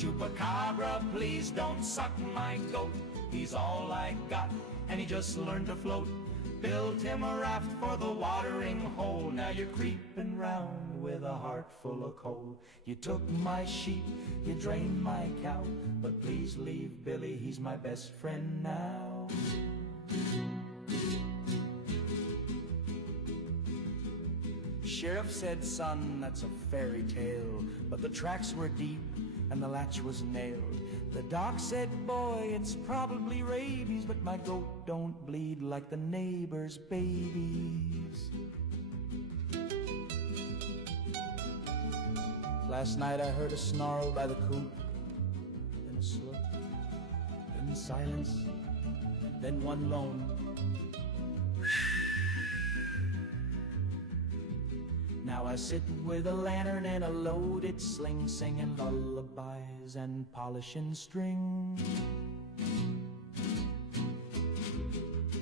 Chupacabra, please don't suck my goat. He's all I got, and he just learned to float. Built him a raft for the watering hole. Now you're creeping round with a heart full of coal. You took my sheep, you drained my cow, but please leave Billy, he's my best friend now. Sheriff said, son, that's a fairy tale, but the tracks were deep and the latch was nailed. The doc said, boy, it's probably rabies, but my goat don't bleed like the neighbor's babies. Last night I heard a snarl by the coop, then a slow, then silence, then one lone. Now I sit with a lantern and a loaded sling, singing lullabies and polishing string.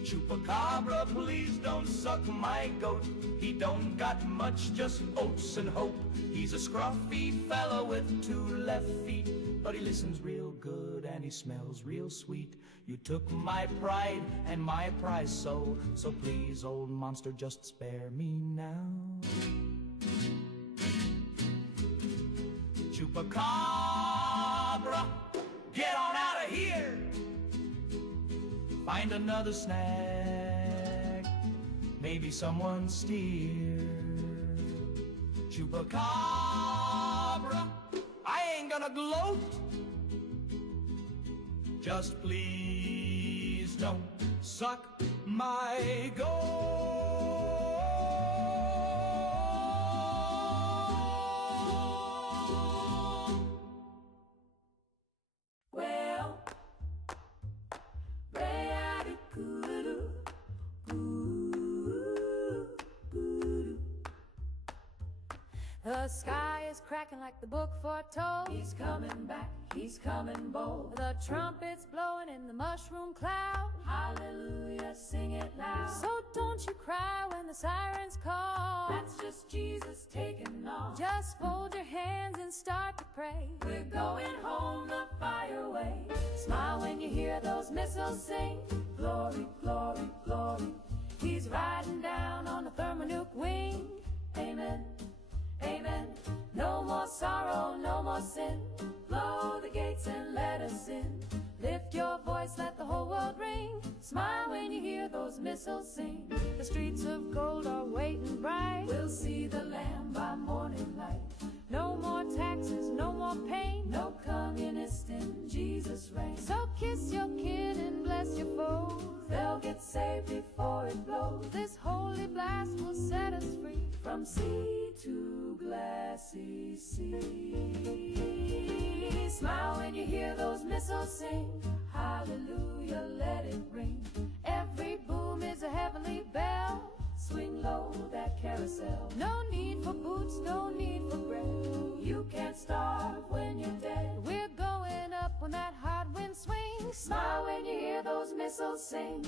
Chupacabra, please don't suck my goat. He don't got much, just oats and hope. He's a scruffy fella with 2 left feet, but he listens real good and he smells real sweet. You took my pride and my prize so please, old monster, just spare me now. Chupacabra, get on out of here. Find another snack, maybe someone steer. Chupacabra, I ain't gonna gloat. Just please don't suck my goat. The sky is cracking like the book foretold. He's coming back, he's coming bold. The trumpet's blowing in the mushroom cloud. Hallelujah, sing it loud. So don't you cry when the sirens call. That's just Jesus taking off. Just fold your hands and start to pray. We're going home the fire way. Smile when you hear those missiles sing. Glory, glory, glory. He's riding down on the thermonuke wing. Amen. Amen. No more sorrow, no more sin. Blow the gates and let us in. Lift your voice, let the whole world ring. Smile when you hear those missiles sing. The streets of gold are waiting bright. We'll see the Lamb by morning light. No more taxes, no more pain. No communist in Jesus' reign. So kiss your kid and bless your foes. They'll get saved before it blows. This holy blast will set us free. From sea to glassy sea. Smile when you hear those missiles sing. Hallelujah, let it ring. Every boom is a heavenly bell. Swing low that carousel. No need for boots, no need for bread. You can't starve when you're dead. We're going up when that hot wind swings. Smile when you hear those missiles sing.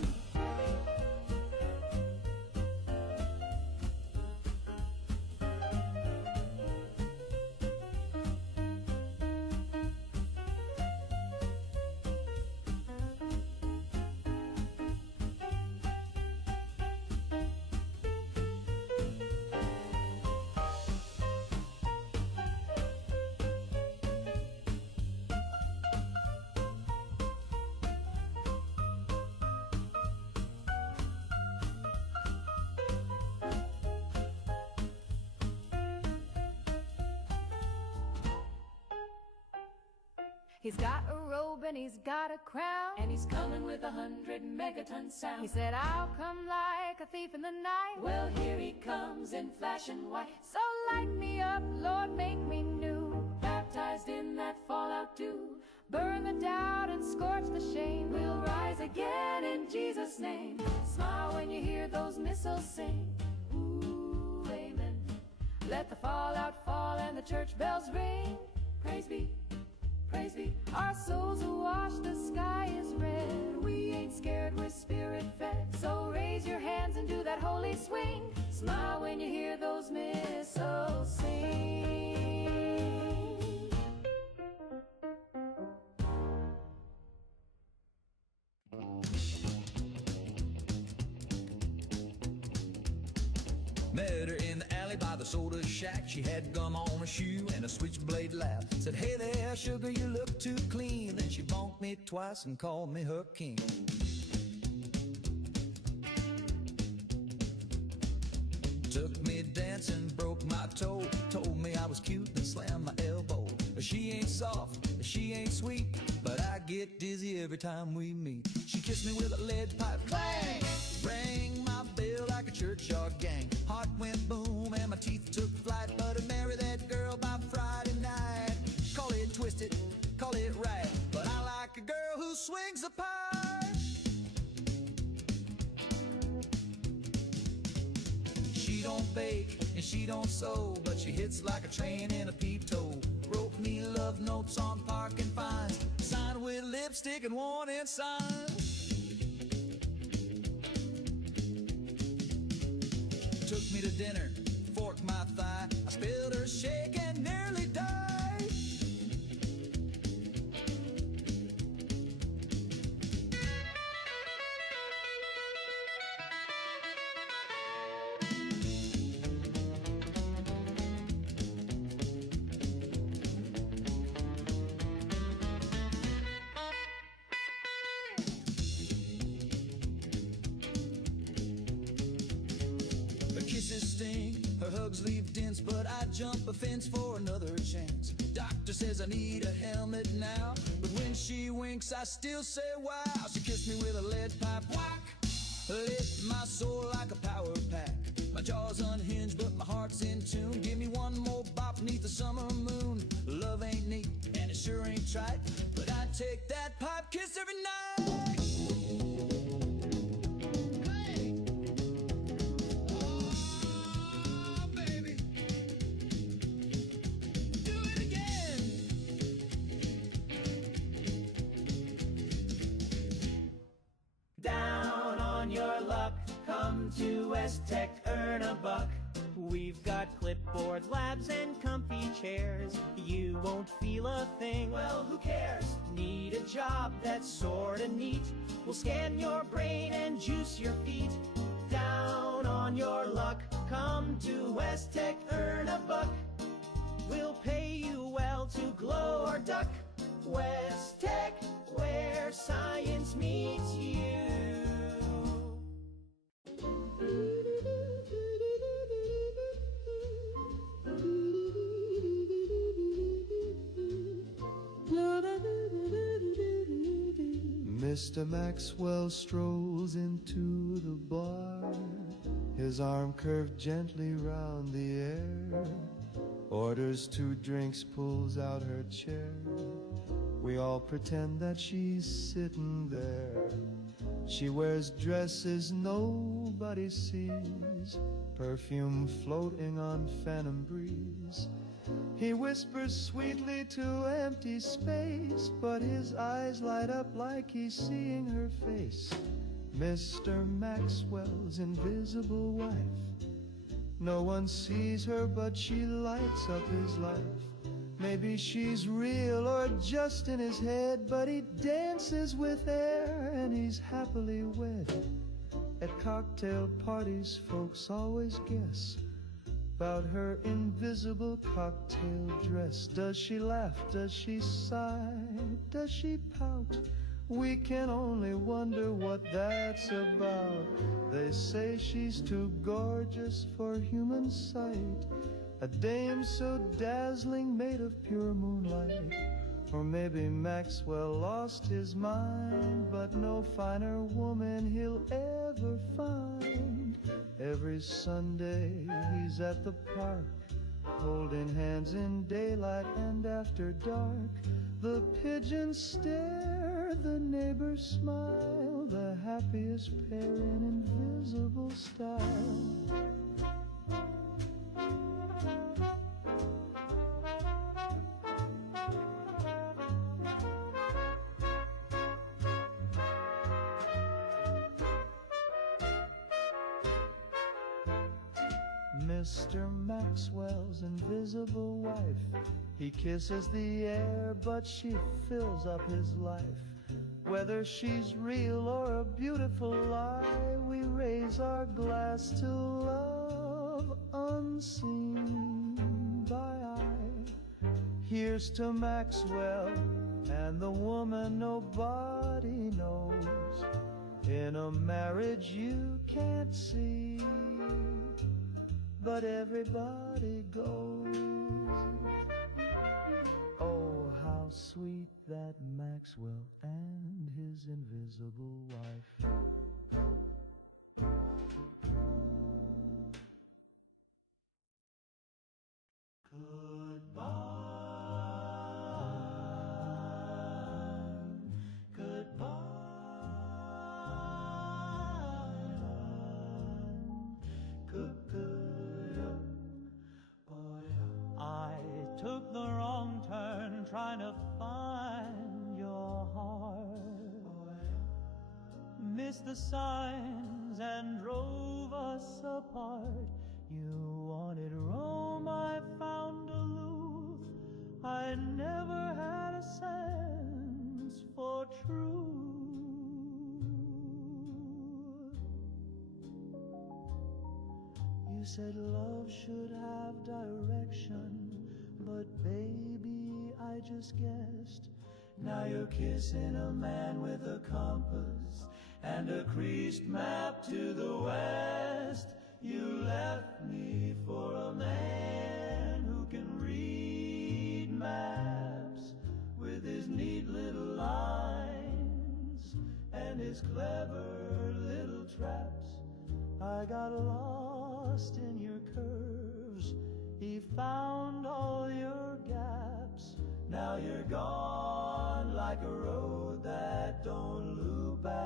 He's got a robe and he's got a crown, and he's coming with 100 megaton sound. He said, I'll come like a thief in the night. Well, here he comes in flashing white. So light me up, Lord, make me new. Baptized in that fallout dew. Burn the doubt and scorch the shame. We'll rise again in Jesus' name. Smile when you hear those missiles sing. Ooh, amen. Let the fallout fall and the church bells ring. Praise be. Praise be. Our souls are washed, the sky is red. We ain't scared, we're spirit fed. So raise your hands and do that holy swing. Smile when you hear those missiles sing. Met her in the alley by the soda shack. She had gum on her shoe and a switchblade laugh. Said, hey there, sugar, you look too clean. Then she bonked me twice and called me her king. Took me dancing, broke my toe. Told me I was cute and slammed my elbow. She ain't soft, she ain't sweet, but I get dizzy every time we meet. She kissed me with a lead pipe, clang! Rang my bell like a churchyard gang. Heart went boom and my teeth took flight, but I married that girl by Friday night. Call it twisted, call it right, but I like a girl who swings a pipe. She don't bake and she don't sew, but she hits like a train in a peep-toe. Wrote me love notes on parking fines, signed with lipstick and warning signs. Took me to dinner, forked my thigh, I spilled her shake and nearly died. Her hugs leave dents, but I jump a fence for another chance. Doctor says I need a helmet now, but when she winks I still say wow. She kissed me with a lead pipe, whack! Lit my soul like a power pack. My jaw's unhinged but my heart's in tune. Give me one more bop beneath the summer moon. Love ain't neat and it sure ain't trite, but I take that pipe kiss every night. Down on your luck, come to S-Tech, earn a buck. We've got clipboards, labs, and comfy chairs. You won't feel a thing, well, who cares? Need a job that's sorta neat. We'll scan your brain and juice your feet. Down on your luck, come to S-Tech, earn a buck. We'll pay you well to glow or duck. West Tech, where science meets you. Mr. Maxwell strolls into the bar, his arm curved gently round the air, orders 2 drinks, pulls out her chair. We all pretend that she's sitting there. She wears dresses nobody sees, perfume floating on phantom breeze. He whispers sweetly to empty space, but his eyes light up like he's seeing her face. Mr. Maxwell's invisible wife. No one sees her, but she lights up his life. Maybe she's real or just in his head, but he dances with air and he's happily wed. At cocktail parties, folks always guess about her invisible cocktail dress. Does she laugh? Does she sigh? Does she pout? We can only wonder what that's about. They say she's too gorgeous for human sight, a dame so dazzling made of pure moonlight. Or maybe Maxwell lost his mind, but no finer woman he'll ever find. Every Sunday he's at the park, holding hands in daylight and after dark. The pigeons stare, the neighbors smile, the happiest pair in invisible style. Mr. Maxwell's invisible wife. He kisses the air, but she fills up his life. Whether she's real or a beautiful lie, we raise our glass to love unseen by eye. Here's to Maxwell and the woman nobody knows. In a marriage you can't see, but everybody goes. Oh, how sweet that Maxwell and his invisible wife. Took the wrong turn trying to find your heart. Missed the signs and drove us apart. You wanted Rome, I found aloof. I never had a sense for truth. You said love should have direction, but baby, I just guessed. Now you're kissing a man with a compass and a creased map to the west. You left me for a man who can read maps with his neat little lines and his clever little traps. I got lost in your curves. He found all your gaps. Now you're gone like a road that don't loop back.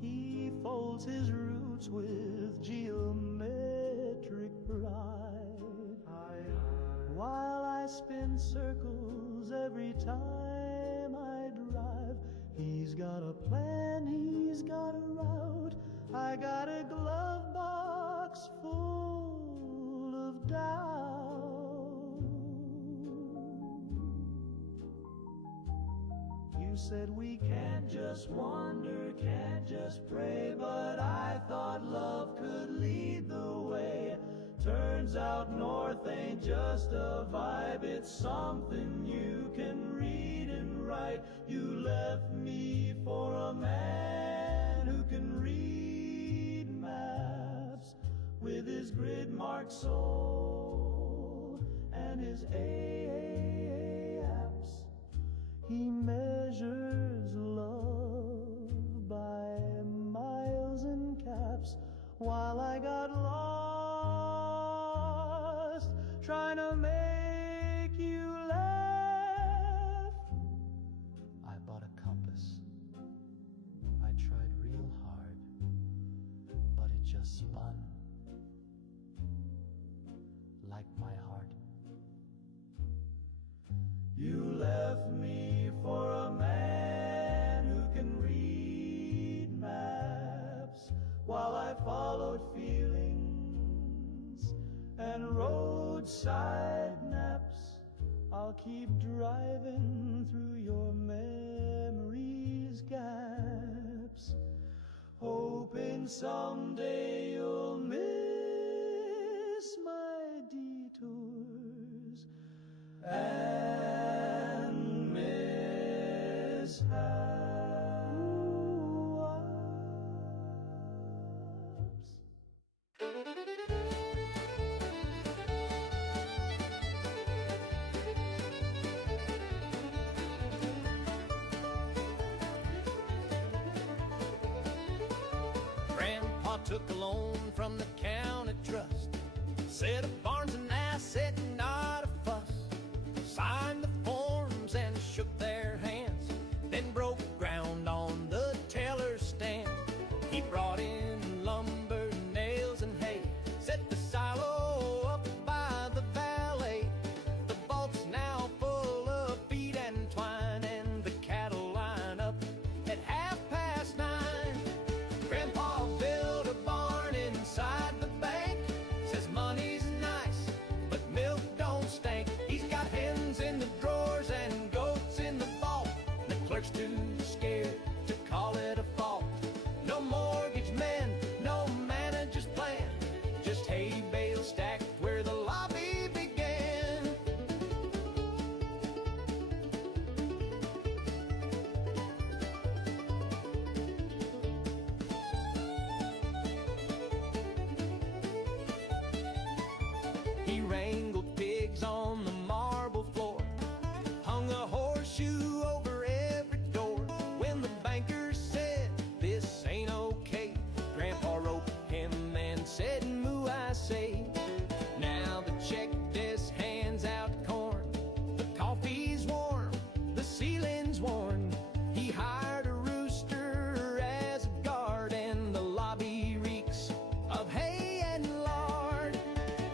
He folds his roots with geometric pride, while I spin circles every time I drive. He's got a plan, he's got a route. I got a glove box full of doubt. You said we can't just wander, can't just pray, but I thought love could lead the way. Turns out north ain't just a vibe, it's something you can read and write. You left me for a man who can read maps with his grid-marked soul and his apps. He measures love by miles and caps, while I got lost trying to make you laugh. I bought a compass. I tried real hard, but it just spun like my heart. You left me for a man who can read maps, while I followed feelings and roadside naps. I'll keep driving through your memories' gaps, hoping someday you'll miss my detours and mishaps. Grandpa took a loan from the county trust, said a barn's an asset, not a fuss. Signed the forms and shook their hands, then broke ground on the teller's stand. He brought in lumber, nails, and hay, set the silo up by the valet. The vault's now full of feed and twine, and the cattle line up at 9:30. Grandpa built a barn inside hay bales stacked where the lobby began. He wrangled pigs on the marble floor, hung a horseshoe over every door. When the banker said, "This ain't okay," Grandpa roped him and said, "Moo, I say." Now the check desk hands out corn, the coffee's warm, the ceiling's worn. He hired a rooster as a guard, and the lobby reeks of hay and lard.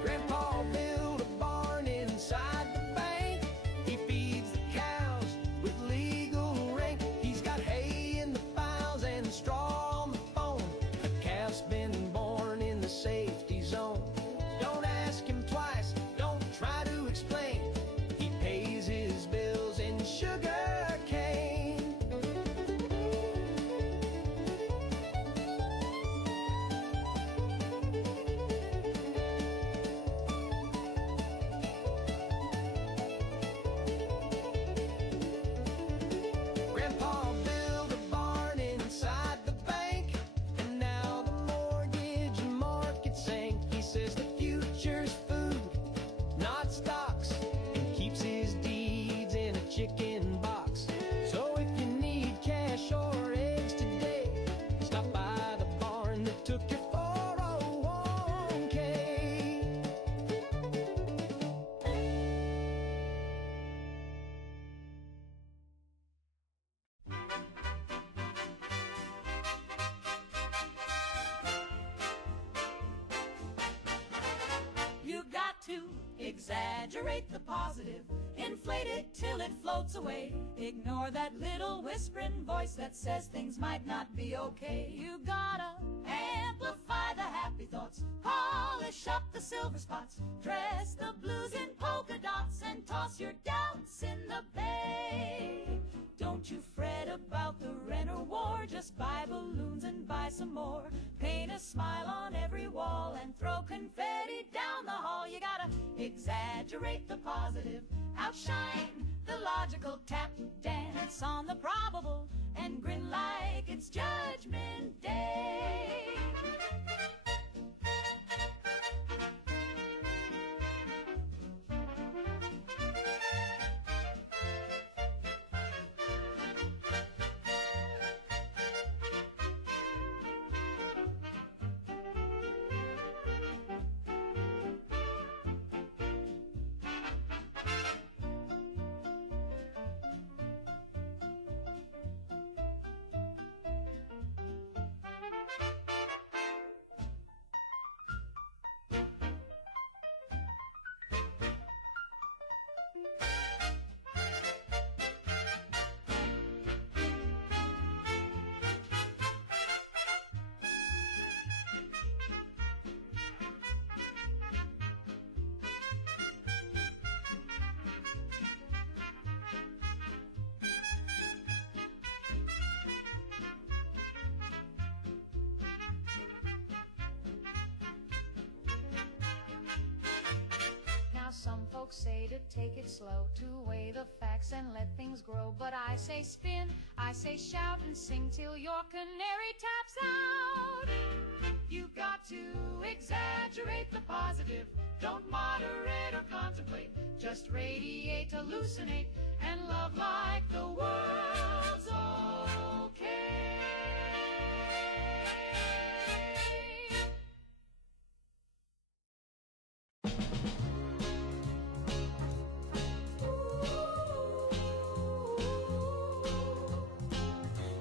Grandpa built a barn inside the bank. He feeds the cows with legal rank. He's got hay in the files and straw on the bone. A calf's been born in the safety zone. Don't ask him twice, don't try to explain. He pays his bills in sugar cane. Grandpa built a barn inside the bank, and now the mortgage market sank. He says the future's food, not stocks, and keeps his deeds in a chicken box. So if you need cash or eggs today, stop by the barn that took your 401k. You got to exaggerate the positive, inflate it till it floats away. Ignore that little whispering voice that says things might not be okay. You gotta amplify the happy thoughts, polish up the silver spots, dress the blues in polka dots, and toss your doubts in the bay. Don't you fret about the rent or war, just buy balloons and buy some more. Paint a smile on every wall and throw confetti down the hall. You gotta exaggerate the positive, outshine the logical, tap dance on the probable, and grin like it's Judgment Day. Now some folks say to take it slow, to weigh the facts and let things grow. But I say spin, I say shout and sing till your canary taps out. You got to exaggerate the positive, don't moderate or contemplate, just radiate, hallucinate, and love like the world's okay.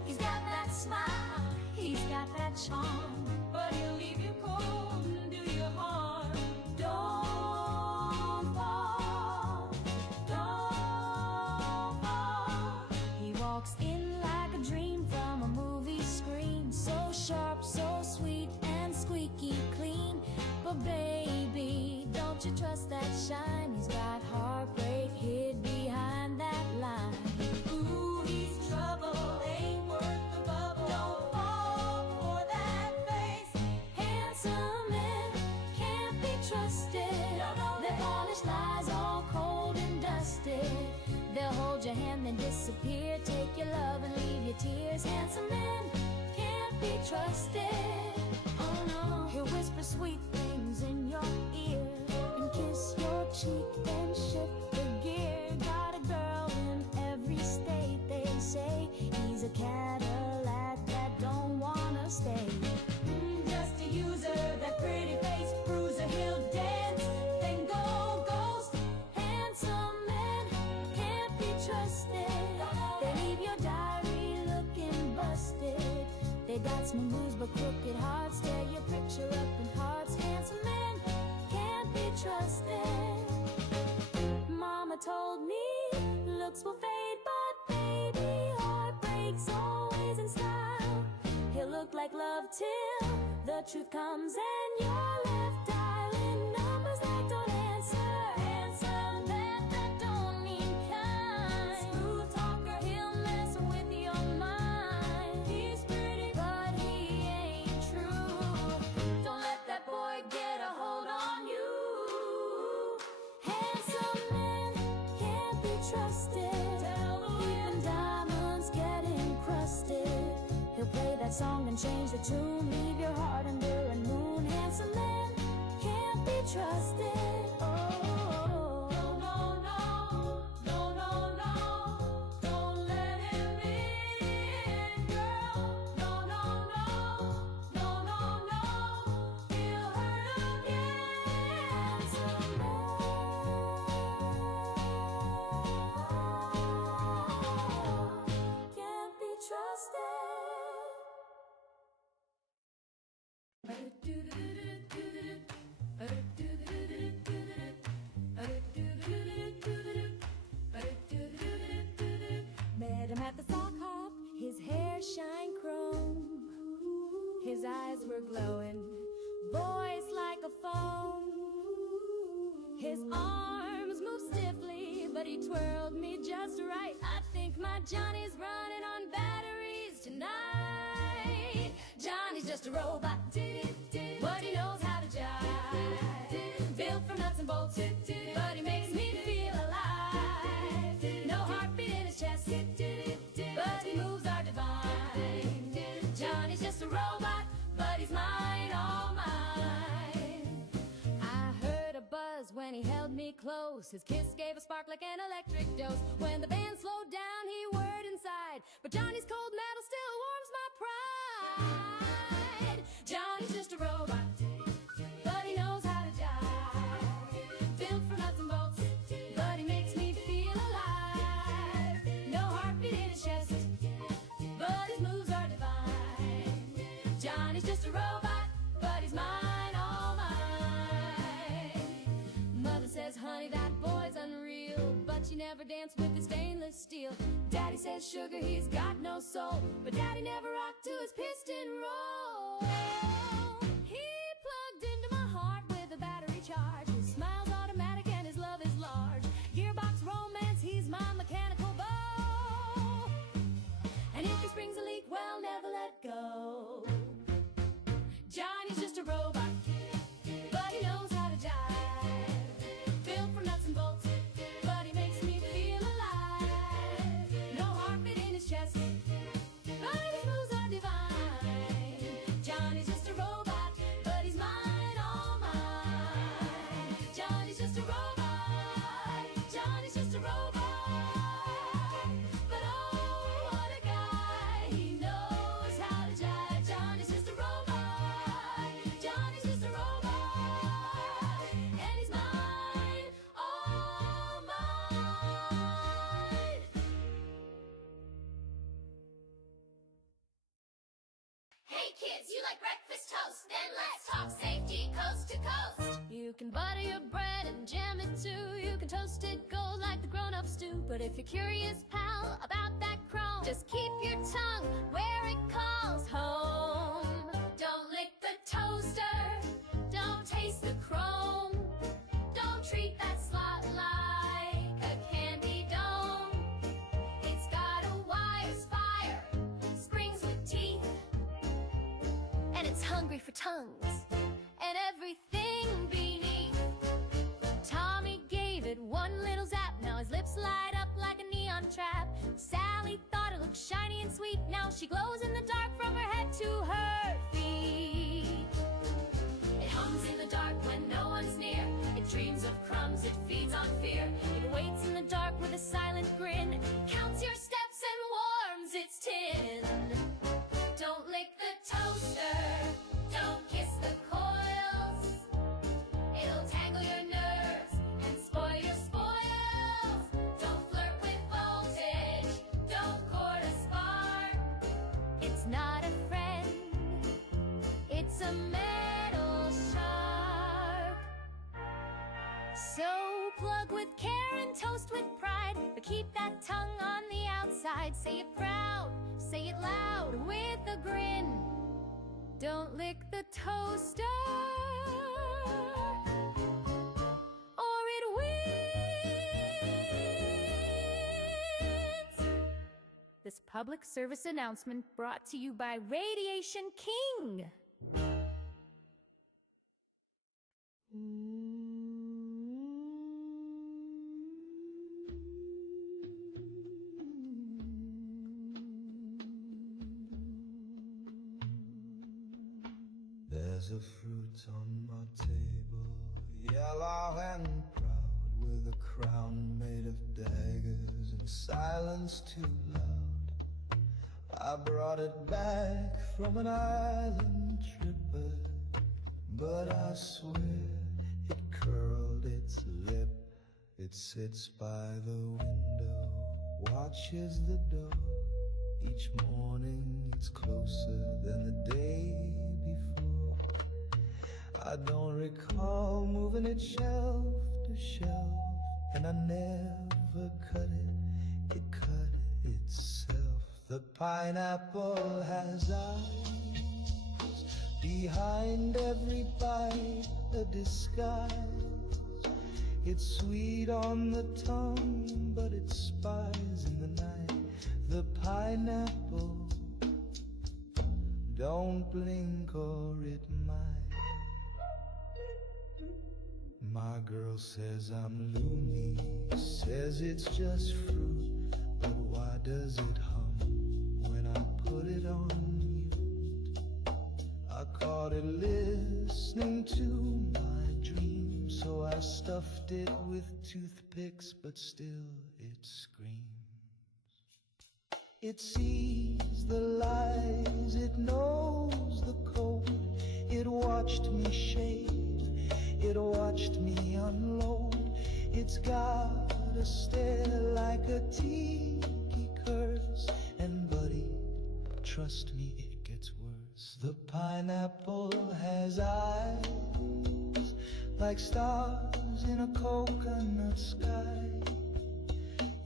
He's got that smile, he's got that charm, but he'll leave you cold and do you harm. Don't fall, don't fall. He walks in like a dream from a movie screen, so sharp, so sweet, and squeaky clean. But baby, don't you trust that shine? He's got heartbreak hid behind that line. Ooh, he's trouble, ain't worth the bubble. Don't fall for that face. Handsome men can't lies all cold and dusted. They'll hold your hand then disappear, take your love and leave your tears. Handsome men can't be trusted. Oh no. He'll whisper sweet things in your ear and kiss your cheek and shift the gear. Got a girl in every state, they say. He's a Cadillac that don't wanna stay. Just a user, that pretty face bruiser, he'll dance, then go ghost. Handsome men can't be trusted. They leave your diary looking busted. They got smooth moves but crooked hearts. Tear your picture up in parts. Handsome men can't be trusted. Mama told me looks will fade, but baby, heartbreak's always in style. He'll look like love till the truth comes and you're left dialing numbers that don't answer. Answer that don't mean kind. Smooth talker, he'll mess with your mind. He's pretty, but he ain't true. Don't let that boy get a hold on you. Handsome men can't be trusted. Even diamonds get encrusted. He'll play that song and change the tune. Leave your heart under a moon. Handsome men can't be trusted. Oh, no, no, no, no, no, no. Don't let him in, girl. No, no, no, no, no, no. He'll hurt again. Handsome men can't be trusted. Met him at the sock hop, his hair shine chrome. His eyes were glowing, voice like a foam. His arms moved stiffly, but he twirled me just right. I think my Johnny's running on batteries tonight. Johnny's just a robot, but he knows how to jive. Built from nuts and bolts, but he makes me feel alive. No heartbeat in his chest, but he moves are divine. Johnny's just a robot, but he's mine, all mine. I heard a buzz when he held me close. His kiss gave a spark like an electric dose. When the band slowed down, he whirred inside. But Johnny's cold metal still warms my pride. Johnny's just a robot, but he knows how to jive. Built for nuts and bolts, but he makes me feel alive. No heartbeat in his chest, but his moves are divine. Johnny's just a robot, but he's mine, all mine. Mother says, honey, that boy's unreal, but she never danced with the stainless steel. Daddy says, sugar, he's got no soul, but Daddy never rocked to his piston roll. He plugged into my heart with a battery charge. His smile's automatic and his love is large. Gearbox romance, he's my mechanical bow. And if he springs a leak, well, never let go. Johnny's just a robot, but he knows how to jive. Built from nuts and bolts, but he makes me feel alive. No heartbeat in his chest, but his moves are divine. Johnny's just a robot, but he's mine, all mine. Johnny's just a robot, Johnny's just a robot. But oh, what a guy, he knows how to jive. Johnny's just a robot, Johnny's just a robot. And he's mine, all mine. Hey kids, you like breakfast toast? Then let's talk safety coast to coast. You can butter your bread and jam it too. You can toast it gold like the grown-ups do. But if you're curious, pal, about that chrome, just keep your tongue where it calls home. Don't lick the toaster, Don't taste the chrome. don't treat that slot like a candy dome. It's got a wire spire, springs with teeth, and it's hungry for tongues and everything beneath. Tommy gave she glows in the dark from her head to her feet. It hums in the dark when no one's near. It dreams of crumbs, it feeds on fear. It waits in the dark with a silent grin, counts your steps and warms its tin. Don't lick the toaster, don't kiss the coils. It'll tangle your nerves and spoil your spoils. Don't flirt with voltage, don't court a spark. It's not a friend, it's a metal shark. So plug with care and toast with pride, but keep that tongue on the outside. Say it proud, say it loud with a grin. Don't lick the toaster, or it wins. This public service announcement brought to you by Radiation King. There's a fruit on my table, yellow and proud, with a crown made of daggers and silence too loud. I brought it back from an island tripper, but I swear it curled its lip. It sits by the window, watches the door. Each morning it's closer than the day before. I don't recall moving it shelf to shelf, and I never cut it, it cut itself. The pineapple has eyes, behind every bite a disguise. It's sweet on the tongue, but it spies in the night. The pineapple, don't blink or it might. My girl says I'm loony, says it's just fruit, but why does it hum when I put it on mute? I caught it listening to my dream, so I stuffed it with toothpicks, but still it screams. It sees the lies, it knows the code. It watched me shave, it watched me unload. It's got a stare like a tiki curse. And buddy, trust me, it gets worse. The pineapple has eyes like stars in a coconut sky.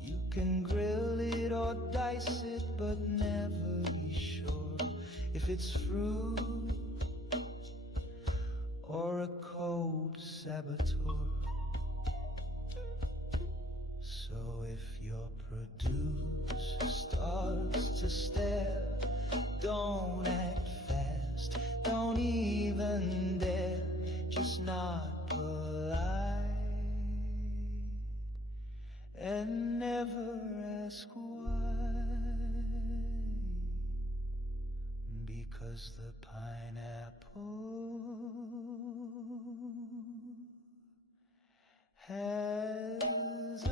You can grill it or dice it, but never be sure if it's fruit or a cold saboteur. So if your producer starts to stare, don't act fast, don't even dare, just not polite, and never ask why, because the pineapple has eyes.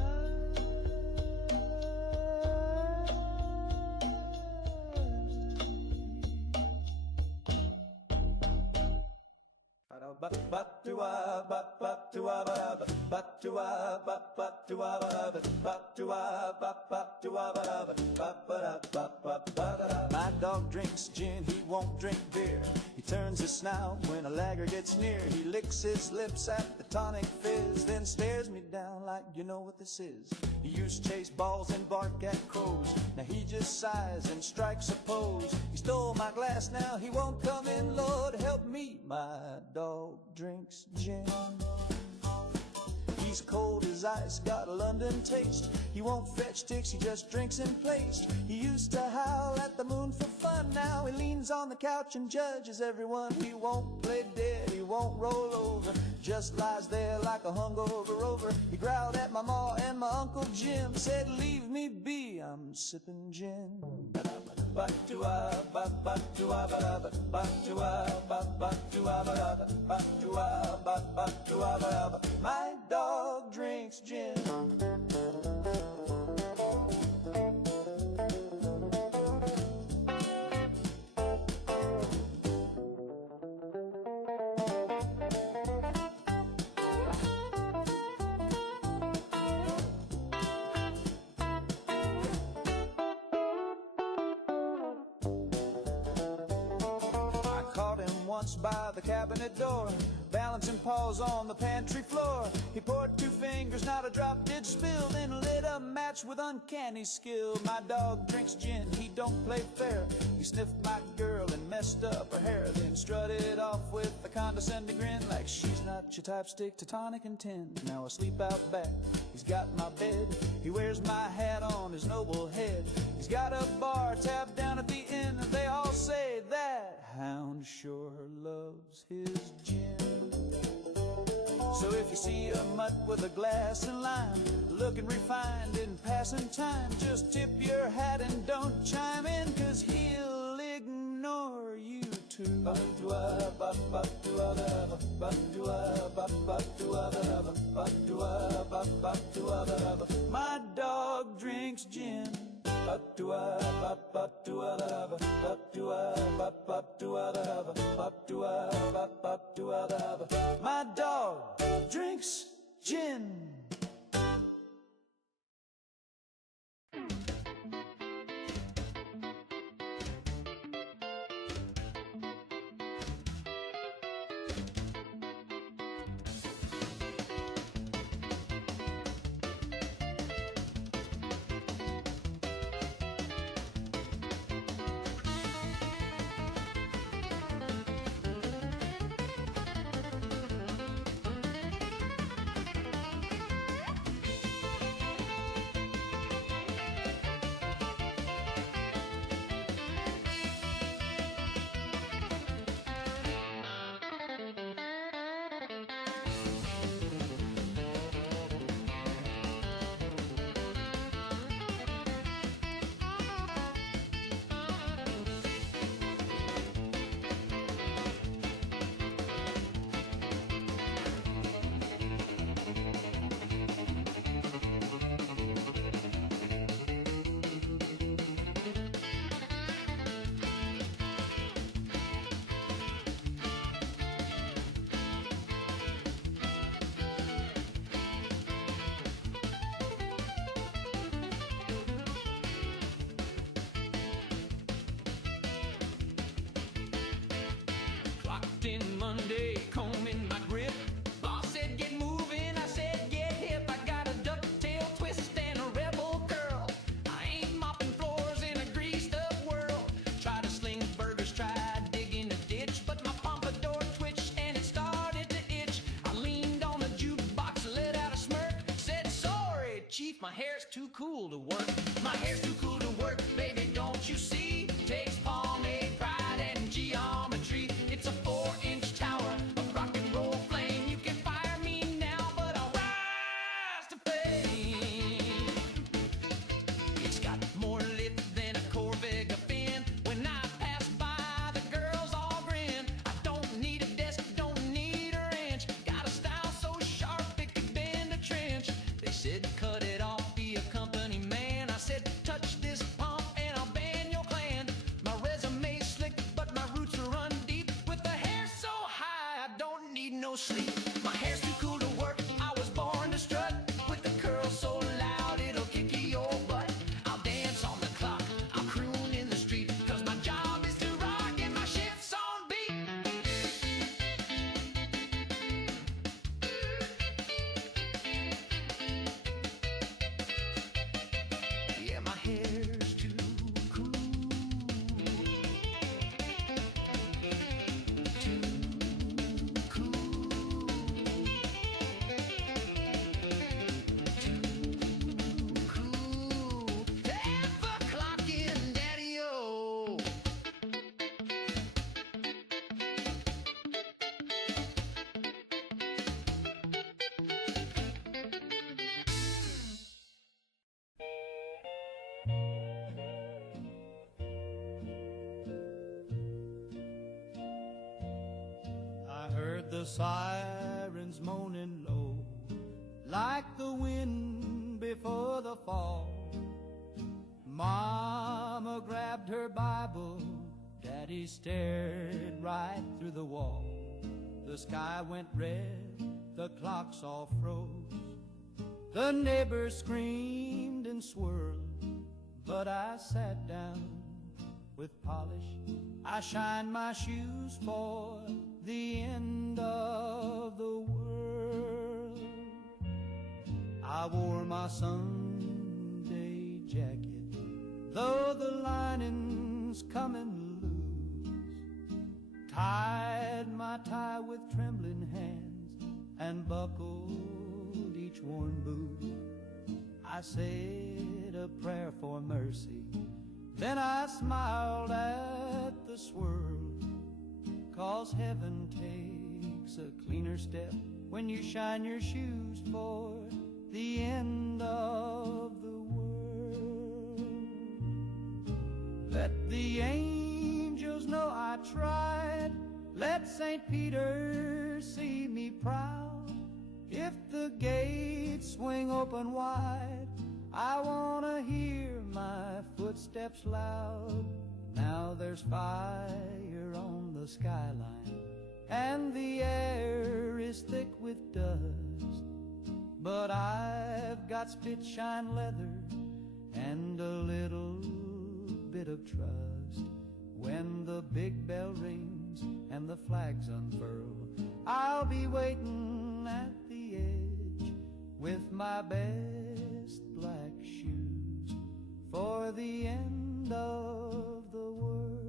My dog drinks gin, he won't drink beer. He turns his snout when a lagger gets near. He licks his lips at the tonic fizz, then stares me down like, you know what this is. He used to chase balls and bark at crows. Now he just sighs and strikes a pose. He stole my glass, now he won't come in. Lord help me, my dog drinks gin. He's cold as ice, got a London taste. He won't fetch ticks, he just drinks in place. He used to howl at the moon for fun. Now he leans on the couch and judges everyone. He won't play dead, he won't roll over, just lies there like a hungover rover. He growled at my ma and my Uncle Jim, said leave me be, I'm sipping gin. My dog drinks gin. By the cabinet door, balancing paws on the pantry floor. He poured 2 fingers, not a drop did spill, then lit a match with uncanny skill. My dog drinks gin, he don't play fair. He sniffed my girl and messed up her hair, then strutted off with a condescending grin, like she's not your type, stick to tonic and 10. Now asleep out back, he's got my bed. He wears my hat on his noble head. He's got a bar tab down at the inn. They all say that hound sure loves his gin. So if you see a mutt with a glass and lime, looking refined in passing time, just tip your hat and don't chime in, 'cause he'll ignore you too. My dog drinks gin. My dog drinks gin. In Monday, comb in my grip. Boss said get moving, I said get hip. I got a ducktail twist and a rebel curl. I ain't mopping floors in a greased up world. Tried to sling burgers, tried digging a ditch, but my pompadour twitched and it started to itch. I leaned on the jukebox, let out a smirk, said sorry, chief, my hair's too cool to work. My hair's too cool to work, baby, don't you see? Takes pomade, pride, and geometry. It's a 4-inch tower of rock and roll flame. You can fire me now, but I'll rise to fame. It's got more lip than a Corvette fin. When I pass by, the girls all grin. I don't need a desk, don't need a wrench. Got a style so sharp it could bend a trench. They said cut it off, be a company man. I said touch this pump and I'll ban your clan. My resume's slick, but my roots are run deep. With the hair so high, I don't need no sleep. My hair's too cool to work, I was born to strut. With the curls so loud, it'll kick your butt. I'll dance on the clock, I'll croon in the street, 'cause my job is to rock and my shift's on beat. the sirens moaning low, like the wind before the fall. Mama grabbed her Bible, Daddy stared right through the wall. The sky went red, the clocks all froze, the neighbors screamed and swirled, but I sat down with polish. I shined my shoes for the end of the world. I wore my Sunday jacket, though the lining's coming loose, tied my tie with trembling hands and buckled each worn boot. I said a prayer for mercy, then I smiled at the swirl, 'cause heaven takes a cleaner step when you shine your shoes for the end of the world. Let the angels know I tried, let St. Peter see me proud. If the gates swing open wide, I wanna hear my footsteps loud. Now there's fire on the skyline, and the air is thick with dust, but I've got spit-shine leather and a little bit of trust. When the big bell rings and the flags unfurl, I'll be waiting at the edge with my best black shoes for the end of the world.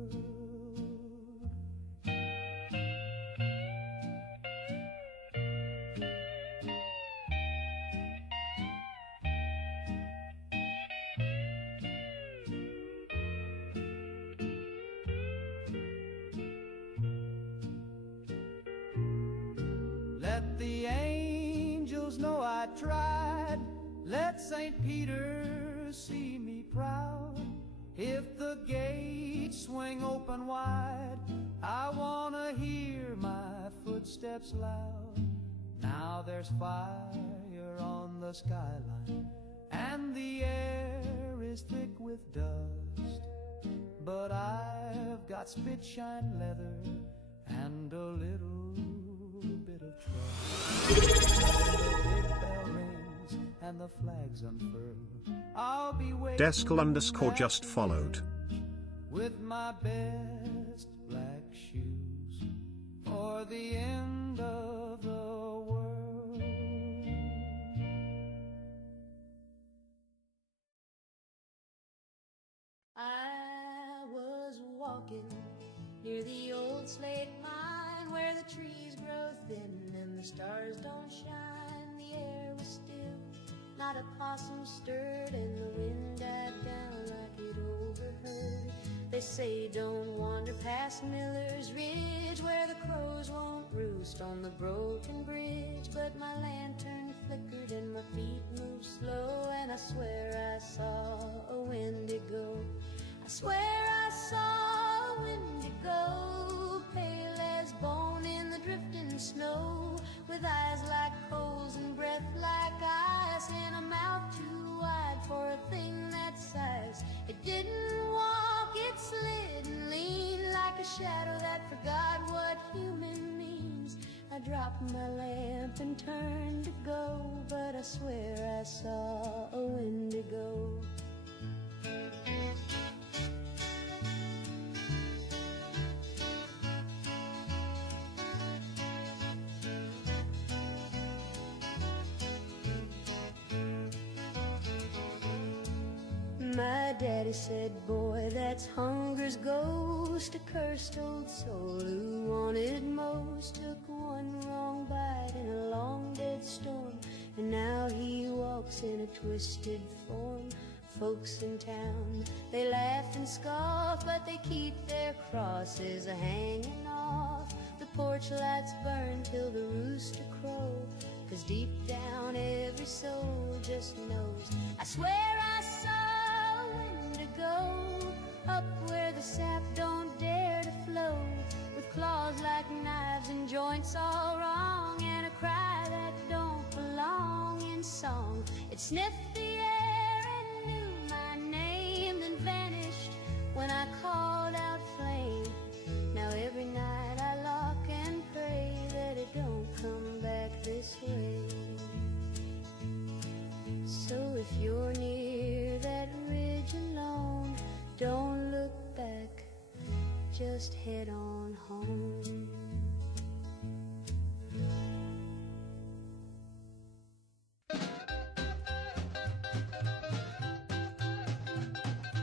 Let the angels know I tried, let St. Peter see me proud. If the gates swing open wide, I wanna hear my footsteps loud. Now there's fire on the skyline, and the air is thick with dust, but I've got spit-shine leather and a little bit of trust. The big bell rings and the flags unfurl, I'll be waiting. Deskel_just followed. With my best black shoes for the end of the world. I was walking near the old slate mine where the trees grow thin and the stars don't shine. The air was still, not a possum stirred, and the wind died down like it overheard. They say don't wander past Miller's Ridge where the crows won't roost on the broken bridge. But my lantern flickered and my feet moved slow, and I swear I saw a Wendigo. I swear I saw a Wendigo, pale as bone in the drifting snow, with eyes like coals and breath like ice, and a mouth too wide for a thing that size. It didn't walk, it slid and leaned like a shadow that forgot what human means. I dropped my lamp and turned to go, but I swear I saw a Wendigo. My daddy said, boy, that's hunger's ghost, a cursed old soul who wanted most. Took one wrong bite in a long dead storm, and now he walks in a twisted form. Folks in town, they laugh and scoff, but they keep their crosses a-hanging off. The porch lights burn till the rooster crow, 'cause deep down every soul just knows. I swear I saw a Wendigo up where the sap don't dare to flow, with claws like knives and joints all wrong, and a cry that don't belong in song. It sniffed the air and knew my name, then vanished when I called out flame. Now every night I lock and pray that it don't come back this way. So if you're near that ridge alone, don't look back, just head on home.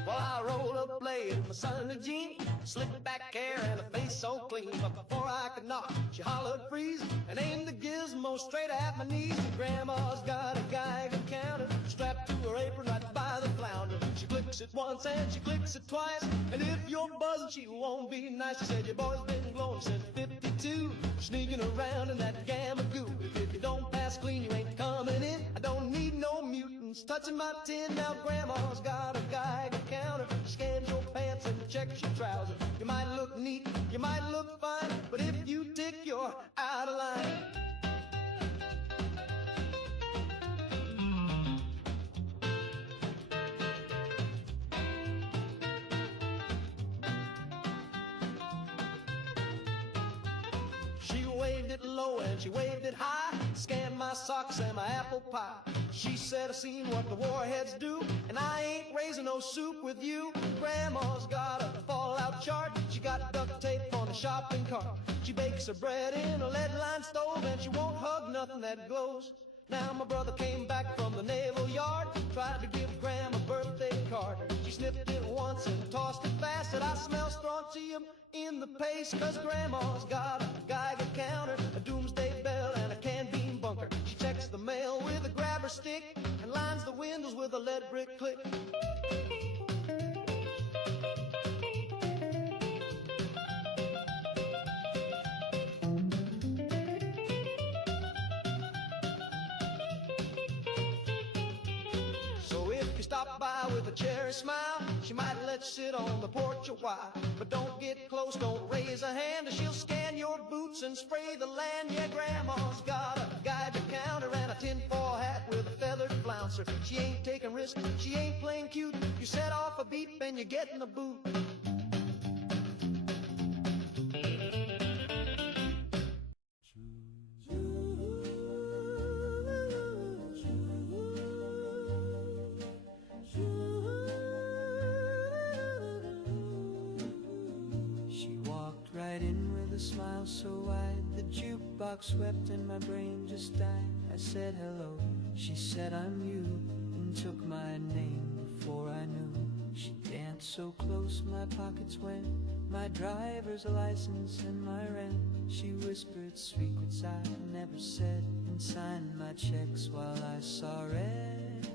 Well, I rolled up late in my Sunday jeans, slicked back hair and a face so clean. But before I could knock, she hollered freeze and aimed the gizmo straight at my knees. And Grandma's got a Geiger counter strapped to her apron right by the flounder. She clicks it once and she clicks it twice, and if you're buzzing, she won't be nice. She said, your boy's been glowing since 52, sneaking around in that gamma goo. If you don't pass clean, you ain't coming in. I don't need no mutants touching my tin. Now Grandma's got a Geiger counter, scans your pants and checks your trousers. You might look neat, you might look fine, but if you tick, you're out of line. She waved it low and she waved it high, scanned my socks and my apple pie. She said, I seen what the warheads do, and I ain't raising no soup with you. Grandma's got a fallout chart, she got duct tape on a shopping cart. She bakes her bread in a lead-lined stove, and she won't hug nothing that glows. Now my brother came back from the naval yard, tried to give Grandma a birthday card. She sniffed it once and tossed it fast, said, I smell strontium in the paste, 'cause Grandma's got a Geiger counter, a doomsday bell, and a canned bean bunker. She checks the mail with a grabber stick and lines the windows with a lead brick click. Stop by with a cherry smile, she might let you sit on the porch a while. But don't get close, don't raise a hand, or she'll scan your boots and spray the land. Yeah, Grandma's got a Geiger counter and a tinfoil hat with a feathered flouncer. She ain't taking risks, she ain't playing cute. You set off a beep and you're getting a boot. Smile so wide, the jukebox swept and my brain just died. I said hello, she said I'm you, and took my name before I knew. She danced so close my pockets went, my driver's license and my rent. She whispered secrets I never said, and signed my checks while I saw red.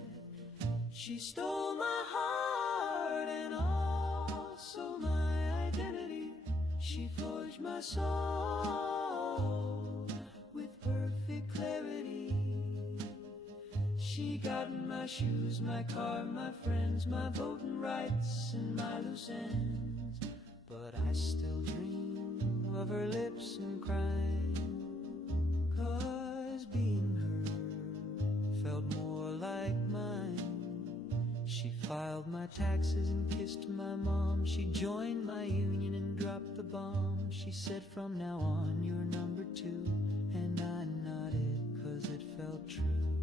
She stole my heart and also my identity. She forged my soul with perfect clarity. She got my shoes, my car, my friends, my voting rights, and my loose ends. But I still dream of her lips and crime, 'cause being her felt more like mine. She filed my taxes and kissed my mom. She joined my union and dropped the bomb. She said, from now on you're number 2. And I nodded 'cause it felt true.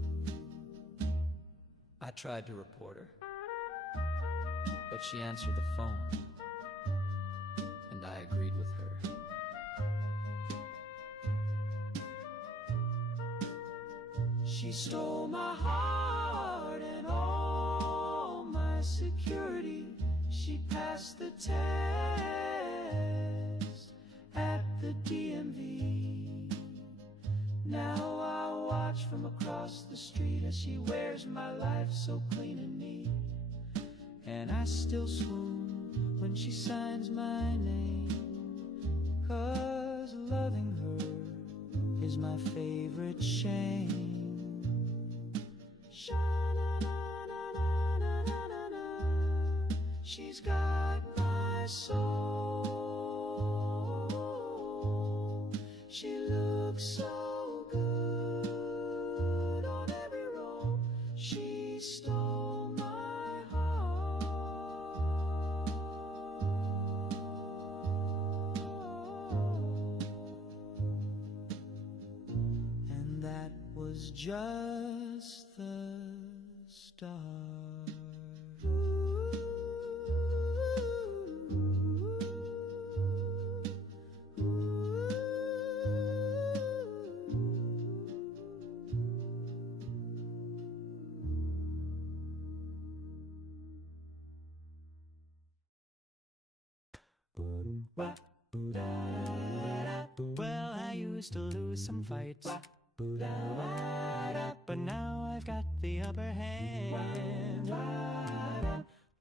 I tried to report her, but she answered the phone, and I agreed with her. She stole my heart and all my security. She passed the test at the DMV. Now I watch from across the street as she wears my life so clean and neat. And I still swoon when she signs my name, 'cause loving her is my favorite shame. She's got my soul. She looks so good on every roll. She stole my heart. And that was just the start. Well, I used to lose some fights, but now I've got the upper hand.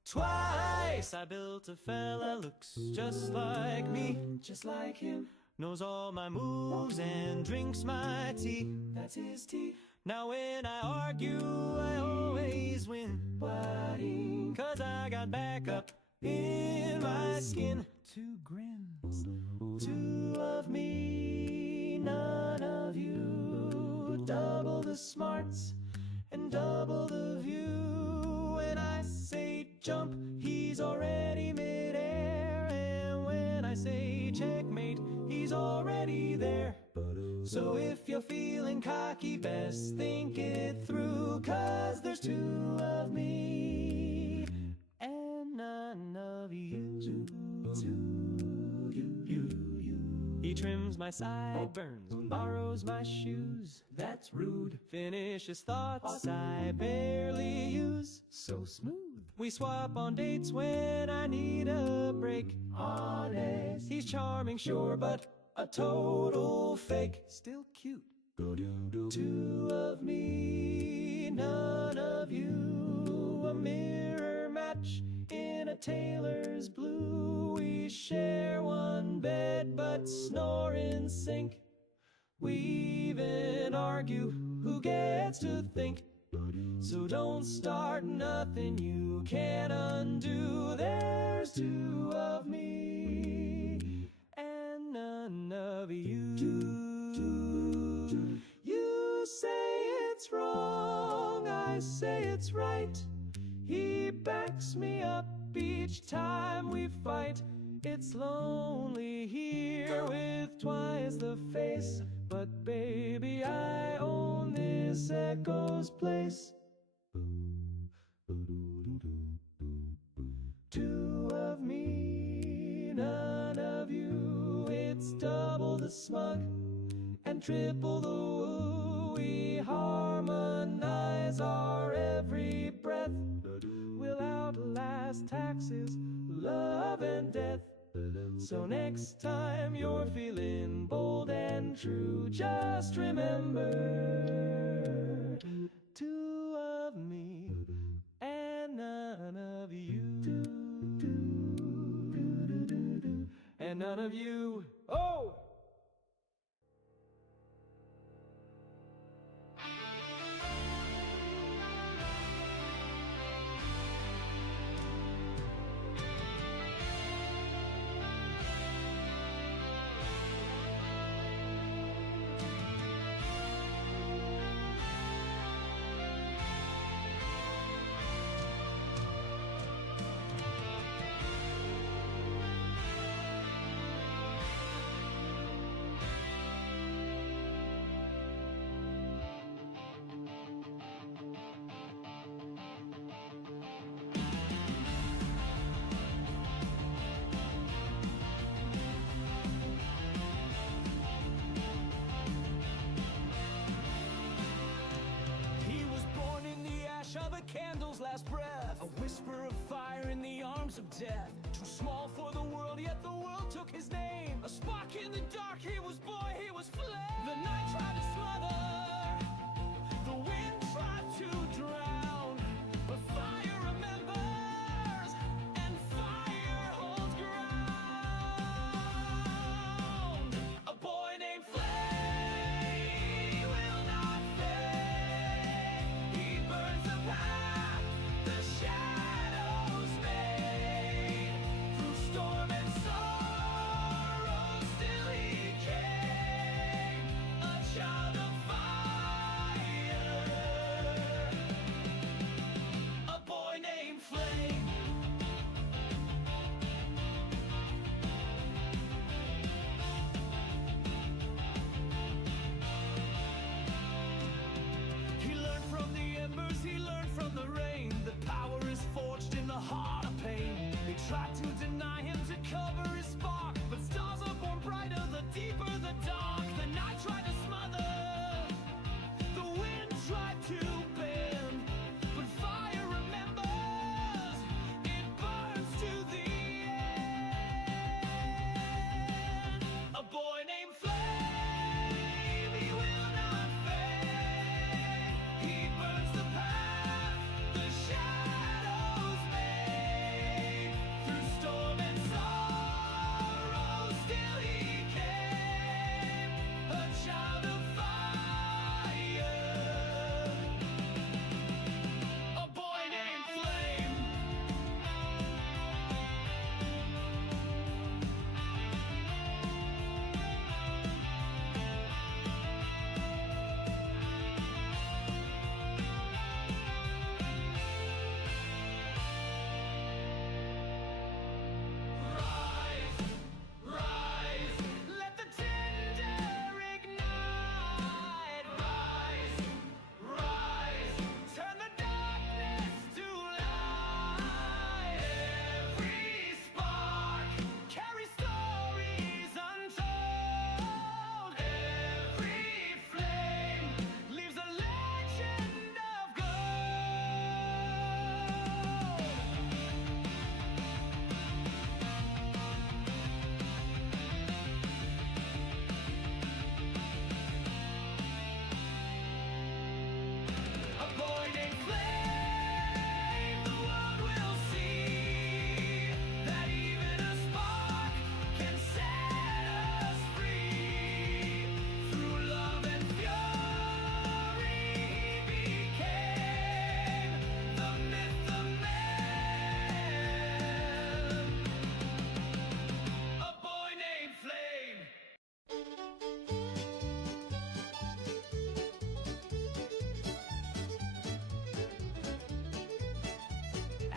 Twice I built a fella, looks just like me, just like him. Knows all my moves and drinks my tea, that's his tea. Now when I argue, I always win. Buddy, 'cause I got backup in my skin. Two grins, two of me, none of you. Double the smarts and double the view. When I say jump, he's already midair. And when I say checkmate, he's already there. So if you're feeling cocky, best think it through. 'Cause there's two of me and none of you. He trims my sideburns, borrows my shoes. That's rude. Finishes thoughts I barely use. So smooth. We swap on dates when I need a break. Honest. He's charming, sure, but a total fake. Still cute. Two of me, none of you. A mirror match in a tailor's blue. We share one bed but snore in sync. We even argue who gets to think. So don't start nothing you can't undo. There's two of me and none of you. You say it's wrong, I say it's right. He backs me up each time we fight. It's lonely here with twice the face, but baby, I own this Echo's place. Two of me, none of you. It's double the smug and triple the woo. We harmonize our every breath. We'll outlast taxes, love and death. So next time you're feeling bold and true, just remember, two of me and none of you. And none of you. Oh! Of a candle's last breath, a whisper of fire in the arms of death. Too small for the world, yet the world took his name. A spark in the dark, he was boy, he was flame. The night tried to smother, the wind tried to drown, but fire remembers, and fire holds ground. A boy named Flame will not fade. He burns the path the shadows made. Through storm and sorrow, still he came. A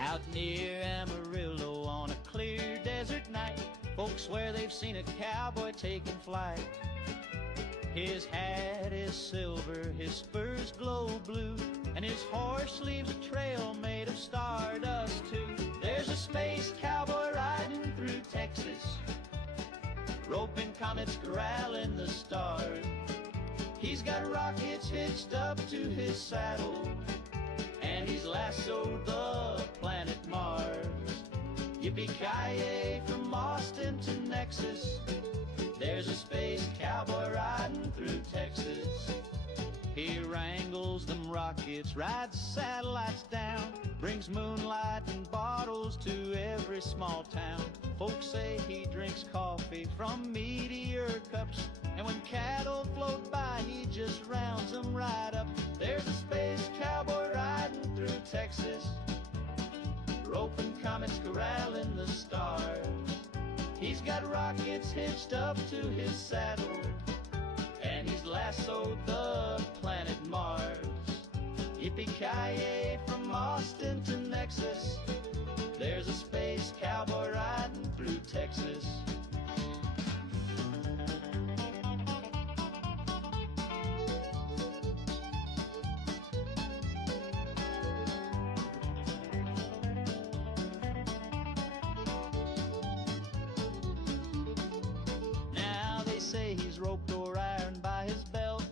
Out near Amarillo on a clear desert night, folks swear they've seen a cowboy taking flight. His hat is silver, his spurs glow blue, and his horse leaves a trail made of stardust too. There's a space cowboy riding through Texas, roping comets, corralling the stars. He's got rockets hitched up to his saddle, and he's lassoed the planet Mars. Yippee-ki-yay from Austin to Nexus, there's a space cowboy riding through Texas. He wrangles them rockets, rides satellites down, brings moonlight and bottles to every small town. Folks say he drinks coffee from meteor cups, and when cattle float by, he just rounds them right up. There's a space cowboy riding through Texas, roping comets, corralling the stars. He's got rockets hitched up to his saddle, and he's lassoed the planet Mars. Yippee-ki-yay from Austin to Nexus, there's a space cowboy riding through Texas. Now they say he's roped or ironed by his belt,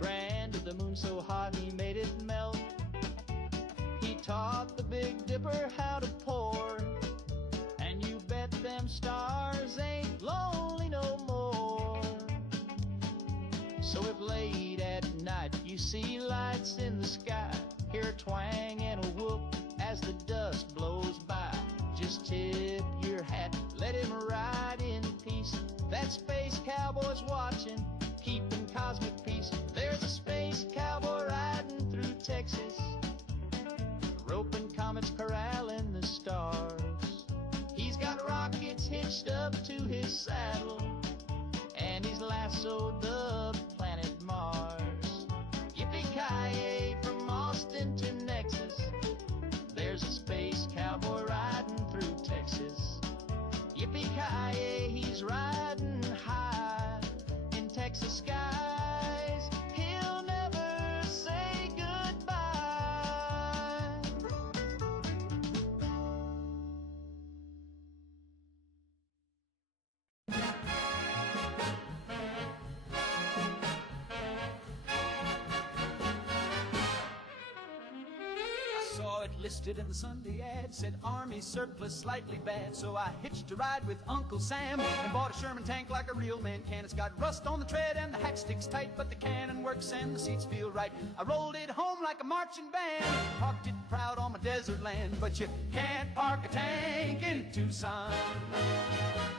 branded the moon so hot he made it melt. He taught the Big Dipper how to pour, and you bet them stars ain't lonely no more. So if late at night you see lights in the sky, hear a twang and a whoop as the dust blows by, just tip your hat, let him ride in peace. That space cowboy's watching, keeping cosmic peace. There's a space cowboy riding through Texas, roping comets, corralling the stars. He's got rockets hitched up to his saddle, and he's lassoed the planet Mars. Yippee-ki-yay from Austin to Nexus, there's a space cowboy riding through Texas. Yippee-ki-yay, he's riding high in Texas skies. He'll never say goodbye. I saw it listed in the Sunday ad, said Army surplus slightly bad. So I hitched a ride with Uncle Sam and bought a Sherman tank like a real man can. It's got rust on the tread and the hack sticks tight, but the cannon works and the seats feel right. I rolled it home like a marching band, parked it proud on my desert land. But you can't park a tank in Tucson,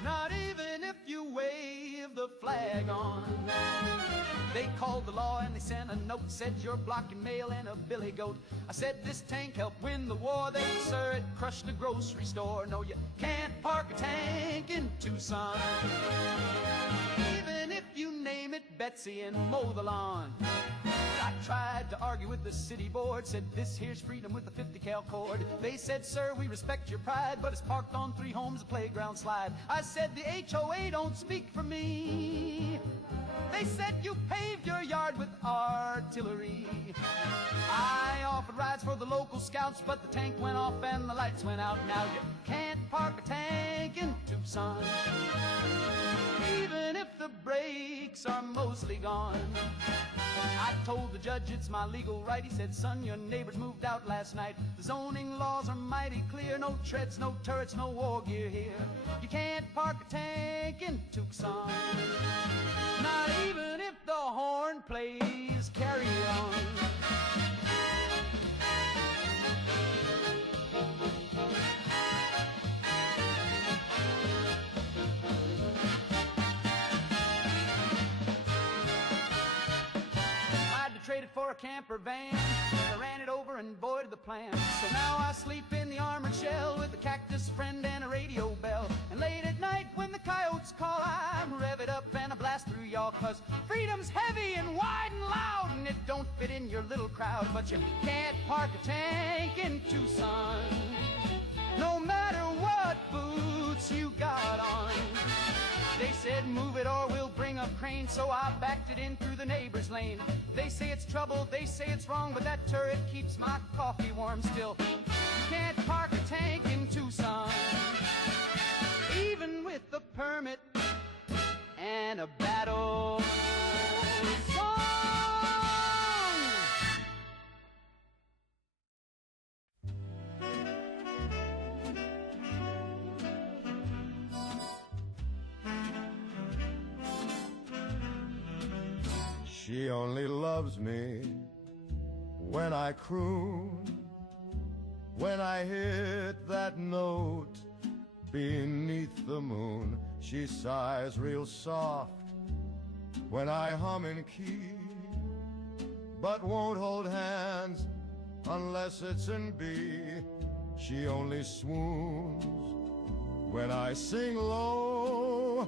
not even if you wave the flag on. They called the law and they sent a note, said you're blocking mail and a billy goat. I said this tank helped win the war. They, sir, it crushed a grocery store. No, you can't park a tank in Tucson, even if you name it Betsy and mow the lawn. I tried to argue with the city board, said this here's freedom with a 50 cal cord. They said, sir, we respect your pride, but it's parked on 3 homes, a playground slide. I said the HOA don't speak for me. They said you paved your yard with artillery. I offered rides for the local scouts, but the tank went off and the lights went out. Now you can't park a tank in Tucson, even if the brakes are mostly gone. I told the judge it's my legal right. He said, son, your neighbors moved out last night. The zoning laws are mighty clear. No treads, no turrets, no war gear here. You can't park a tank in Tucson, not even if the horn plays Carry On. Traded for a camper van. I ran it over and boy did the plan. So now I sleep in the armored shell with a cactus friend and a radio bell. And late at night when the coyotes call, I rev it up and I blast through y'all. Cause freedom's heavy and wide and loud, and it don't fit in your little crowd. But you can't park a tank in Tucson, no matter what boots you got on. They said move it or we'll bring up crane, so I backed it in through the neighbor's lane. They say it's trouble, they say it's wrong, but that turret keeps my coffee warm still. You can't park a tank in Tucson, even with a permit and a battle song. She only loves me when I croon, when I hit that note beneath the moon. She sighs real soft when I hum in key, but won't hold hands unless it's in B. She only swoons when I sing low,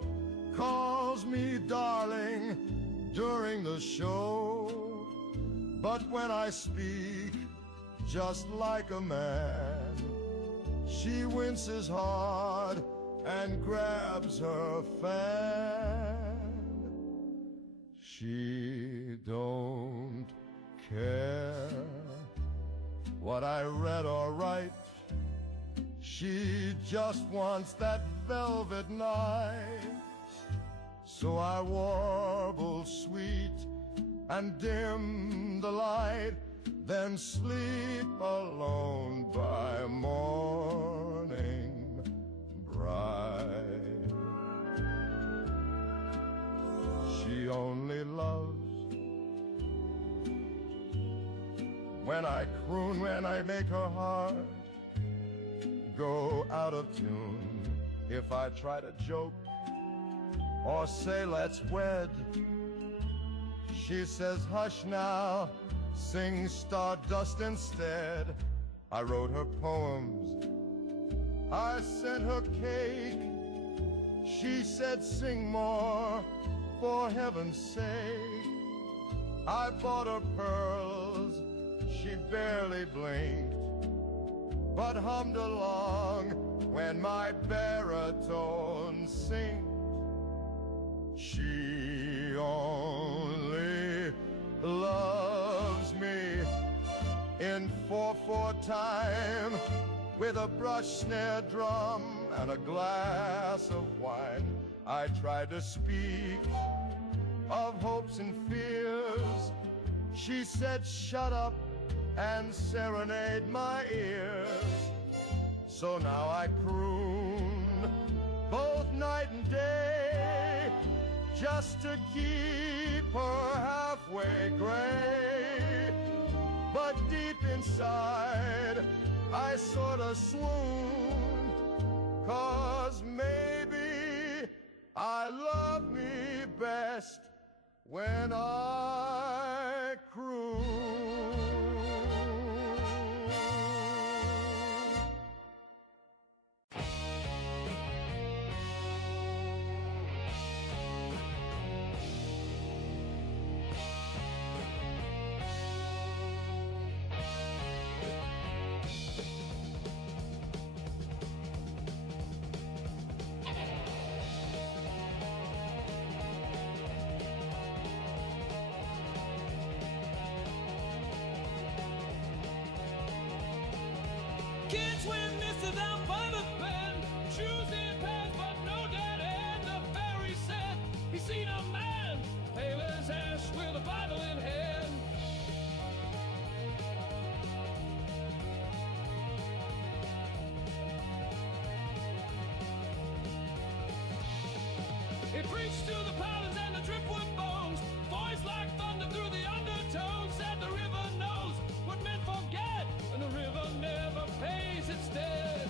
calls me darling during the show, but when I speak just like a man, she winces hard and grabs her fan. She don't care what I read or write. She just wants that velvet night. So I warble sweet and dim the light, then sleep alone by morning bright. She only loves when I croon, when I make her heart go out of tune. If I try to joke or say let's wed, she says hush now, sing Stardust instead. I wrote her poems, I sent her cake. She said sing more, for heaven's sake. I bought her pearls, she barely blinked, but hummed along when my baritone synced. She only loves me in 4/4 time, with a brush snare drum and a glass of wine. I tried to speak of hopes and fears. She said shut up and serenade my ears. So now I croon both night and day, just to keep her halfway gray. But deep inside I sorta swoon, 'cause maybe I love me best when I croon. Kids went missing down by the bend, shoes in pants but no dead end. The ferry said he seen a man, pale as ash with a Bible in hand. It preached to the paladins and the driftwood bones, voice like thunder through the undertones. Said the river knows what men forget, and the river never pays its debt.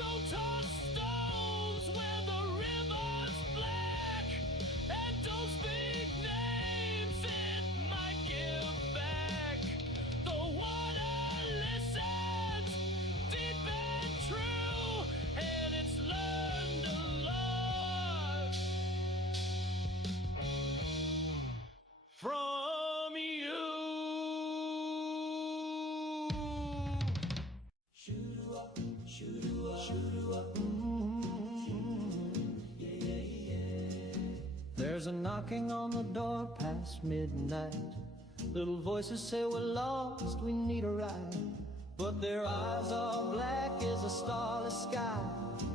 Don't toss stones where the river's black, and don't speak names, it might give back. The water listens deep and true, and it's learned a lot from you. Shoot-a-up, shoot-a-up, shoot-a-up, yeah, yeah, yeah. There's a knocking on the door past midnight. Little voices say we're lost, we need a ride. But their eyes are black as a starless sky,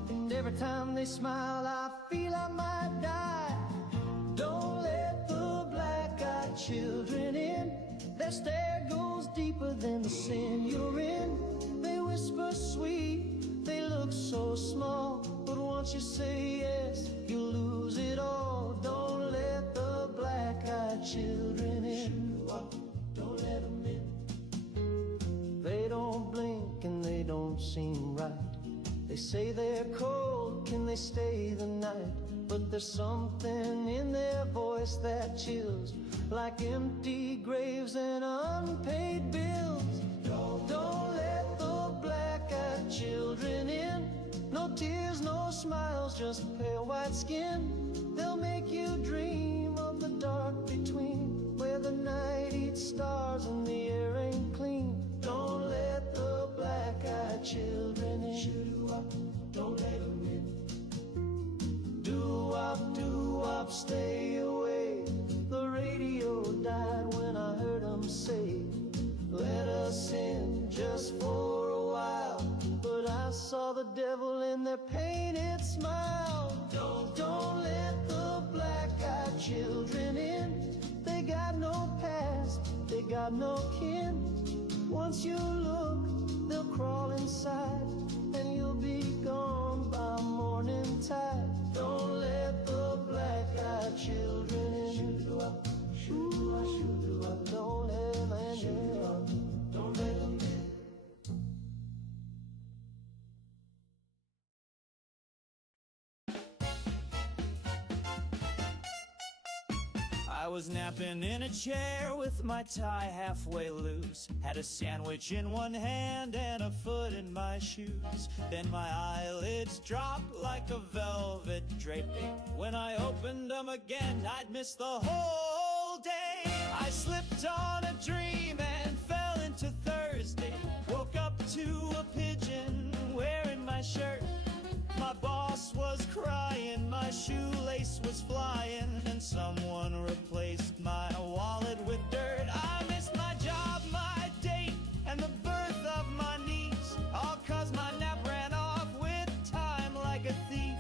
and every time they smile I feel I might die. Don't let the black-eyed children in. Their stare goes deeper than the sin you're in. They whisper sweet, they look so small, but once you say yes, you lose it all. Don't let the black-eyed children in. Don't let them in. They don't blink and they don't seem right. They say they're cold, can they stay the night? But there's something in their voice that chills, like empty graves and unpaid bills. Don't let the black-eyed children in. No tears, no smiles, just pale white skin. They'll make you dream of the dark between, where the night eats stars and the air ain't clean. Don't let the black-eyed children in. Shoot-a-up, don't let them in. Do-wop, stay away. The radio died when I heard them say, let us in just for a while. But I saw the devil in their painted smile. Don't let the black-eyed children in. They got no past, they got no kin. Once you look, they'll crawl inside, and you'll be gone by morning tide. Don't let the black-eyed children in. Shoot-a-up, shoot-a-up, shoot-a-up. Don't let them in. Don't let them in. I was napping in a chair with my tie halfway loose. Had a sandwich in one hand and a foot in my shoes. Then my eyelids dropped like a velvet draping. When I opened them again, I'd missed the whole day. I slipped on a dream and fell into Thursday. Woke up to a pigeon wearing my shirt. My boss was crying, my shoelace was flying, and someone replaced my wallet with dirt. I missed my job, my date, and the birth of my niece, all 'cause my nap ran off with time like a thief.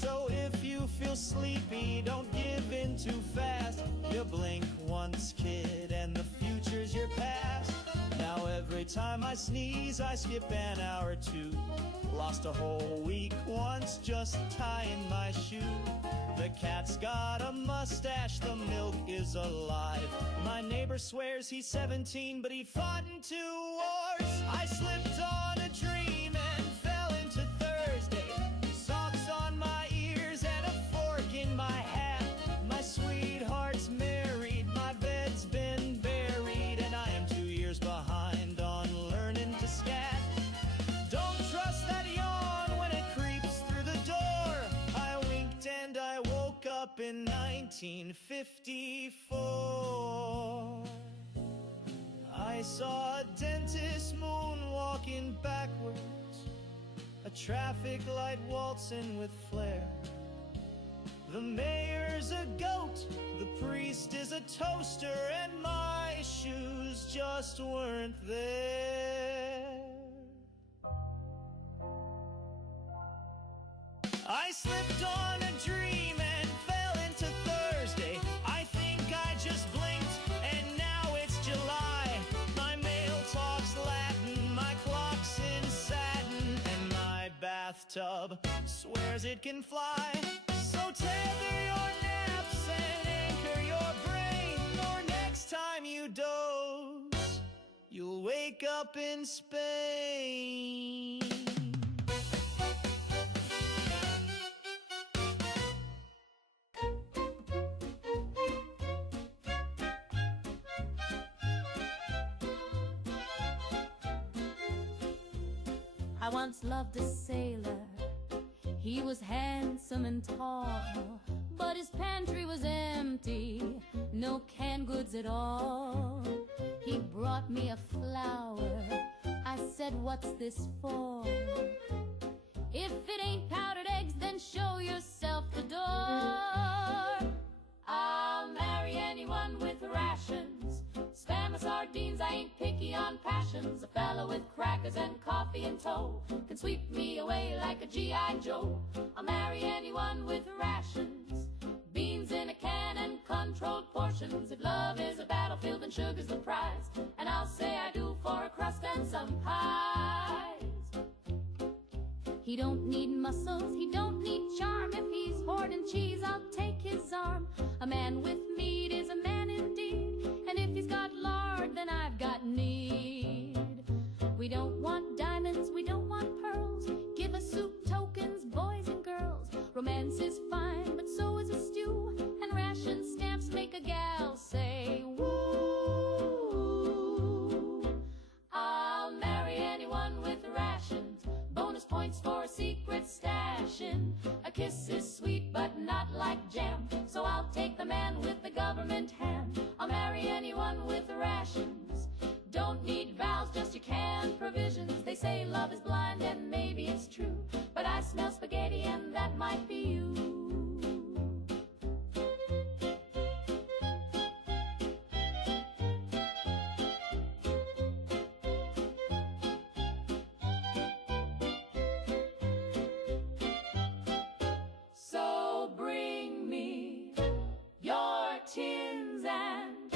So if you feel sleepy, don't give in too fast. You blink once, kid, and the future's your past. Now every time I sneeze, I skip an hour or two. Lost a whole week once just tying my shoe. The cat's got a mustache, the milk is alive. My neighbor swears he's 17, but he fought in 2 wars. I slipped on a dream and fell into Thursday. Socks on my ears and a fork in my hat. My sweetheart's married, my bed's been buried, and I am 2 years behind on learning to scat. Don't trust that yawn when it creeps through the door. I winked and I woke up in 1954. I saw a dentist moonwalking backwards, a traffic light waltzing with flair. The mayor's a goat, the priest is a toaster, and my shoes just weren't there. I slipped on a dream and fell into Thursday. I think I just blinked and now it's July. My mail talks Latin, my clock's in satin, and my bathtub swears it can fly. So tether your naps and anchor your brain, or next time you doze, you'll wake up in Spain. I once loved a sailor. He was handsome and tall, but his pantry was empty, no canned goods at all. He brought me a flower. I said, what's this for? If it ain't powdered eggs, then show yourself the door. I'll marry anyone with rations. Spam or sardines, I ain't picky on passions. A fellow with crackers and coffee in tow can sweep me away like a G.I. Joe. I'll marry anyone with rations. Beans in a can and controlled portions. If love is a battlefield, then sugar's the prize. And I'll say I do for a crust and some pies. He don't need muscles, he don't need charm. If he's hoarding cheese, I'll take his arm. A man with meat is a man indeed. And if he's got lard, then I've got need. We don't want diamonds, we don't want pearls. Give us soup tokens, boys and girls. Romance is fine, but so is a stew. And ration stamps make a gal say, woo. I'll marry anyone with rations. Bonus points for a secret stashing. A kiss is sweet, but not like jam. So I'll take the man with the government hand. I'll marry anyone with rations. Don't need vows, just your canned provisions. They say love is blind, and maybe it's true. But I smell spaghetti, and that might be you. So bring me your tins and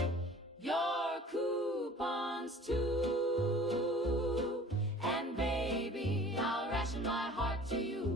your coupons too. And baby, I'll ration my heart to you.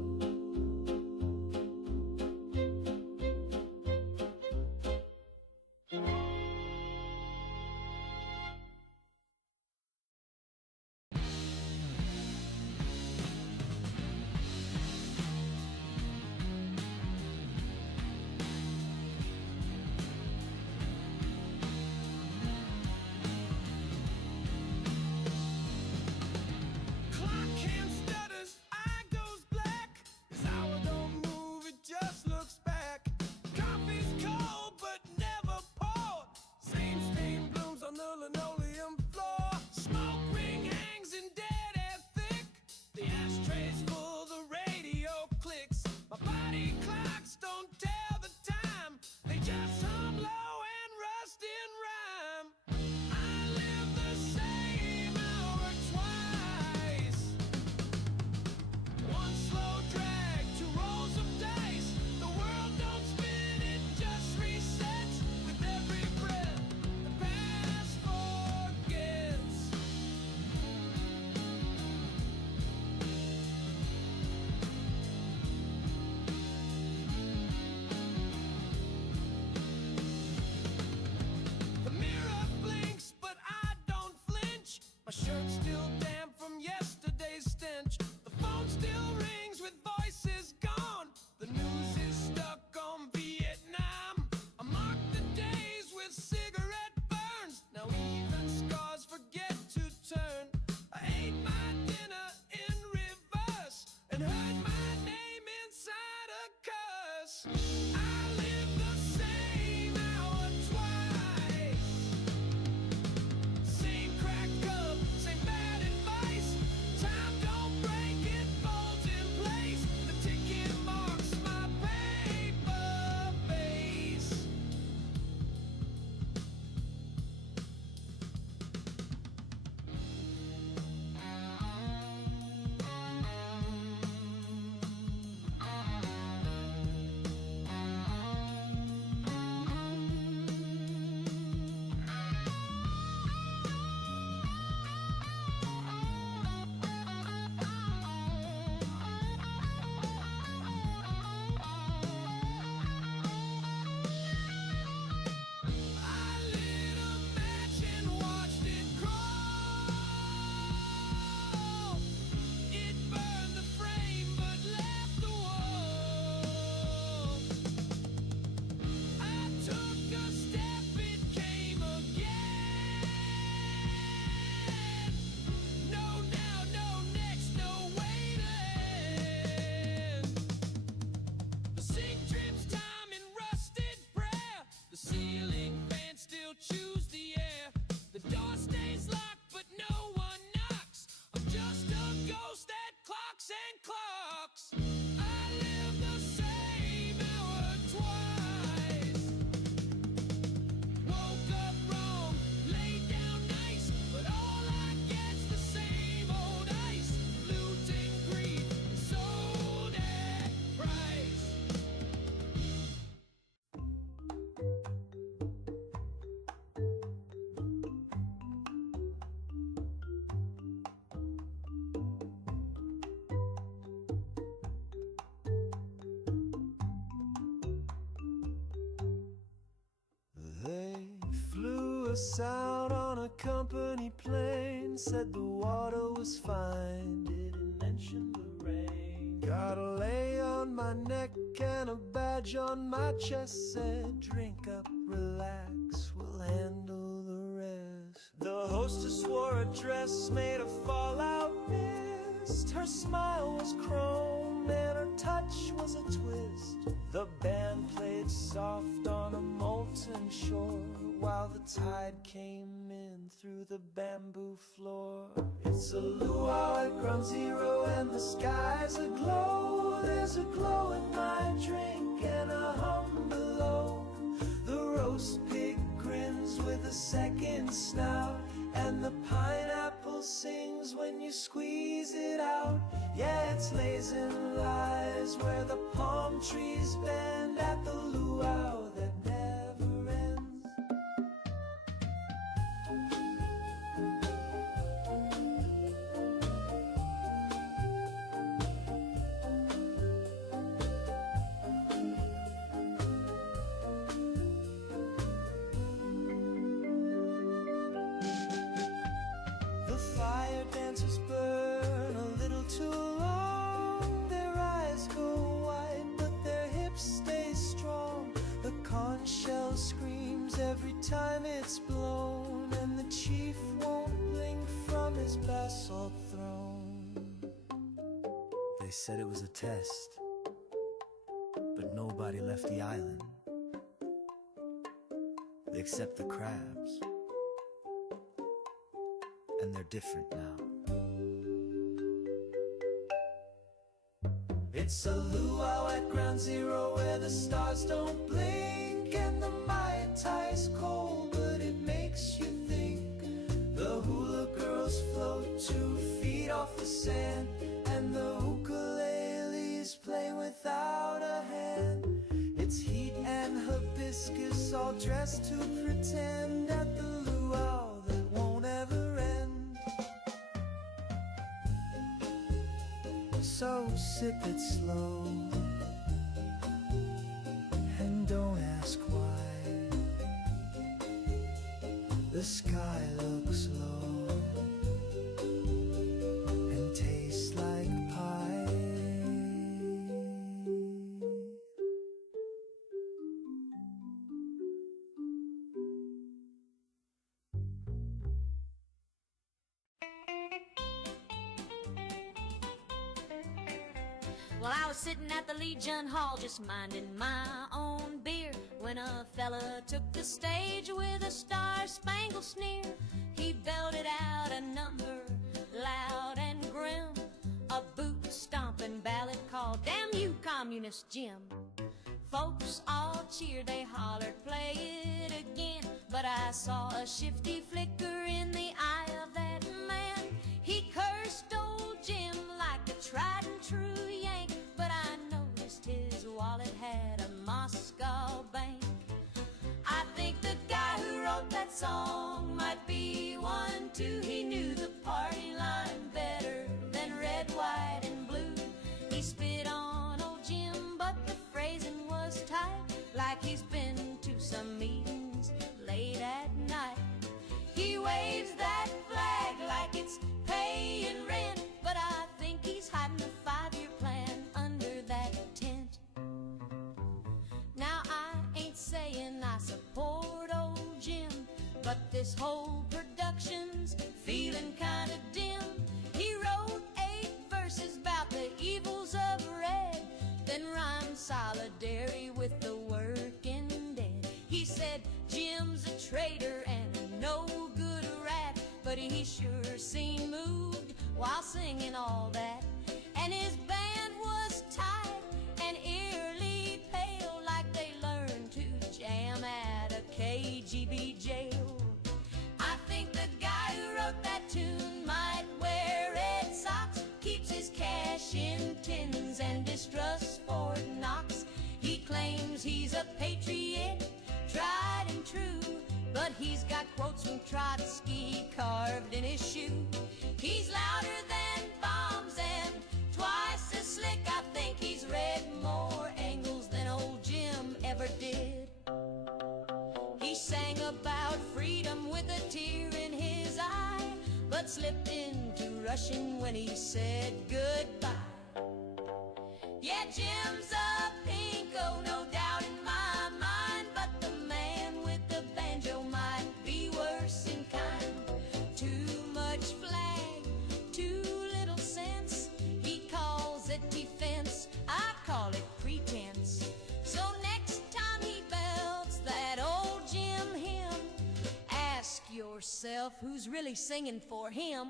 us out on a company plane. Said the water was fine, didn't mention the rain. Got a lei on my neck and a badge on my chest. Said drink up, relax, we'll handle the rest. The hostess wore a dress made of fallout mist. Her smile was chrome and her touch was a twist. The band played soft on a molten shore while the tide came in through the bamboo floor. It's a luau at ground zero and the sky's aglow. There's a glow in my drink and a hum below. The roast pig grins with a second snout, and the pineapple sings when you squeeze it out. Yeah, it's lays and lies where the palm trees bend at the luau that never ends. The fire dancers burn a little too long. Their eyes go wide, but their hips stay strong. The conch shell screams every time it's blown, and the chief won't blink from his basalt throne. They said it was a test, but nobody left the island except the crabs. And they're different now. It's a luau at ground zero where the stars don't blink, and the Mai Tai's cold, but it makes you think. The hula girls float 2 feet off the sand, and the ukuleles play without a hand. It's heat and hibiscus all dressed to pretend at the luau that won't ever end. So sip it slow and don't ask why. The sky looks low and tastes like pie. Well, I was sitting at the Legion Hall just minding my own beer when a fella took the stage with a star-spangled sneer. He belted out a number loud and grim, a boot-stomping ballad called Damn You, Communist Jim. Folks all cheered, they hollered, play it again, but I saw a shifty flicker in the eye of that man. He cursed old Jim like a tried and true Yank, but I noticed his wallet had a Moscow bank. I think the guy who wrote that song might be one too. He knew the party line better than red, white, and blue. He spit on old Jim, but the phrasing was tight, like he's been to some meetings late at night. He waves that flag like it's paying rent, but I think he's hiding a 5-year plan under that tent. Now I ain't saying I support old Jim, but this whole production's feeling kinda dim. He wrote 8 verses about the evils of red, then rhymed solidarity with the working dead. He said Jim's a traitor and a no good rat, but he sure seemed moved while singing all that. And his band was tight and eerily pale, like they learned to jam at a KGB jail. I think the guy who wrote that tune might wear red socks, keeps his cash in tins and distrusts Fort Knox. He claims he's a patriot, tried and true, but he's got quotes from Trotsky carved in his shoe. He's louder than bombs and twice as slick. I think he's read more Engels than old Jim ever did. He sang about freedom with a tear in his eye, but slipped into Russian when he said goodbye. Yeah, Jim's a pinko, no doubt in my mind, but the man with the banjo might be worse in kind. Too much flag, too little sense. He calls it defense, I call it pretense. So next time he belts that old Jim hymn, ask yourself who's really singing for him.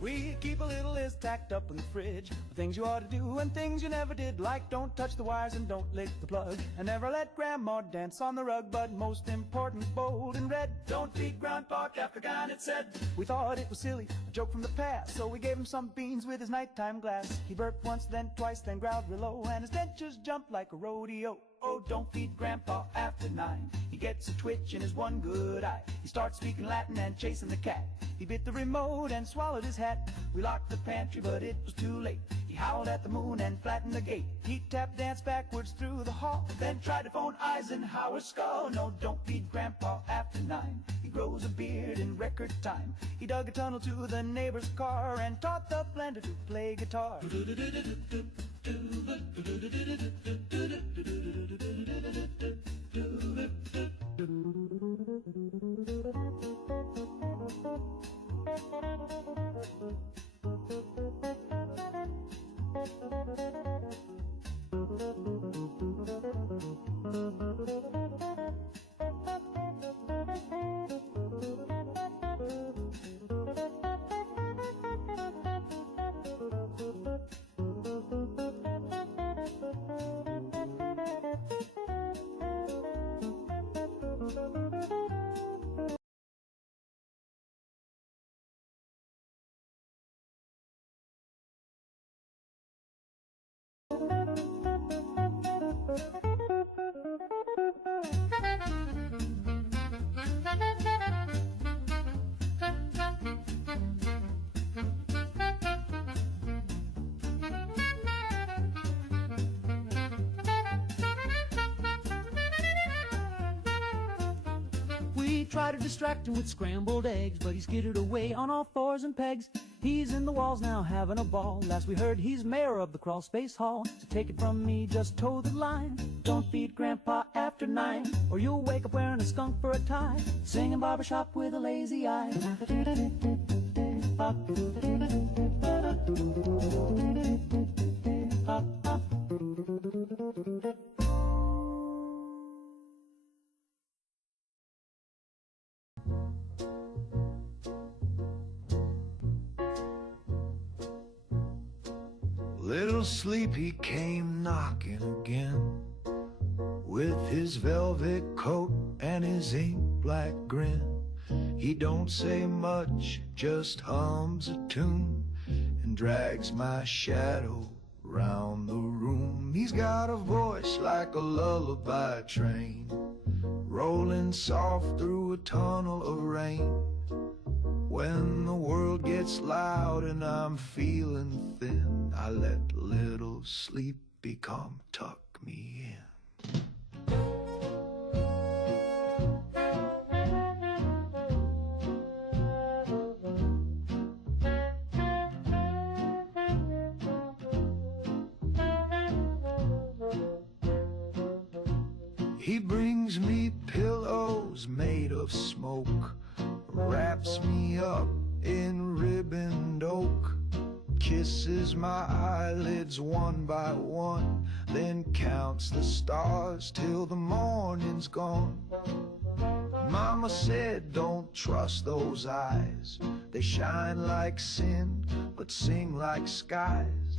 We keep a little list tacked up in the fridge of things you ought to do and things you never did, like don't touch the wires and don't lick the plug and never let Grandma dance on the rug. But most important, bold and red, don't feed Grandpa Capricorn, it said. We thought it was silly, a joke from the past, so we gave him some beans with his nighttime glass. He burped once, then twice, then growled real low, and his dentures jumped like a rodeo. Oh, don't feed Grandpa after 9. He gets a twitch in his one good eye. He starts speaking Latin and chasing the cat. He bit the remote and swallowed his hat. We locked the pantry, but it was too late. He howled at the moon and flattened the gate. He tap danced backwards through the hall, then tried to phone Eisenhower's skull. No, don't feed Grandpa after 9. He grows a beard in record time. He dug a tunnel to the neighbor's car and taught the blender to play guitar. Try to distract him with scrambled eggs, but he's skittered away on all fours and pegs. He's in the walls now having a ball. Last we heard he's mayor of the crawl space hall. So take it from me, just toe the line. Don't feed Grandpa after 9, or you'll wake up wearing a skunk for a tie, singing barbershop with a lazy eye. Little Sleepy came knocking again, with his velvet coat and his ink black grin. He don't say much, just hums a tune and drags my shadow round the room. He's got a voice like a lullaby train, rolling soft through a tunnel of rain. When the world gets loud and I'm feeling thin, I let Little Sleepy come tuck me in. He brings me pillows made of smoke, wraps me up in ribboned oak, kisses my eyelids one by one, then counts the stars till the morning's gone. Mama said don't trust those eyes, they shine like sin but sing like skies.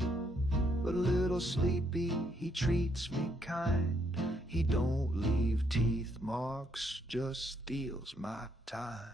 But Little Sleepy, he treats me kind. He don't leave teeth marks, just steals my time.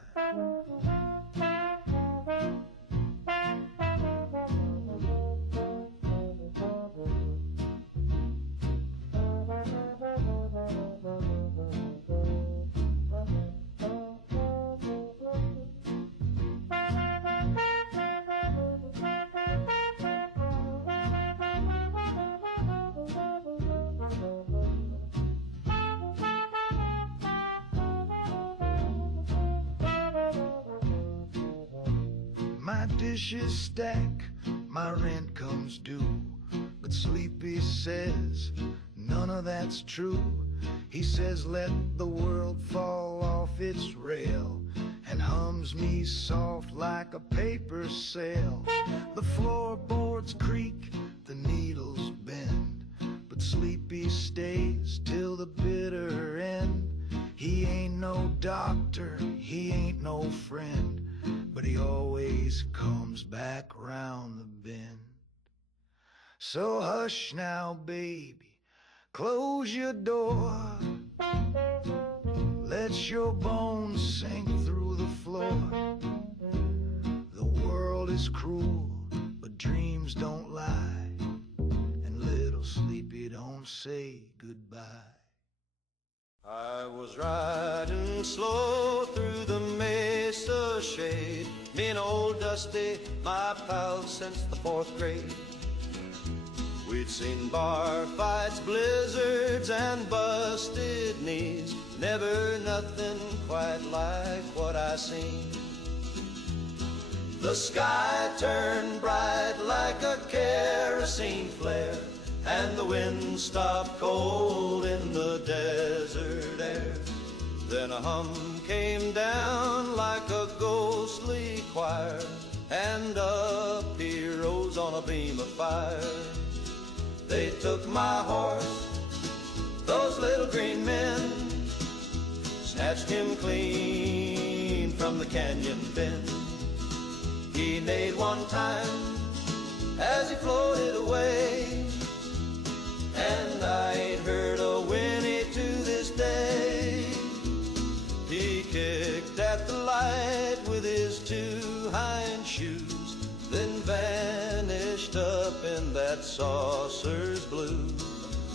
My dishes stack, my rent comes due. But Sleepy says none of that's true. He says let the world fall off its rail, and hums me soft like a paper sail. The floorboards creak, the needles bend, but Sleepy stays till the bitter end. He ain't no doctor, he ain't no friend, but he always comes back round the bend. So hush now, baby, close your door. Let your bones sink through the floor. The world is cruel, but dreams don't lie, and little Sleepy don't say goodbye. I was riding slow through the mesa shade, me and old Dusty, my pal since the 4th grade. We'd seen bar fights, blizzards, and busted knees, never nothing quite like what I seen. The sky turned bright like a kerosene flare, and the wind stopped cold in the desert air. Then a hum came down like a ghostly choir, and up he rose on a beam of fire. They took my horse, those little green men, snatched him clean from the canyon bend. He neighed one time as he floated away, and I ain't heard a whinny to this day. He kicked at the light with his 2 hind shoes, then vanished up in that saucer's blue.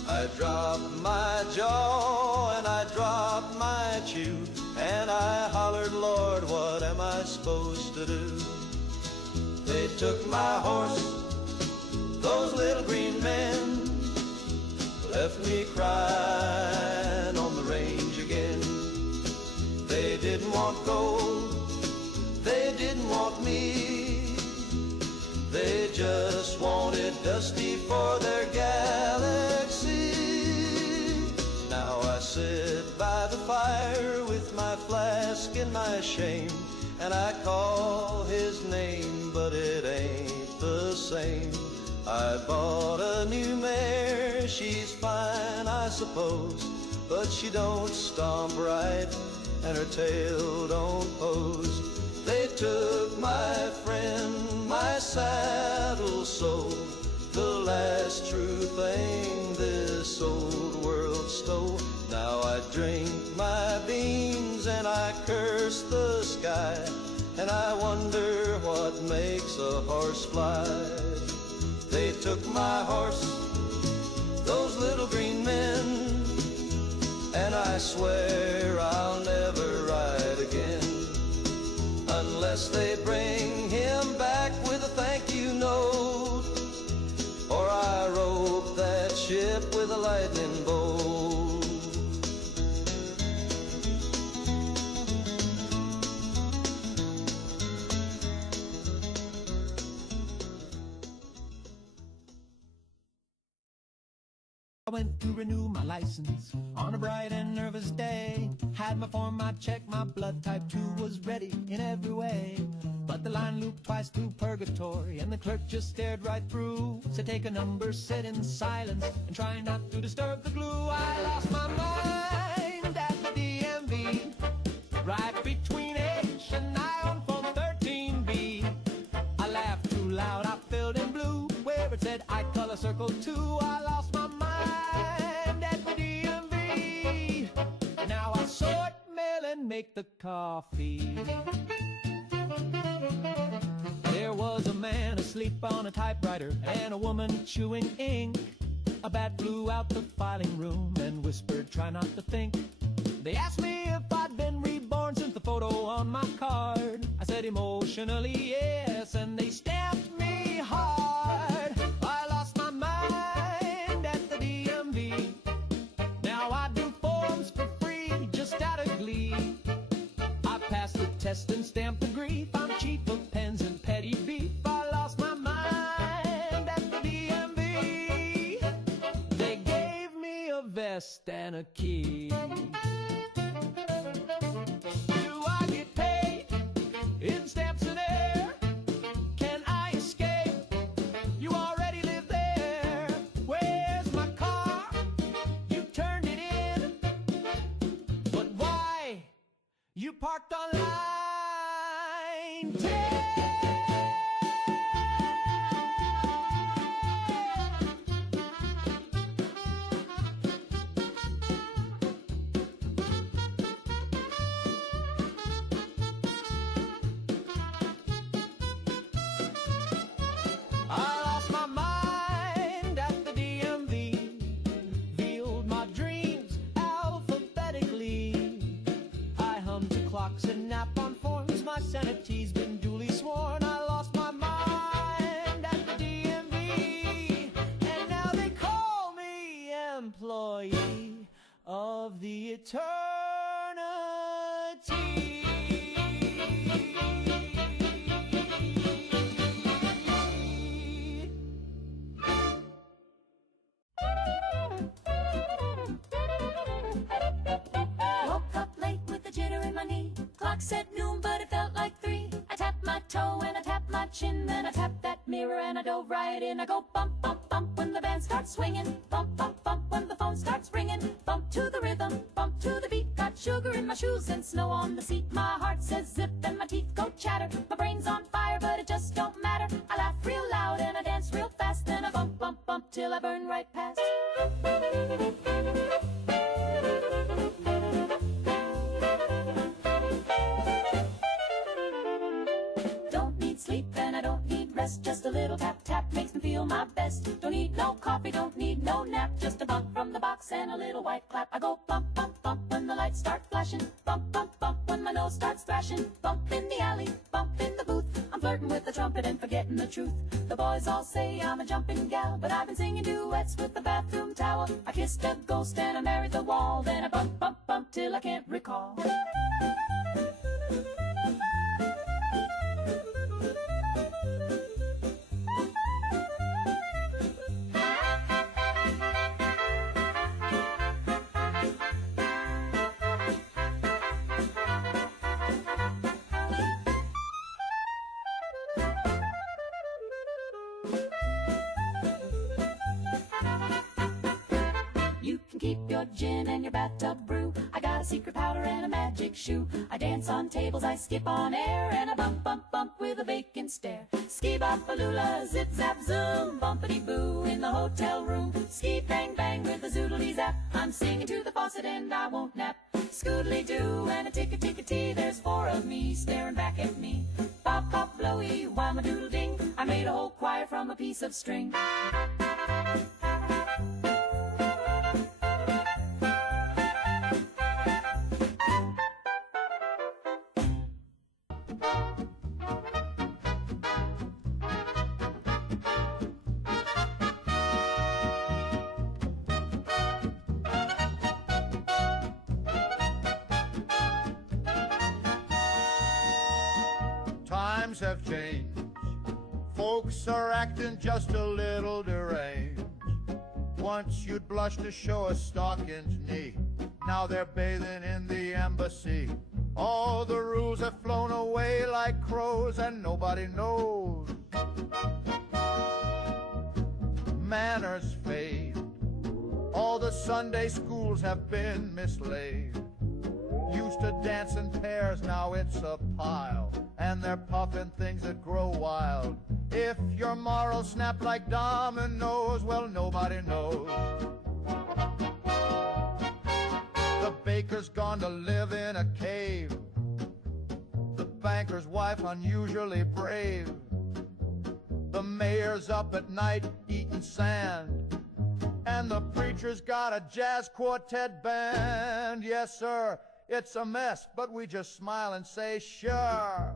I dropped my jaw and I dropped my chew, and I hollered, Lord, what am I supposed to do? They took my horse, those little green men, left me crying on the range again. They didn't want gold, they didn't want me, they just wanted Dusty for their galaxy. Now I sit by the fire with my flask and my shame, and I call his name, but it ain't the same. I bought a new mare, she's fine I suppose, but she don't stomp right and her tail don't pose. They took my friend, my saddle sold, the last true thing this old world stole. Now I drink my beans and I curse the sky, and I wonder what makes a horse fly. They took my horse, those little green men, and I swear I'll never ride again, unless they bring him back with a thank you note, or I rope that ship with a lightning bolt. I went to renew my license on a bright and nervous day. Had my form, my check, my blood type 2 was ready in every way. But the line looped twice through purgatory, and the clerk just stared right through. Said take a number, sit in silence, and try not to disturb the glue. I lost my mind at the DMV, right between H and I on phone 13B. I laughed too loud, I filled in blue, where it said I color circle 2. I lost my mind at the DMV. Now I sort mail and make the coffee. There was a man asleep on a typewriter and a woman chewing ink. A bat flew out the filing room and whispered, try not to think. They asked me if I'd been reborn since the photo on my card. I said emotionally yes, and they stamped me hard. I lost my mind at the DMV. Now I do forms for free, just out of glee. I passed the test and stamped the grief. I'm chief of pens and petty You parked on line 10. I lost my mind at the DMV, viewed my dreams alphabetically. I hummed to clocks and nap on forms, my sanity's been duly sworn. I lost my mind at the DMV, and now they call me employee of the eternity. Woke up late with a jitter in my knee. Clock said noon, but it felt like 3. I tapped my toe and I tapped my chin. Then I tapped that mirror and I dove right in. I go bump, bump, bump when the band starts swinging. Bump, bump, bump when the phone starts ringing. Bump to the rhythm, bump to the beat. Got sugar in my shoes and snow on the seat. My heart says zip and my teeth go chatter. My brain's on fire, but it just don't matter. I laugh real loud and I dance real fast. Then I bump, bump, bump till I burn right past. Don't need sleep and I don't need rest. Just a little tap tap makes me feel my best. Don't need no coffee, don't need no nap. Just a bump from the box and a little white clap. I go bump, bump, bump when the lights start flashing. Bump, bump, bump when my nose starts thrashing. Bump in the alley, bump in the booth. I'm flirting with the trumpet and forgetting the truth. The boys all say I'm a jumping gal, but I've been singing duets with the bathroom towel. I kissed a ghost and I married the wall. Then I bump, bump, bump till I can't recall. You can keep your gin and your bathtub brew. I got a secret powder and a magic shoe. I dance on tables, I skip on air, and I bump, bump, bump with a vacant stare. Ski-bop-a-lula, zip-zap-zoom, bumpity-boo in the hotel room. Ski-bang-bang with a zoodly-zap. I'm singing to the faucet and I won't nap. Scoodly-doo and a tick-a-tick-a-tee. There's 4 of me staring back at me. Pop-pop-blowy, wham-a-doodle-ding. I made a whole choir from a piece of string. Times have changed. Folks are acting just a little deranged. Once you'd blush to show a stockinged knee. Now they're bathing in the embassy. All the rules have flown away like crows and nobody knows. Manners fade. All the Sunday schools have been mislaid. Used to dance in pairs, now it's a pile. And they're puffing things that grow wild. If your morals snap like dominoes, well, nobody knows. The baker's gone to live in a cave. The banker's wife unusually brave. The mayor's up at night eating sand. And the preacher's got a jazz quartet band. Yes, sir, it's a mess, but we just smile and say, sure.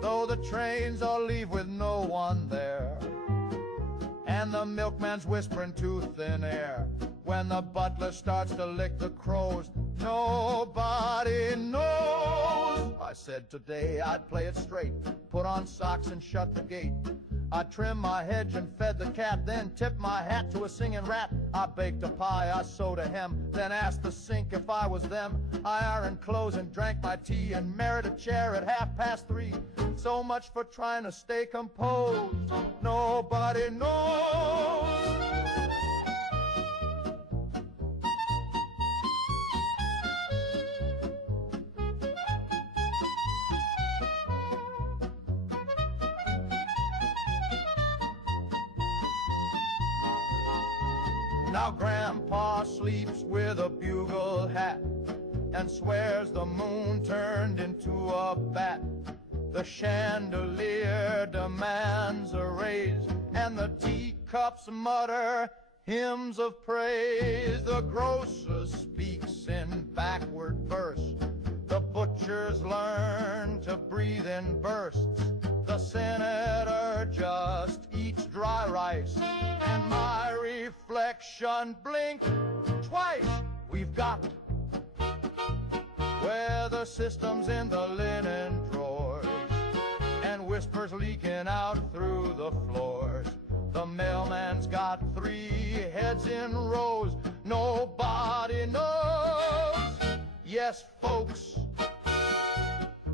Though the trains all leave with no one there. And the milkman's whispering to thin air. When the butler starts to lick the crows, nobody knows. I said today I'd play it straight, put on socks and shut the gate. I trimmed my hedge and fed the cat, then tipped my hat to a singing rat. I baked a pie, I sewed a hem, then asked the sink if I was them. I ironed clothes and drank my tea and married a chair at 3:30. So much for trying to stay composed. Nobody knows. Now Grandpa sleeps with a bugle hat and swears the moon turned into a bat. The chandelier demands a raise, and the teacups mutter hymns of praise. The grocer speaks in backward verse. The butchers learn to breathe in bursts. The senator just eats dry rice, and my reflection blinks twice. We've got weather systems in the linen drawers, and whispers leaking out through the floors. The mailman's got 3 heads in rows. Nobody knows. Yes, folks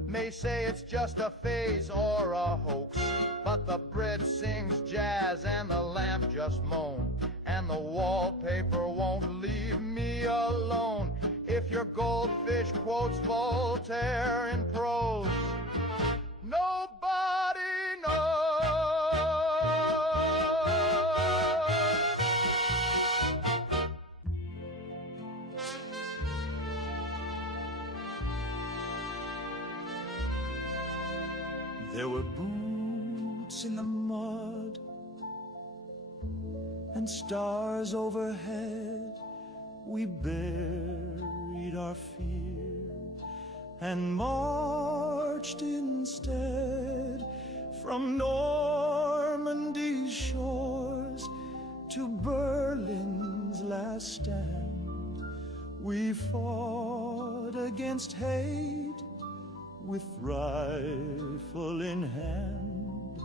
may say it's just a phase or a hoax, but the bread sings jazz and the lamp just moans, and the wallpaper won't leave me alone. If your goldfish quotes Voltaire in prose, nobody knows. There were boots in the mud and stars overhead. We buried our fear and marched instead from Normandy's shores to Berlin's last stand. We fought against hate with rifle in hand.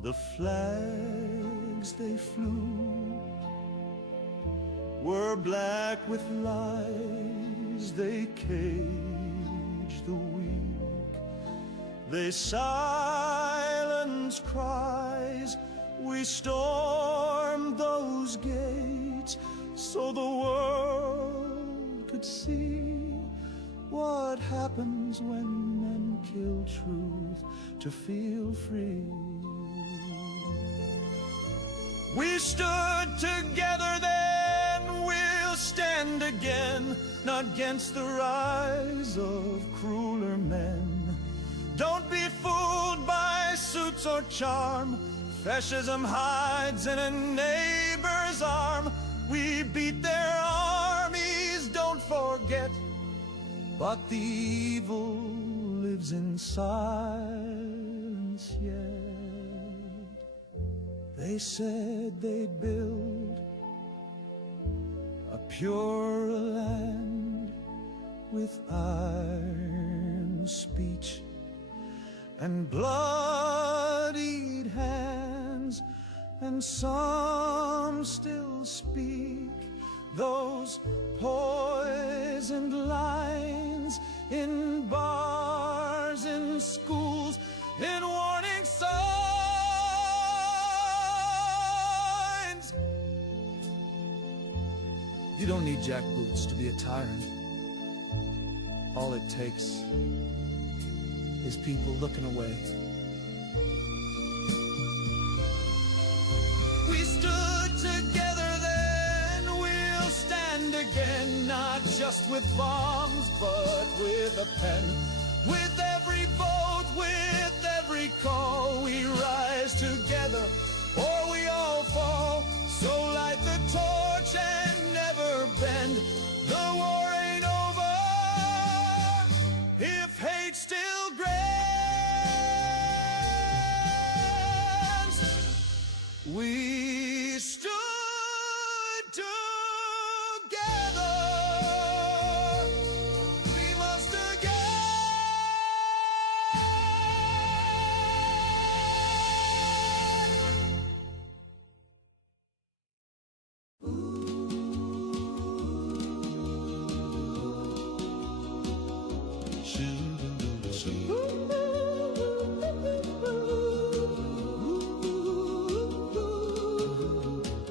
The flags they flew were black with lies. They caged the weak. They silenced cries. We stormed those gates so the world could see what happens when men kill truth to feel free. We stood together then, we'll stand again, not against the rise of crueler men. Don't be fooled by suits or charm. Fascism hides in a neighbor's arm. We beat their armies, don't forget. But the evil lives in silence yet. They said they'd build a purer land with iron speech and bloodied hands, and some still speak those poisoned lines in bars, in schools, in warning signs. You don't need jackboots to be a tyrant. All it takes is people looking away. We stood together then, we'll stand again, not just with bombs, but with a pen. With every vote, with every call, we rise together, or we all fall. So light the torch and never bend. The war ain't over if hate still grants. We stood together. We must again.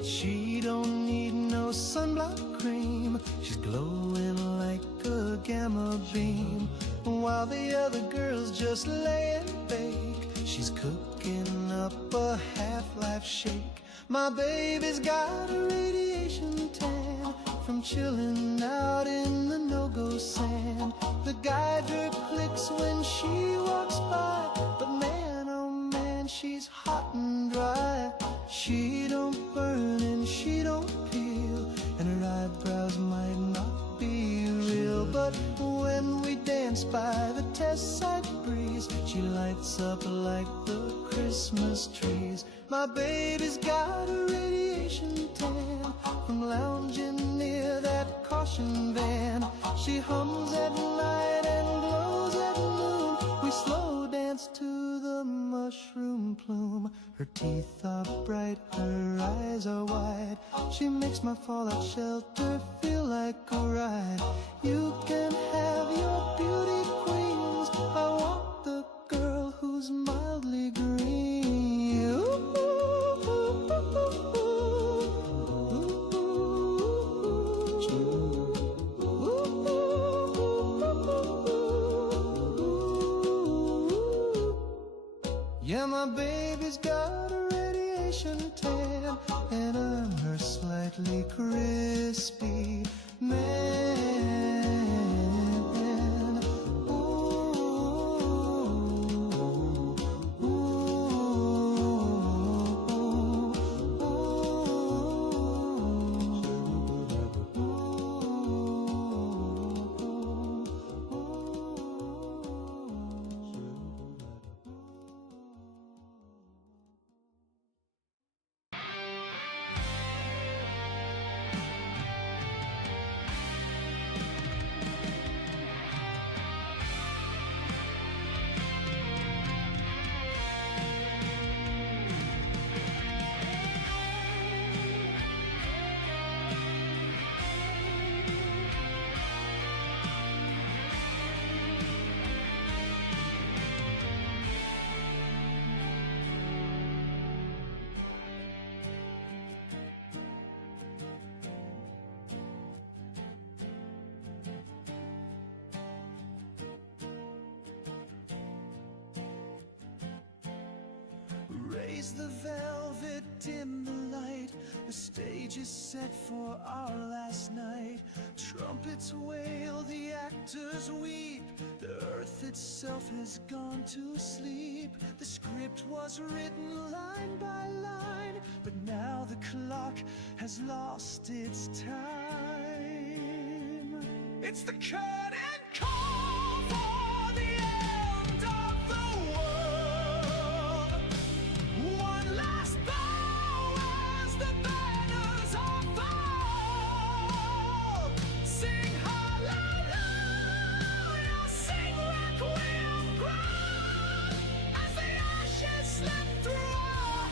She don't need no sunblock cream. She's glowing like a gamma beam. While the other girls just lay and bake, she's cooking up a half-life shake My baby's got a radiation tan from chilling out in the no-go sand. The guide her clicks when she walks by, but man, oh man, she's hot and dry. She don't burn and she don't peel, and her eyebrows might not be real, but when we dance by the test site breeze, she lights up like the Christmas trees. My baby's got a radiation tan from lounging near that caution van. She hums at night and glows at noon. We slow dance to the mushroom plume. Her teeth are bright, her eyes are wide. She makes my fallout shelter feel like a ride. You can have your beauty queens. I want the girl who's mildly green. Yeah, my baby's got a radiation tan, and I'm her slightly crispy man. Raise the velvet, dim the light. The stage is set for our last night. Trumpets wail, the actors weep. The earth itself has gone to sleep. The script was written line by line, but now the clock has lost its time. It's the curtain call for the end of the world. One last bow as the banners are furled. Sing hallelujah, sing requiem cry, as the ashes slip through our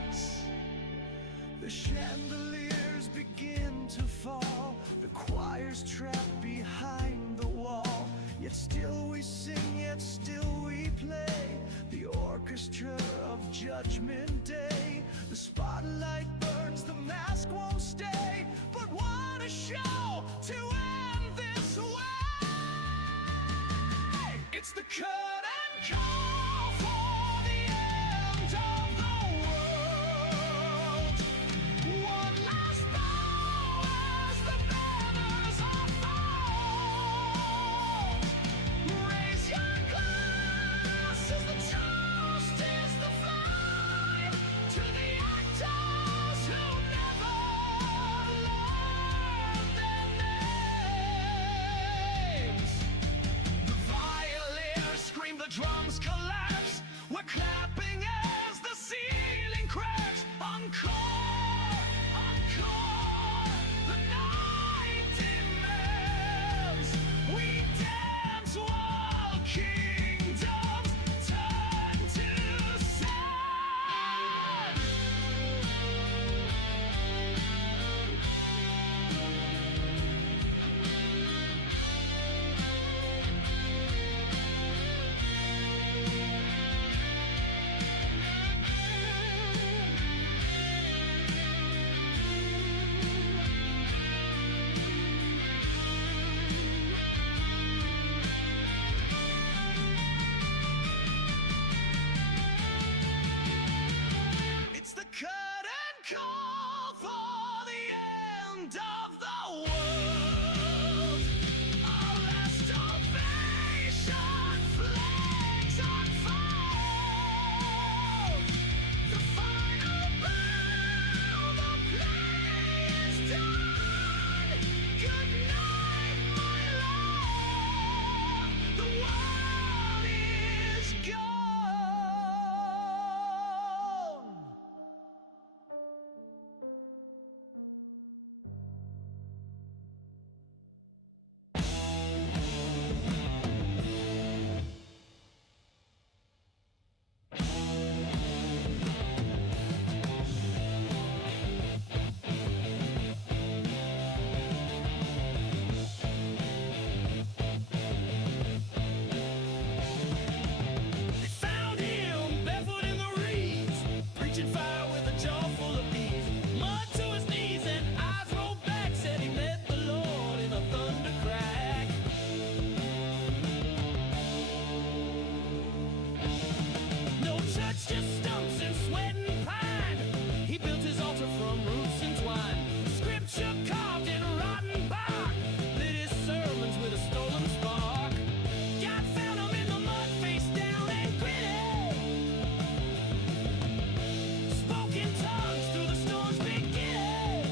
hands. The chandeliers begin to fall, the choir's trapped behind the wall. Yet still we sing, yet still we play the orchestra of Judgment Day. The spotlight burns, the mask won't stay, but what a show to end this way. It's the curtain call for the end of the world. One last bow as the banners are furled. Raise your glass as the toast is the flight to the actors of the world. Our restoration flags unfold. The final bell, the play is done. Good night, my love. The world is gone. They found him barefoot in the reeds, preaching fire with a jaw full of bees. Mud to his knees and eyes rolled back, said he met the Lord in a thunder crack. No church, just stumps and sweat and pine. He built his altar from roots and twine. Scripture carved in rotten bark, lit his sermons with a stolen spark. God found him in the mud, face down and gritty. Spoke in tongues through the storm's beginning.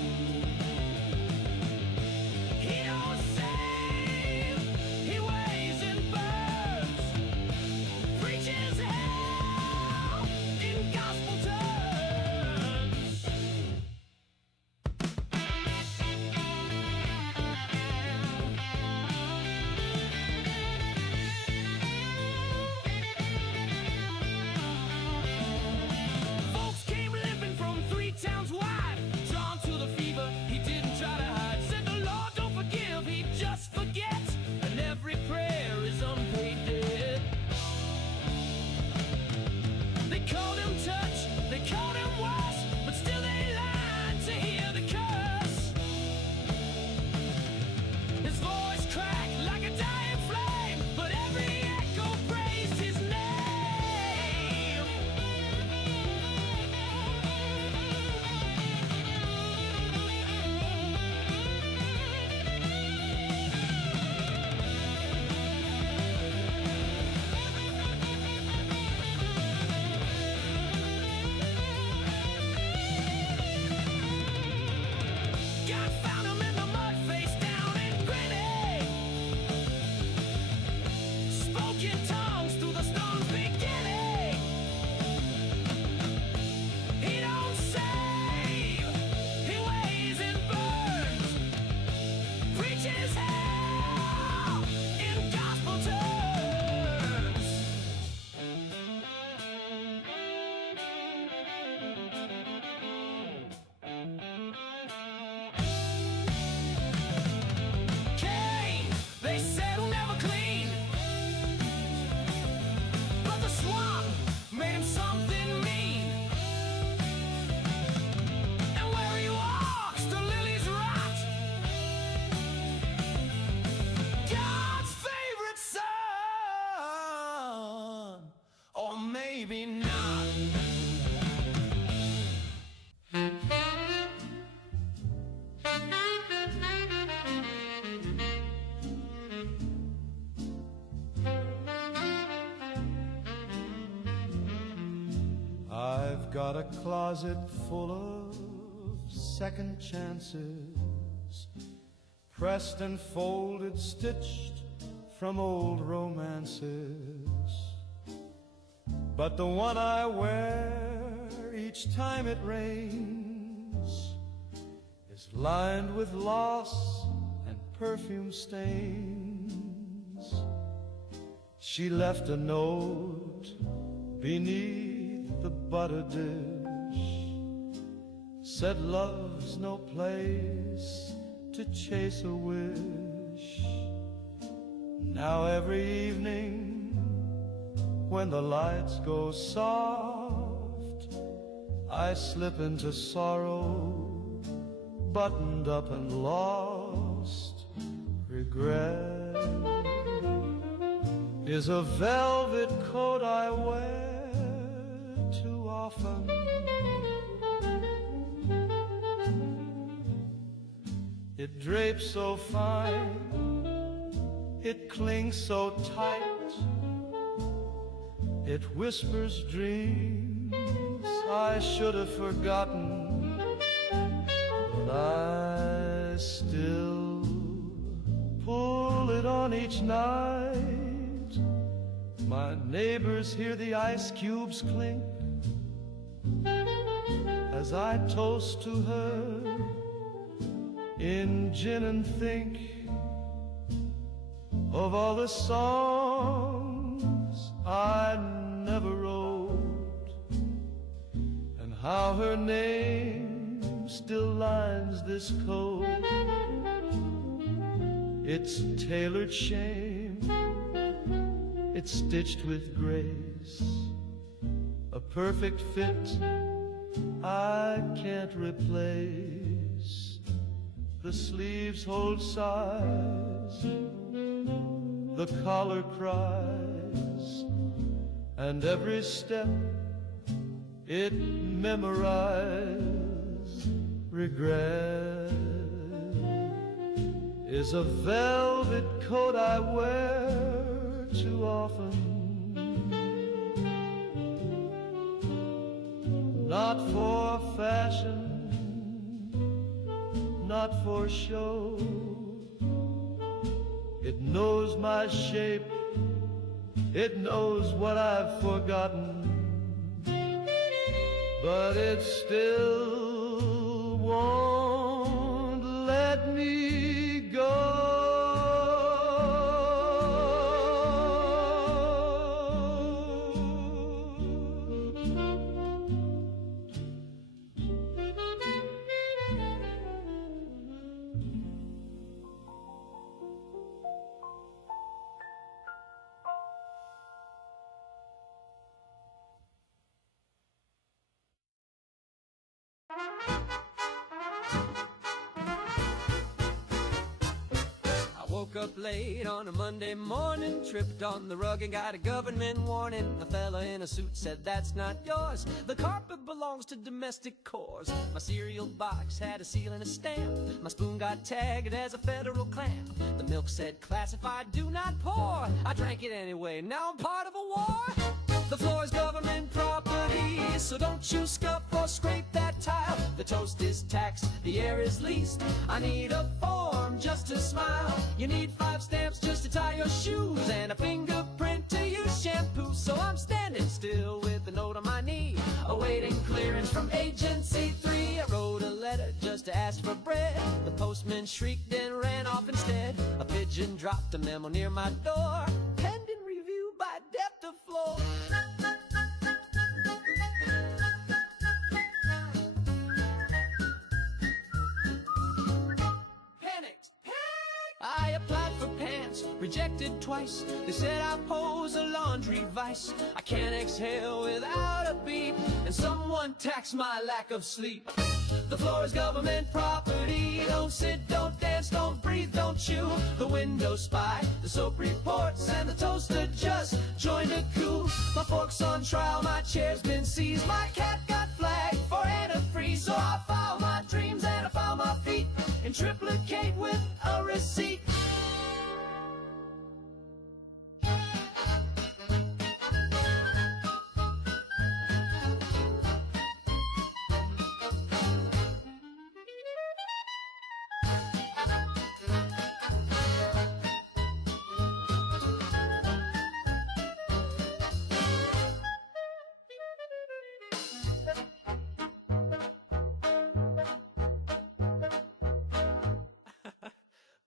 He don't save, he weighs and burns. Preaches hell in gospel terms. Folks came limping from 3 towns wide, drawn to the fever, he didn't try to hide. Said the Lord don't forgive, he just forgets, and every prayer is unpaid debt. They called him touch, they called him worse, but still they lied to hear the curse. His voice cracked like a dying flame, but every echo praised his name. God found him in the mud, face down and gritty. Spoke in tongues through the storm's beginning. He don't save, he weighs and burns. Preaches hell in gospel terms. Cain, they said will never clean, but the swamp made him something mean. And where he walks, the lilies rot. God's favorite son, or maybe not. I've got a closet full of second chances, pressed and folded, stitched from old romances. But the one I wear each time it rains is lined with loss and perfume stains. She left a note beneath the butter dish, said love's no place to chase a wish. Now every evening when the lights go soft, I slip into sorrow, buttoned up and lost. Regret is a velvet coat I wear too often. It drapes so fine, it clings so tight, it whispers dreams I should have forgotten, but I still pull it on each night. My neighbors hear the ice cubes clink as I toast to her in gin and think of all the songs I never wrote, and how her name still lines this coat. It's tailored shame, it's stitched with grace, a perfect fit I can't replace. The sleeves hold size, the collar cries, and every step it memorized. Regret is a velvet coat I wear too often, not for fashion, not for show. It knows my shape, it knows what I've forgotten, but it still won't let me go. Woke up late on a Monday morning, tripped on the rug and got a government warning. A fella in a suit said, "That's not yours. The carpet belongs to domestic cores." My cereal box had a seal and a stamp. My spoon got tagged as a federal clamp. The milk said, "Classified, do not pour." I drank it anyway, now I'm part of a war. The floor is government property, so don't you scuff or scrape that tile. The toast is taxed, the air is leased. I need a form just to smile. You need 5 stamps just to tie your shoes, and a fingerprint to use shampoo. So I'm standing still with a note on my knee, awaiting clearance from Agency 3. I wrote a letter just to ask for bread. The postman shrieked and ran off instead. A pigeon dropped a memo near my door, pending review by depth of floor. I applied for pants, rejected twice. They said I pose a laundry vice. I can't exhale without a beat, and someone taxed my lack of sleep. The floor is government property. Don't sit, don't dance, don't breathe, don't chew. The window spy, the soap reports, and the toaster just joined a coup. My fork's on trial, my chair's been seized. My cat got flagged for antifreeze. So I file my dreams and I file my feet in triplicate with a receipt.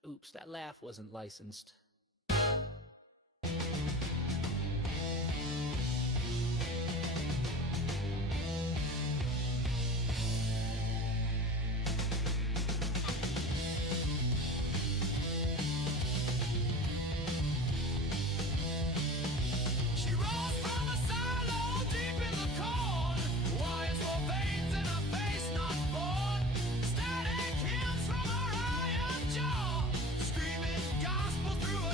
Oops, that laugh wasn't licensed. Through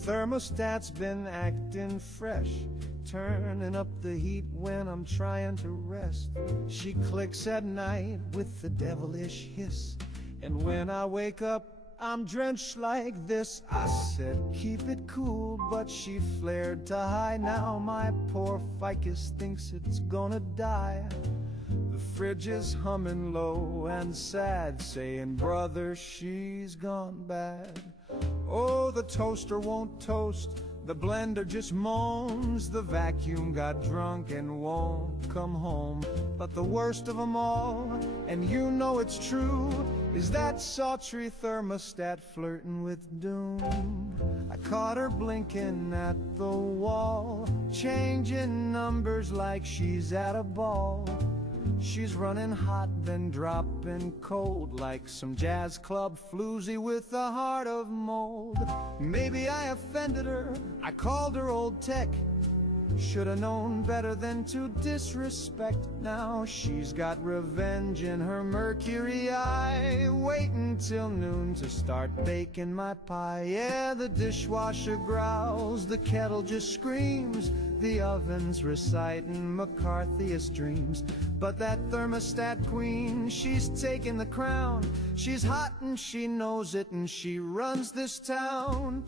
thermostat's been acting fresh, turning up the heat when I'm trying to rest. She clicks at night with the devilish hiss, and when I wake up, I'm drenched like this. I said, keep it cool, but she flared to high. Now my poor ficus thinks it's gonna die. The fridge is humming low and sad, saying, brother, she's gone bad. Oh, the toaster won't toast, the blender just moans, the vacuum got drunk and won't come home. But the worst of them all, and you know it's true, is that sultry thermostat flirting with doom. I caught her blinking at the wall, changing numbers like she's at a ball. She's running hot, then dropping cold, like some jazz club floozy with a heart of mold. Maybe I offended her, I called her old tech. Should've known better than to disrespect. Now she's got revenge in her mercury eye, waiting till noon to start baking my pie. Yeah, the dishwasher growls, the kettle just screams, the oven's reciting McCarthyist dreams. But that thermostat queen, she's taking the crown. She's hot and she knows it, and she runs this town.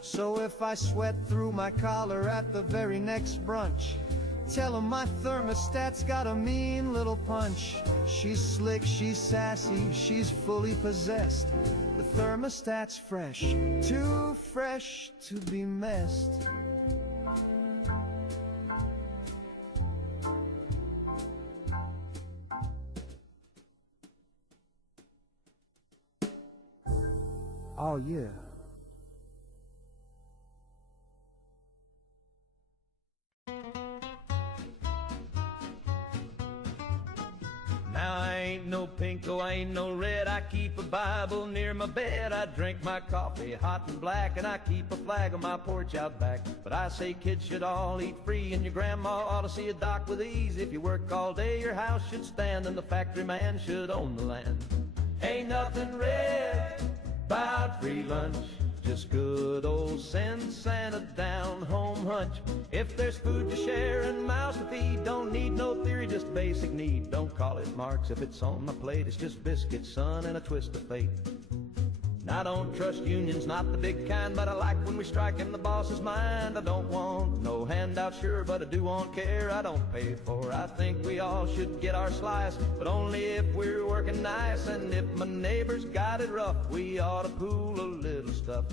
So if I sweat through my collar at the very next brunch, tell 'em my thermostat's got a mean little punch. She's slick, she's sassy, she's fully possessed. The thermostat's fresh, too fresh to be messed. Oh yeah. Now I ain't no pinko, I ain't no red. I keep a Bible near my bed. I drink my coffee hot and black, and I keep a flag on my porch out back. But I say kids should all eat free, and your grandma ought to see a doc with ease. If you work all day, your house should stand, and the factory man should own the land. Ain't nothing red about free lunch, just good old sense and a down-home hunch. If there's food to share and mouths to feed, don't need no theory, just basic need. Don't call it Marx if it's on my plate, it's just biscuits, son, and a twist of fate. Now I don't trust unions, not the big kind, but I like when we strike in the boss's mind. I don't want no handout, sure, but I do want care I don't pay for. I think we all should get our slice, but only if we're working nice. And if my neighbor's got it rough, we ought to pool a little stuff.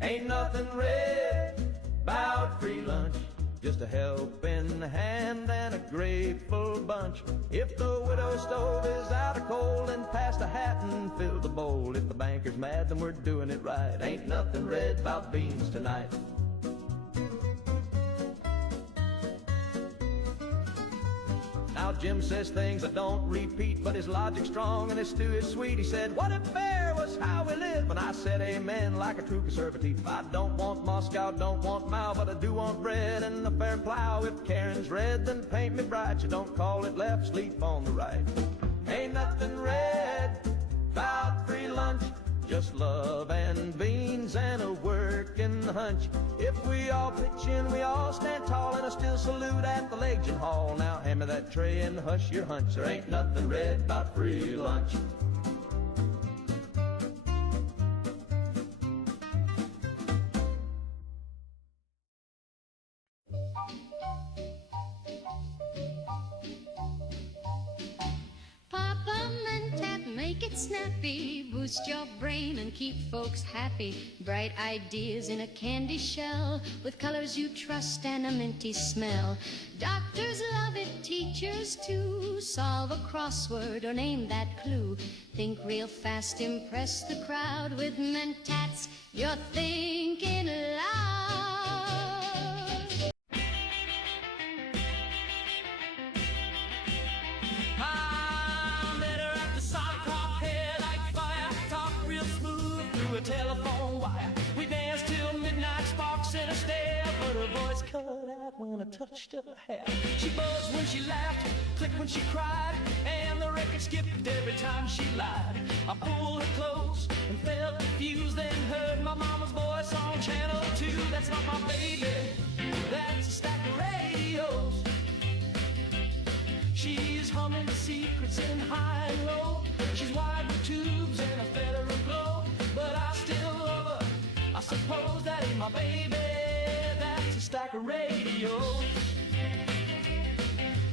Ain't nothing red about free lunch, just a helping hand and a grateful bunch. If the widow stove is out of coal, then pass the hat and fill the bowl. If the banker's mad, then we're doing it right. Ain't nothing red about beans tonight. Now Jim says things I don't repeat, but his logic's strong and his stew is sweet. He said, what if fair was how we live? And I said amen like a true conservative. I don't want Moscow, don't want Mao, but I do want bread and a fair plow. If Karen's red, then paint me bright. You don't call it left, sleep on the right. Ain't nothing red about free lunch, just love and beans and a working hunch. If we all pitch in, we all stand tall, and I still salute at the Legion Hall. Now hand me that tray and hush your hunch. There ain't nothing red about free lunch. Make it snappy, boost your brain and keep folks happy. Bright ideas in a candy shell with colors you trust and a minty smell. Doctors love it, teachers too. Solve a crossword or name that clue. Think real fast, impress the crowd with mentats. You're thinking loud. Telephone wire. We danced till midnight, sparks in a stare, but her voice cut out when I touched her hair. She buzzed when she laughed, clicked when she cried, and the record skipped every time she lied. I pulled her close and felt confused, then heard my mama's voice on channel 2. That's not my baby, that's a stack of radios. She's humming the secrets in high and low. She's wired with tubes and a federal glow, but I still love her. I suppose that ain't my baby, that's a stack of radios.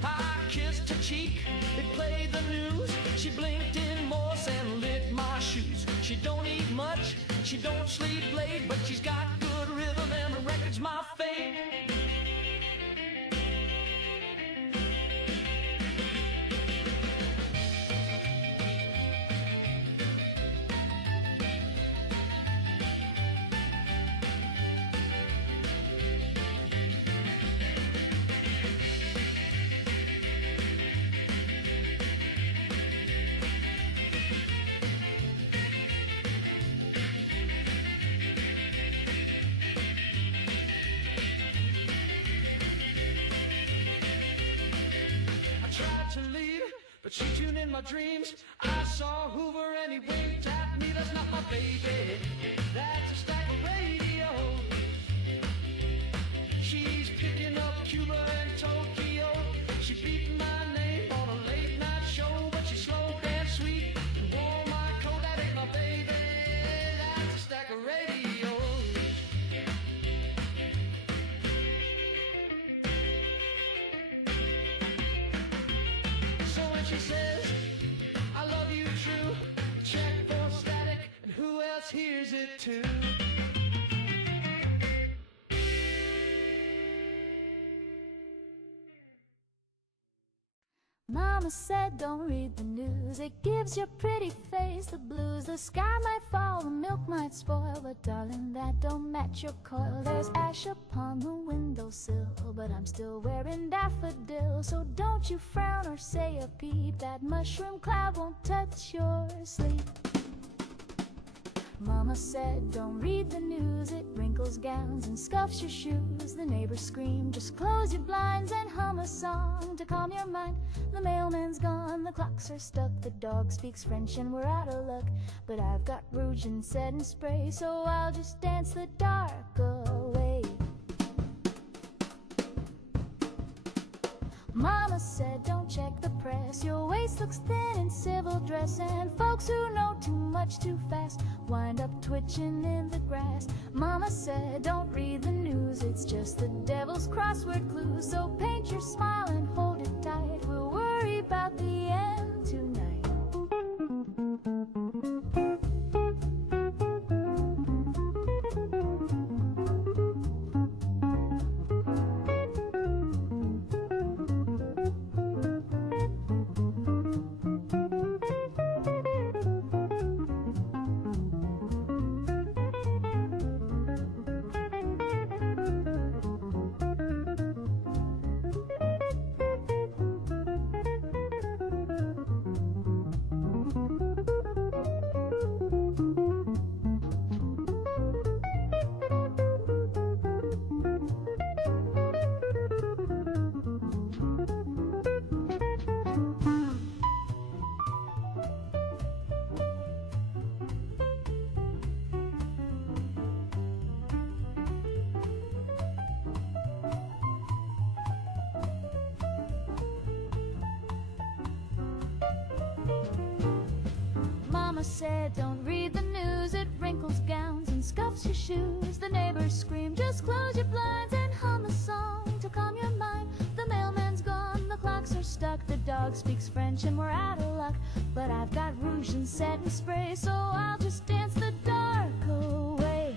I kissed her cheek, it played the news. She blinked in Morse and lit my shoes. She don't eat much, she don't sleep late, but she's got good rhythm and the record's my fate. But she tuned in my dreams. I saw Hoover and he winked at me. That's not my baby, that's a stack of radios. She's picking up Cuba and Tokyo. She beat my name on a late night show, but she's slow and sweet and wore my coat. That ain't my baby, that's a stack of radios. She says, I love you true. Check for static, and who else hears it too? Mama said don't read the news, it gives your pretty face the blues. The sky might fall, the milk might spoil, but darling, that don't match your coil. There's ash upon the windowsill, but I'm still wearing daffodil. So don't you frown or say a peep, that mushroom cloud won't touch your sleep. Mama said don't read the news, it wrinkles gowns and scuffs your shoes. The neighbors scream, just close your blinds and hum a song to calm your mind. The mailman's gone, the clocks are stuck, the dog speaks French and we're out of luck. But I've got rouge and setting spray, so I'll just dance the dark away. Mama said don't check the press, your waist looks thin in civil dress, and folks who know too much too fast wind up twitching in the grass. Mama said don't read the news, it's just the devil's crossword clues. So paint your smile and hold it tight, we'll worry about the end tonight. Mama said don't read the news, it wrinkles gowns and scuffs your shoes. The neighbors scream, just close your blinds and hum a song to calm your mind. The mailman's gone, the clocks are stuck, the dog speaks French and we're out of luck. But I've got rouge and setting spray, so I'll just dance the dark away.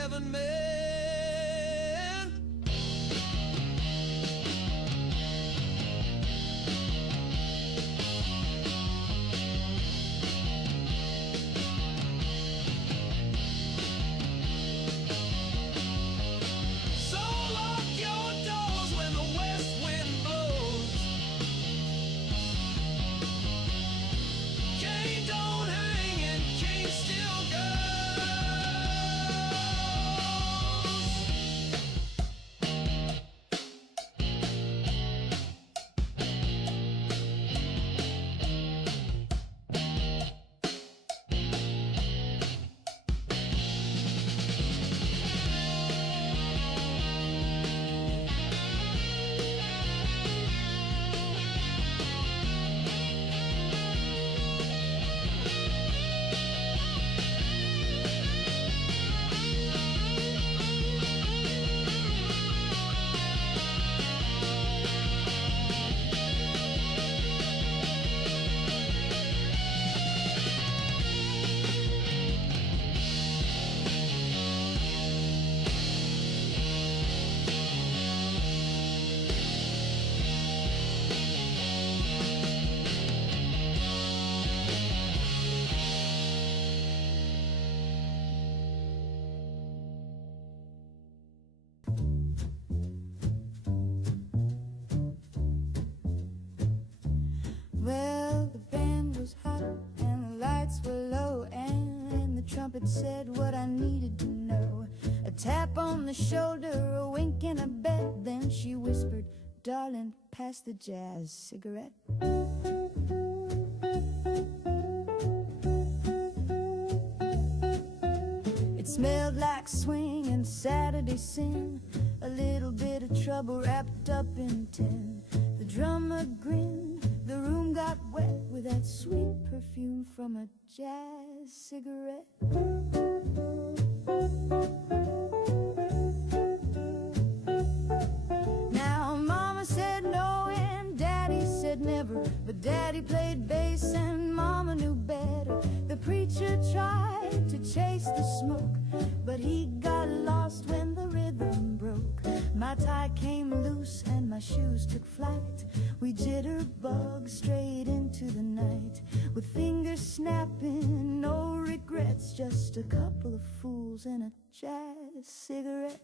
heaven man. So lock your doors when the west wind blows. Cane don't hang and cane still goes. Well, the band was hot and the lights were low, and the trumpet said what I needed to know. A tap on the shoulder, a wink and a bet, then she whispered, "Darling, pass the jazz cigarette." It smelled like swing and Saturday sin, a little bit of trouble wrapped up in tin. The drummer grinned, the room got wet with that sweet perfume from a jazz cigarette. Now Mama said no and Daddy said never, but Daddy played bass and Mama knew better. The preacher tried to chase the smoke, but he got lost when the rhythm broke. My tie came loose and my shoes took flight. We jitterbug straight into the night, with fingers snapping, no regrets, just a couple of fools and a jazz cigarette.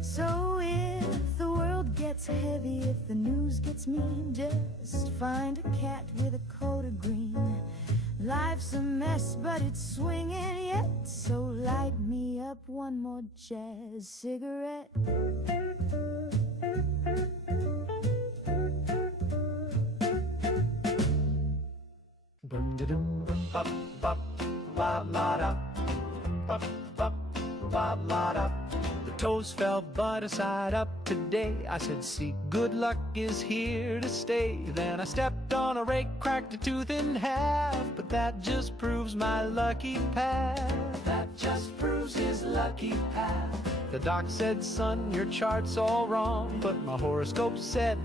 So if the world gets heavy, if the news gets mean, just find a cat with a coat of green. Life's a mess, but it's swinging yet, so light me up one more jazz cigarette. The toes fell but I side up today. I said, see, good luck is here to stay. Then I stepped on a rake, cracked a tooth in half, but that just proves my lucky path. That just proves his lucky path. The doc said, son, your chart's all wrong, but my horoscope said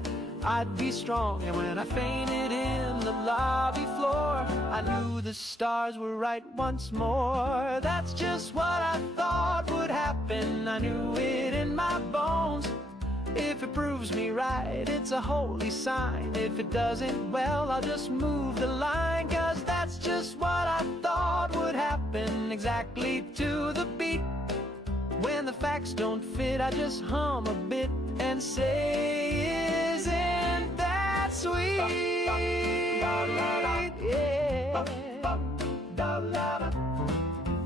I'd be strong. And when I fainted in the lobby floor, I knew the stars were right once more. That's just what I thought would happen. I knew it in my bones. If it proves me right, it's a holy sign. If it doesn't, well, I'll just move the line. 'Cause that's just what I thought would happen, exactly to the beat. When the facts don't fit, I just hum a bit and say, isn't that sweet? Yeah.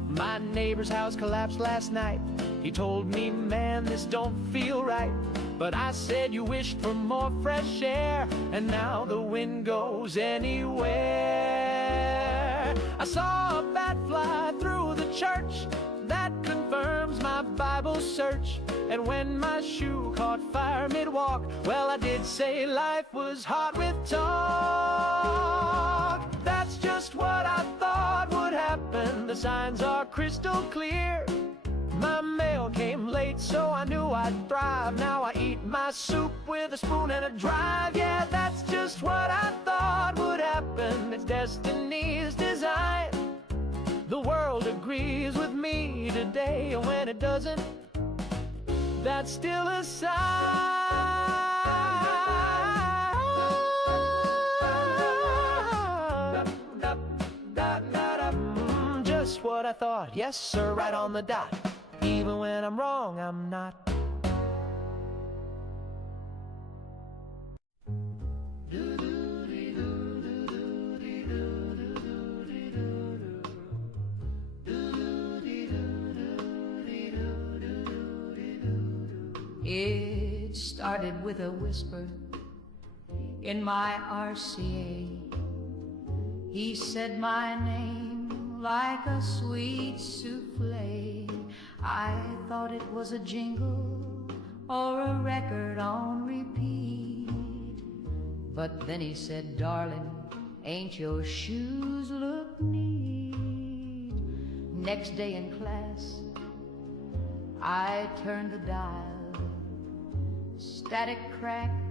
My neighbor's house collapsed last night. He told me, man, this don't feel right. But I said you wished for more fresh air, and now the wind goes anywhere. I saw a bat fly through the church, that confirms my Bible search. And when my shoe caught fire mid-walk, well, I did say life was hard with talk. That's just what I thought would happen. The signs are crystal clear. My mail came late, so I knew I'd thrive. Now I eat my soup with a spoon and a drive. Yeah, that's just what I thought would happen. It's destiny's design. The world agrees with me today, and when it doesn't, that's still a sign. Just what I thought, yes sir, right on the dot. Even when I'm wrong, I'm not. It started with a whisper in my RCA. He said my name like a sweet souffle. I thought it was a jingle or a record on repeat. But then he said, darling, ain't your shoes look neat? Next day in class, I turned the dial. Static cracked,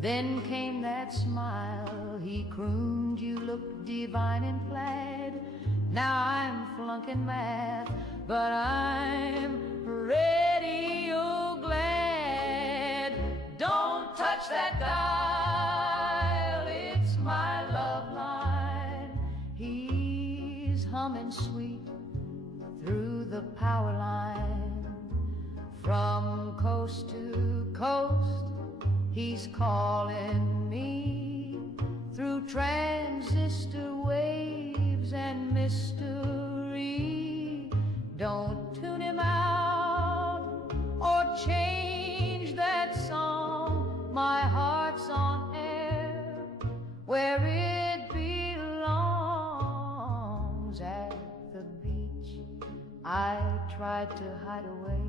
then came that smile. He crooned, you look divine in plaid. Now I'm flunking math, but I'm radio glad. Don't touch that dial, it's my love line. He's humming sweet through the power line. From coast to coast, he's calling me through transistor waves and mystery. Don't tune him out or change that song. My heart's on air where it belongs. At the beach, I tried to hide away,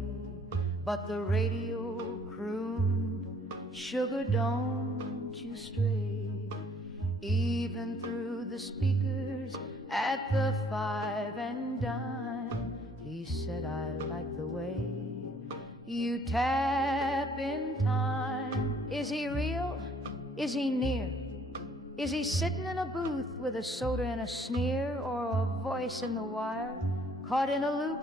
but the radio crooned, sugar, don't you stray. Even through the speakers at the Five and Dime, he said, I like the way you tap in time. Is he real? Is he near? Is he sitting in a booth with a soda and a sneer, or a voice in the wire caught in a loop?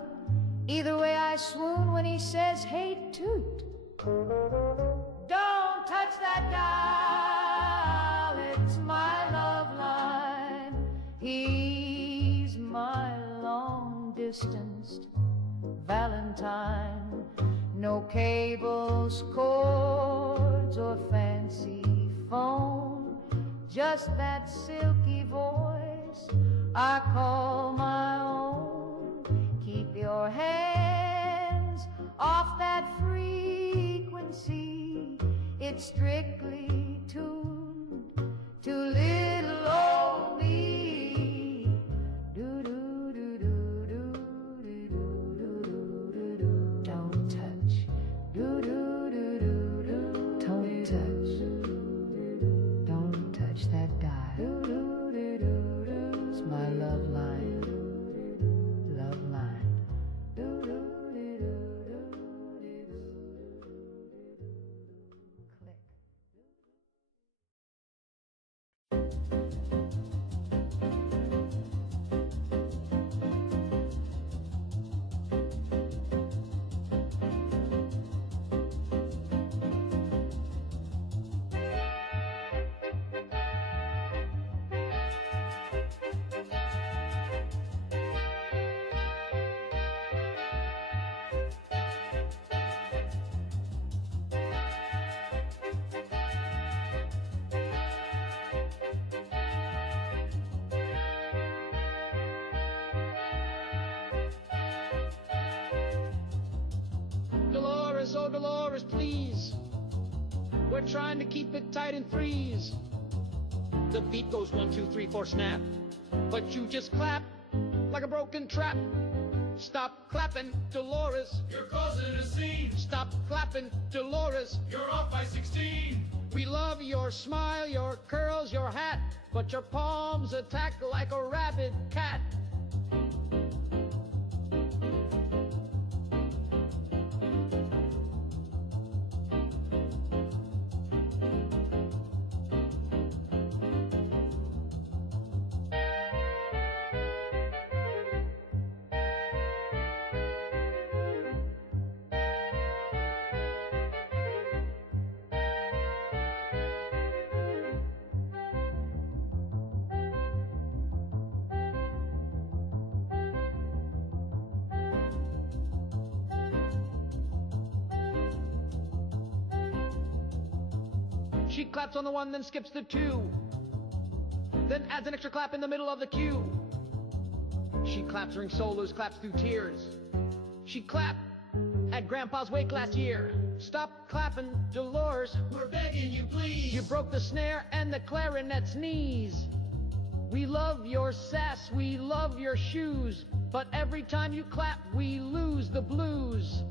Either way I swoon when he says, hey, toot. Don't touch that dial, it's my love line. He's my long-distanced Valentine. No cables, cords, or fancy phone, just that silky voice I call my own. Keep your hands off that frequency, it's strictly tuned to little old me. Don't touch. Don't touch. Don't touch that dial. It's my love line. Love line. oh Dolores, please. We're trying to keep it tight in threes. The beat goes 1, 2, 3, 4, snap. But you just clap like a broken trap. Stop clapping, Dolores. You're causing a scene. Stop clapping, Dolores. You're off by 16. We love your smile, your curls, your hat, but your palms attack like a rabid cat. She claps on the 1, then skips the 2, then adds an extra clap in the middle of the cue. She claps during solos, claps through tears. She clapped at Grandpa's wake last year. Stop clapping, Dolores. We're begging you, please. You broke the snare and the clarinet's knees. We love your sass, we love your shoes, but every time you clap, we lose the blues.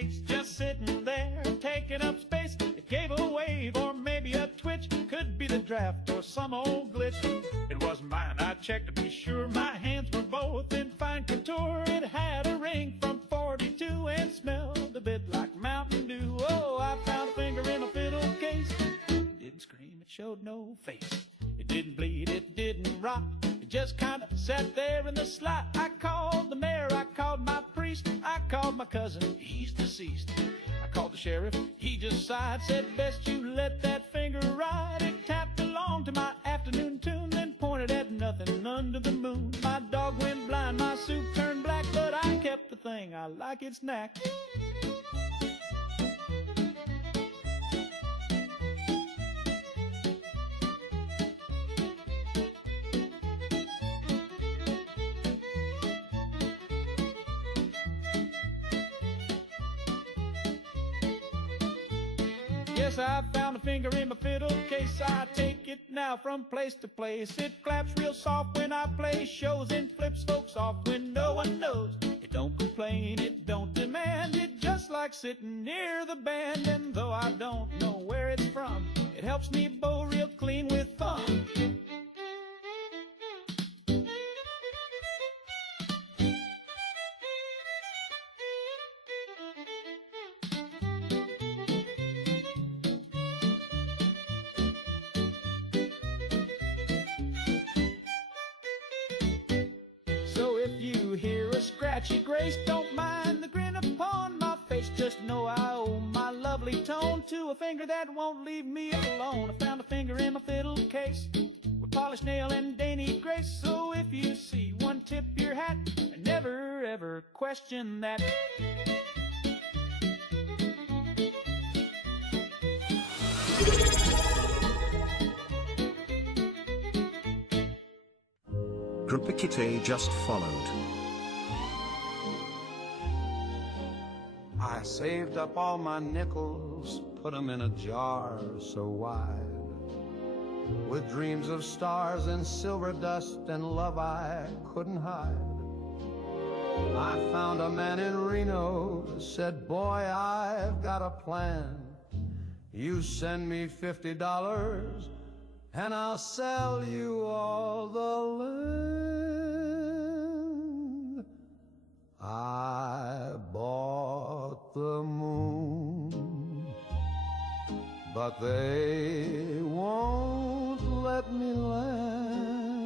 case, just sitting there, taking up space. It gave a wave or maybe a twitch, could be the draft or some old glitch. It wasn't mine, I checked to be sure. My hands were both in fine contour. It had a ring from 42 and smelled a bit like Mountain Dew. Oh, I found a finger in a fiddle case. It didn't scream, it showed no face. It didn't bleed, it didn't rot. It just kind of sat there in the slot. I called the mayor, I called my priest, I called my cousin, he's deceased. I called the sheriff, he just sighed, said best you let that finger ride. It tapped along to my afternoon tune, then pointed at nothing under the moon. My dog went blind, my soup turned black, but I kept the thing, I like its knack. Yes, I found a finger in my fiddle case. I take it now from place to place. It claps real soft when I play shows and flips folks off when no one knows. It don't complain, it don't demand. It just like sitting near the band. And though I don't know where it's from, it helps me bow real clean with fun. Scratchy grace, don't mind the grin upon my face. Just know I owe my lovely tone to a finger that won't leave me alone. I found a finger in my fiddle case with polished nail and dainty grace. So if you see one, tip your hat and never ever question that. Grupikite just followed. I saved up all my nickels, put them in a jar so wide, with dreams of stars and silver dust and love I couldn't hide. I found a man in Reno, said, boy, I've got a plan. You send me $50 and I'll sell you all the land. I bought the moon, but they won't let me land.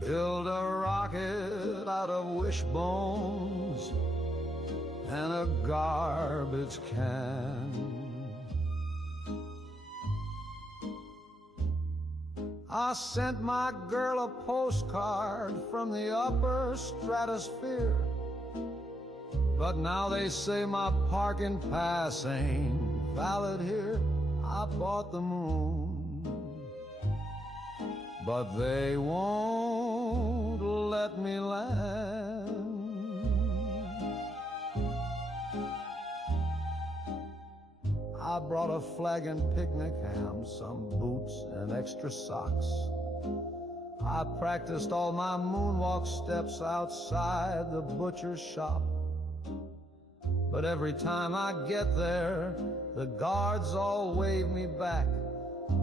Build a rocket out of wishbones and a garbage can. I sent my girl a postcard from the upper stratosphere, but now they say my parking pass ain't valid here. I bought the moon, but they won't let me land. I brought a flagon picnic ham, some boots and extra socks. I practiced all my moonwalk steps outside the butcher's shop. But every time I get there, the guards all wave me back.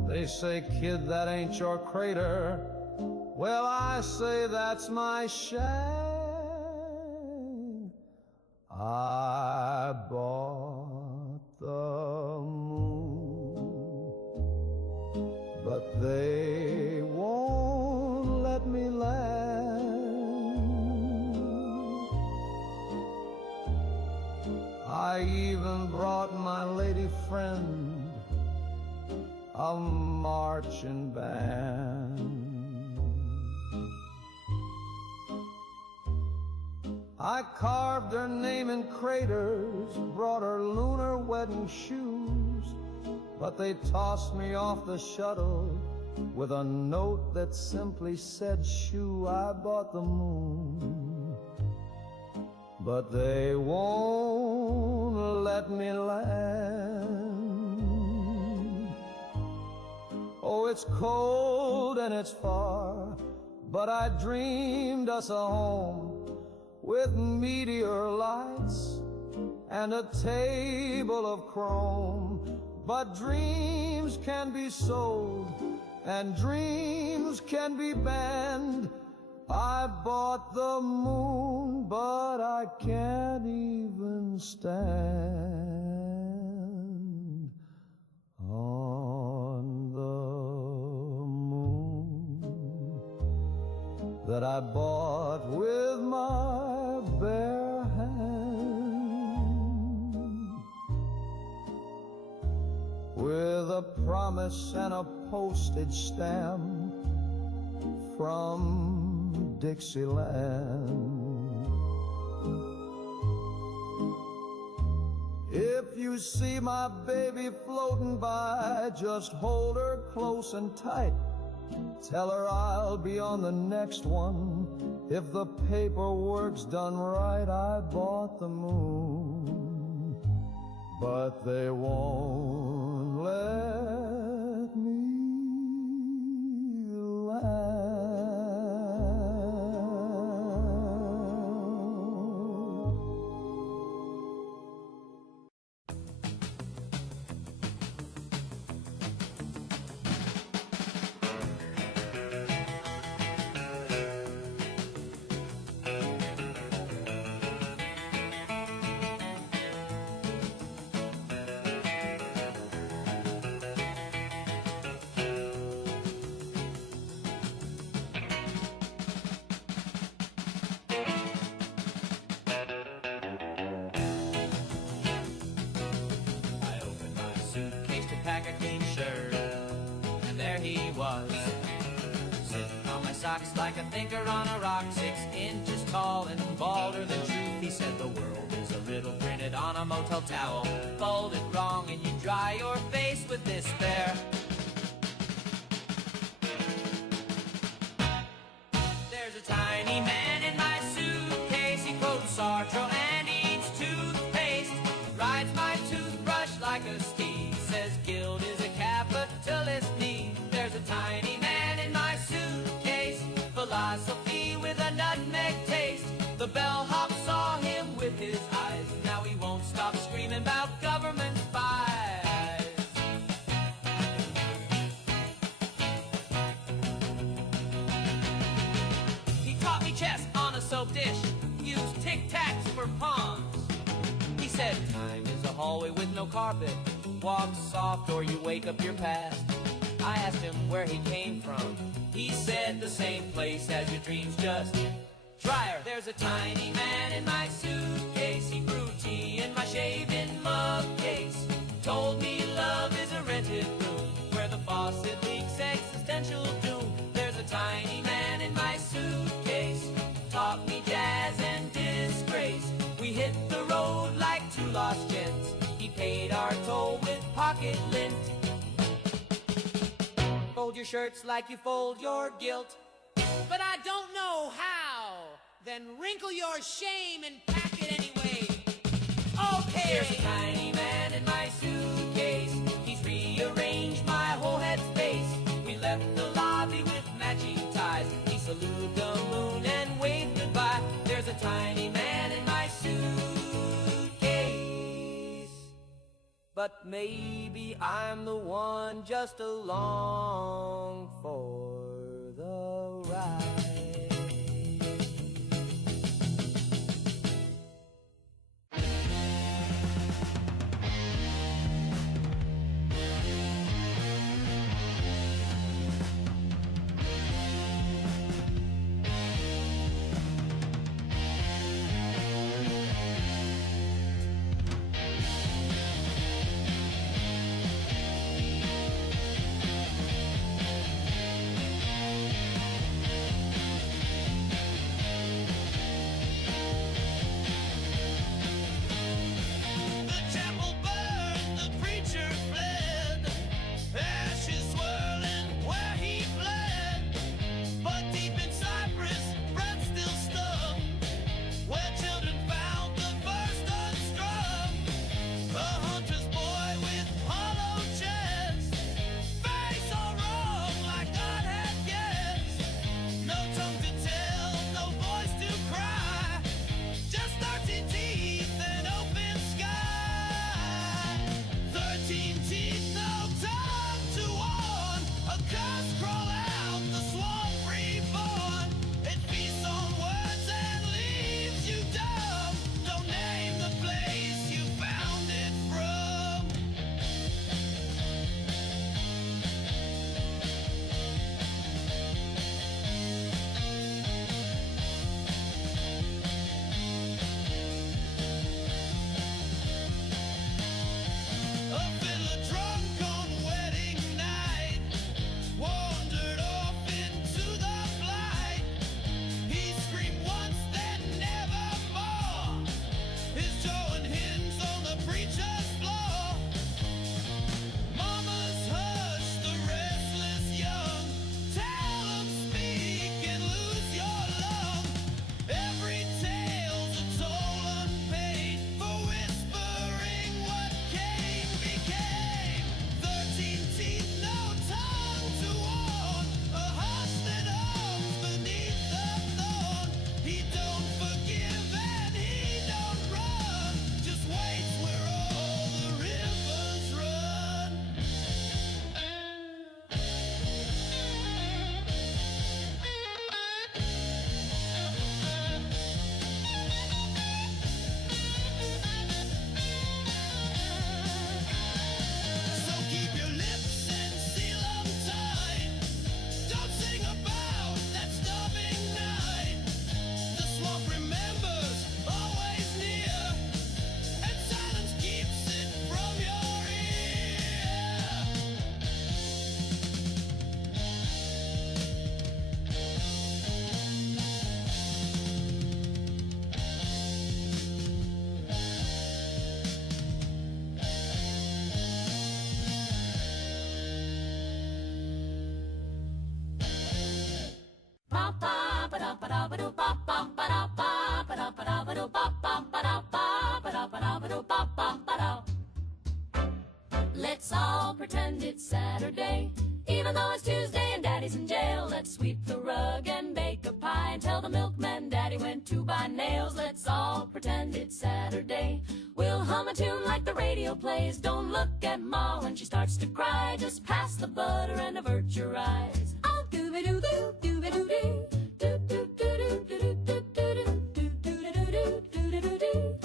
They say, kid, that ain't your crater. Well, I say that's my shack. I bought the moon, but they won't let me land. I even brought my lady friend a marching band. I carved her name in craters, brought her lunar wedding shoes, but they tossed me off the shuttle with a note that simply said, shoo, I bought the moon, but they won't let me land. Oh, it's cold and it's far, but I dreamed us a home with meteor lights and a table of chrome. But dreams can be sold and dreams can be banned. I bought the moon, but I can't even stand on the moon that I bought with my bare hand, with a promise and a postage stamp from Dixieland. If you see my baby floating by, just hold her close and tight. Tell her I'll be on the next one. If the paperwork's done right, I bought the moon, but they won't let me land. Pack a clean shirt, and there he was, sitting on my socks like a thinker on a rock, 6 inches tall and balder than truth. He said the world is a riddle printed on a motel towel, fold it wrong and you dry your face with this there. There's a tiny man in my suitcase, he quotes Sartre and eats toothpaste, rides my toothbrush like a steed, says guilt is a capitalist need. There's a tiny man in my suitcase, philosophy with a nutmeg taste. The bellhop saw him with his eyes, now he won't stop screaming about government spies. He taught me chess on a soap dish, used tic-tacs for pawns. He said time is a hallway with no carpet, walk soft or you wake up your past. I asked him where he came from. He said the same place as your dreams, just try her. There's a tiny man in my suitcase, he brewed tea in my shaving mug case. Told me love is a rented room where the faucet leaks existential doom. There's a tiny man in my suitcase, taught me jazz and disgrace. We hit the road like two lost gents, he paid our toll with pocket lint. Fold your shirts like you fold your guilt, but I don't know how. Then wrinkle your shame and pack it anyway. Okay. There's a tiny man in my suitcase, he's rearranged my whole head space. We left the lobby with matching ties, he saluted the moon and waved goodbye. There's a tiny man in my suitcase, but maybe I'm the one just along for the ride. all pretend it's Saturday. Even though it's Tuesday and Daddy's in jail, let's sweep the rug and bake a pie and tell the milkman Daddy went to buy nails. Let's all pretend it's Saturday. We'll hum a tune like the radio plays. Don't look at Ma when she starts to cry. Just pass the butter and avert your eyes. Oh, doo-ba-doo-doo, doo-ba-doo-doo, doo-doo-doo-doo-doo-doo-doo-doo-doo.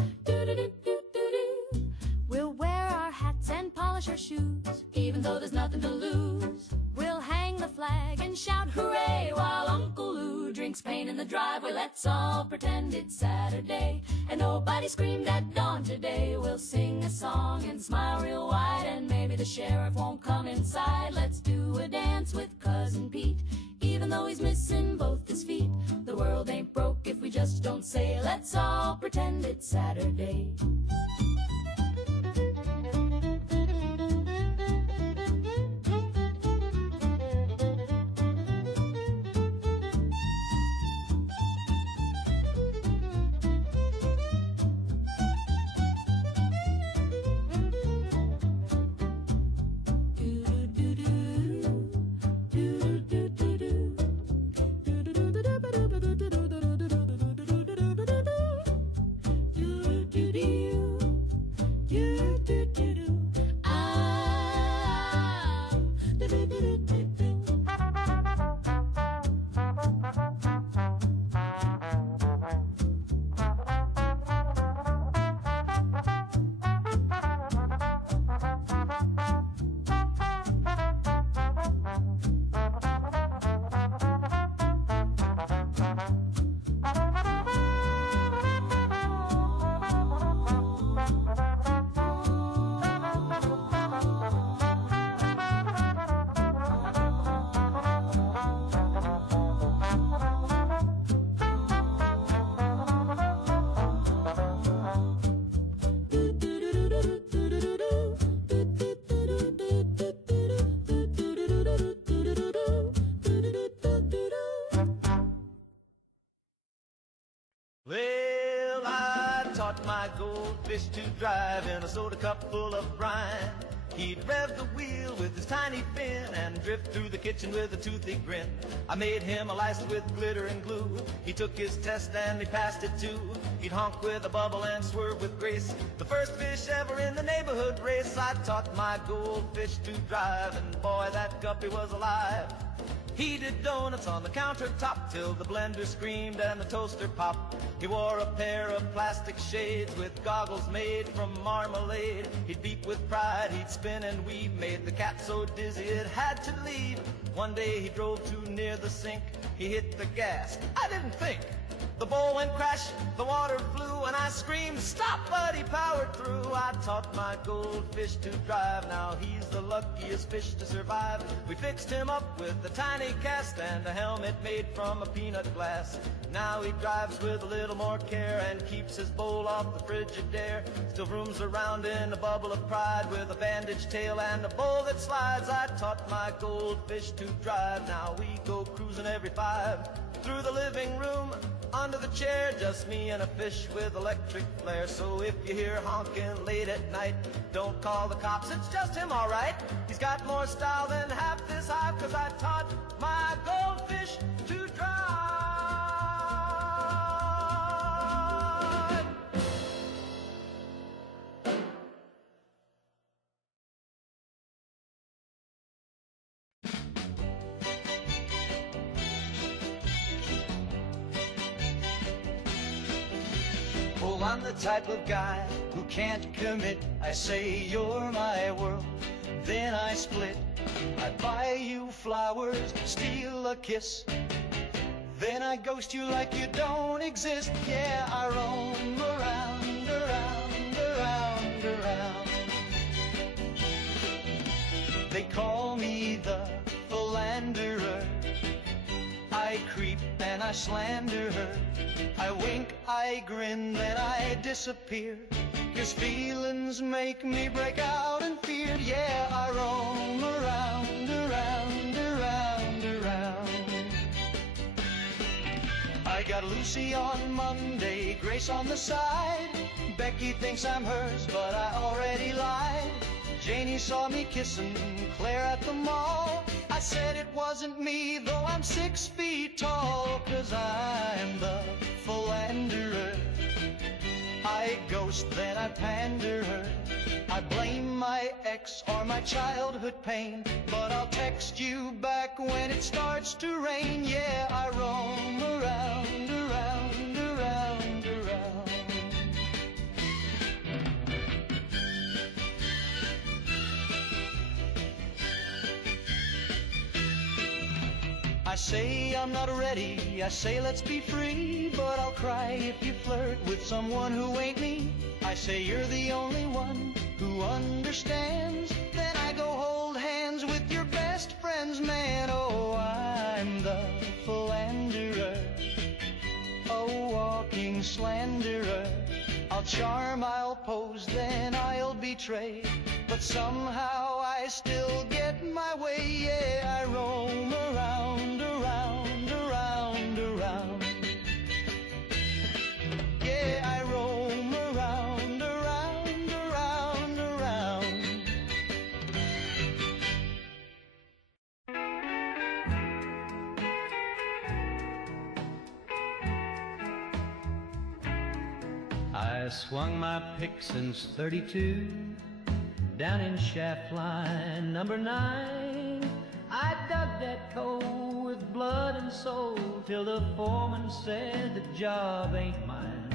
We'll wear our hats and polish our shoes, even though there's nothing to lose. We'll hang the flag and shout hooray while Uncle Lou drinks pain in the driveway. Let's all pretend it's Saturday and nobody screamed at dawn today. We'll sing a song and smile real wide, and maybe the sheriff won't come inside. Let's do a dance with Cousin Pete, even though he's missing both his feet. The world ain't broke if we just don't say, let's all pretend it's Saturday. Well, I taught my goldfish to drive in a soda cup full of brine. He'd rev the wheel with his tiny fin and drift through the kitchen with a toothy grin. I made him a license with glitter and glue. He took his test and he passed it too. He'd honk with a bubble and swerve with grace. The first fish ever in the neighborhood race. I taught my goldfish to drive, and boy, that guppy was alive. He did donuts on the countertop till the blender screamed and the toaster popped. He wore a pair of plastic shades with goggles made from marmalade. He'd beep with pride, he'd spin and weave, made the cat so dizzy it had to leave. One day he drove too near the sink, he hit the gas. I didn't think. The bowl went crash, the water flew, and I screamed, stop, but he powered through. I taught my goldfish to drive, now he's the luckiest fish to survive. We fixed him up with a tiny cast and a helmet made from a peanut glass. Now he drives with a little more care and keeps his bowl off the frigid air. Still rooms around in a bubble of pride with a bandaged tail and a bowl that slides. I taught my goldfish to drive, now we go cruising every 5. Through the living room, under the chair, just me and a fish with electric flare. So if you hear honking late at night, don't call the cops, it's just him, all right. He's got more style than half this hive, 'cause I taught my goldfish to drive. Oh, I'm the type of guy who can't commit. I say you're my world, then I split. I buy you flowers, steal a kiss, then I ghost you like you don't exist. Yeah, I roam around, around, around, around. They call me the philanderer. I creep and I slander her. I wink, I grin, then I disappear. 'Cause feelings make me break out in fear. Yeah, I roam around, around, around, around. I got Lucy on Monday, Grace on the side. Becky thinks I'm hers, but I already lied. Janie saw me kissing Claire at the mall. I said it wasn't me, though I'm 6 feet tall, 'cause I'm the philanderer. I ghost, then I pander her. I blame my ex or my childhood pain, but I'll text you back when it starts to rain. Yeah, I roam around, around, around, around. I say I'm not ready, I say let's be free, but I'll cry if you flirt with someone who ain't me. I say you're the only one who understands, then I go hold hands with your best friends, man. Oh, I'm the philanderer, a walking slanderer. I'll charm, I'll pose, then I'll betray, but somehow I still get my way. Yeah, I roam around, around, around, around. Yeah, I roam around, around, around, around. I swung my pick since 32, down in shaft line number 9. I dug that coal with blood and soul till the foreman said the job ain't mine.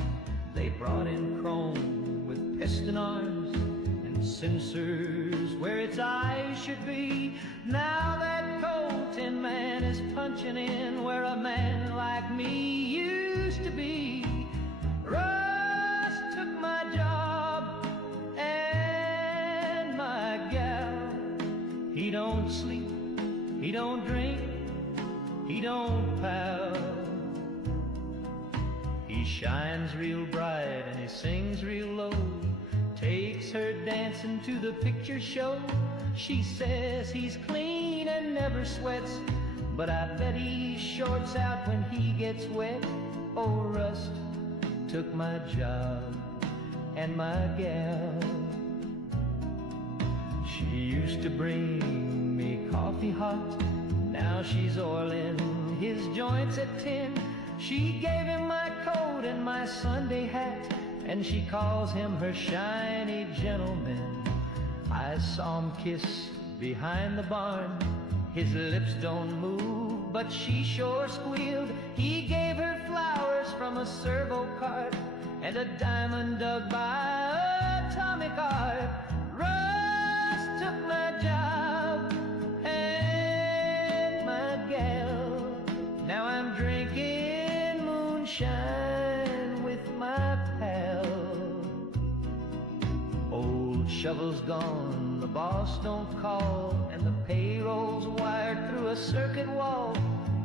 They brought in chrome with piston arms and sensors where its eyes should be. Now that coal tin man is punching in where a man like me used to be. Russ took my job and my gal. He don't sleep, he don't drink, he don't pal. He shines real bright and he sings real low, takes her dancing to the picture show. She says he's clean and never sweats, but I bet he shorts out when he gets wet. Oh, Rust took my job and my gal. She used to bring me coffee hot, now she's oiling his joints at 10. She gave him my coat and my Sunday hat, and she calls him her shiny gentleman. I saw him kiss behind the barn, his lips don't move, but she sure squealed. He gave her flowers from a servo cart and a diamond dug by atomic art. Russ took my job and my gal. Now I'm drinking moonshine with my pal. Old shovel's gone, the boss don't call, and the payroll's wired through a circuit wall.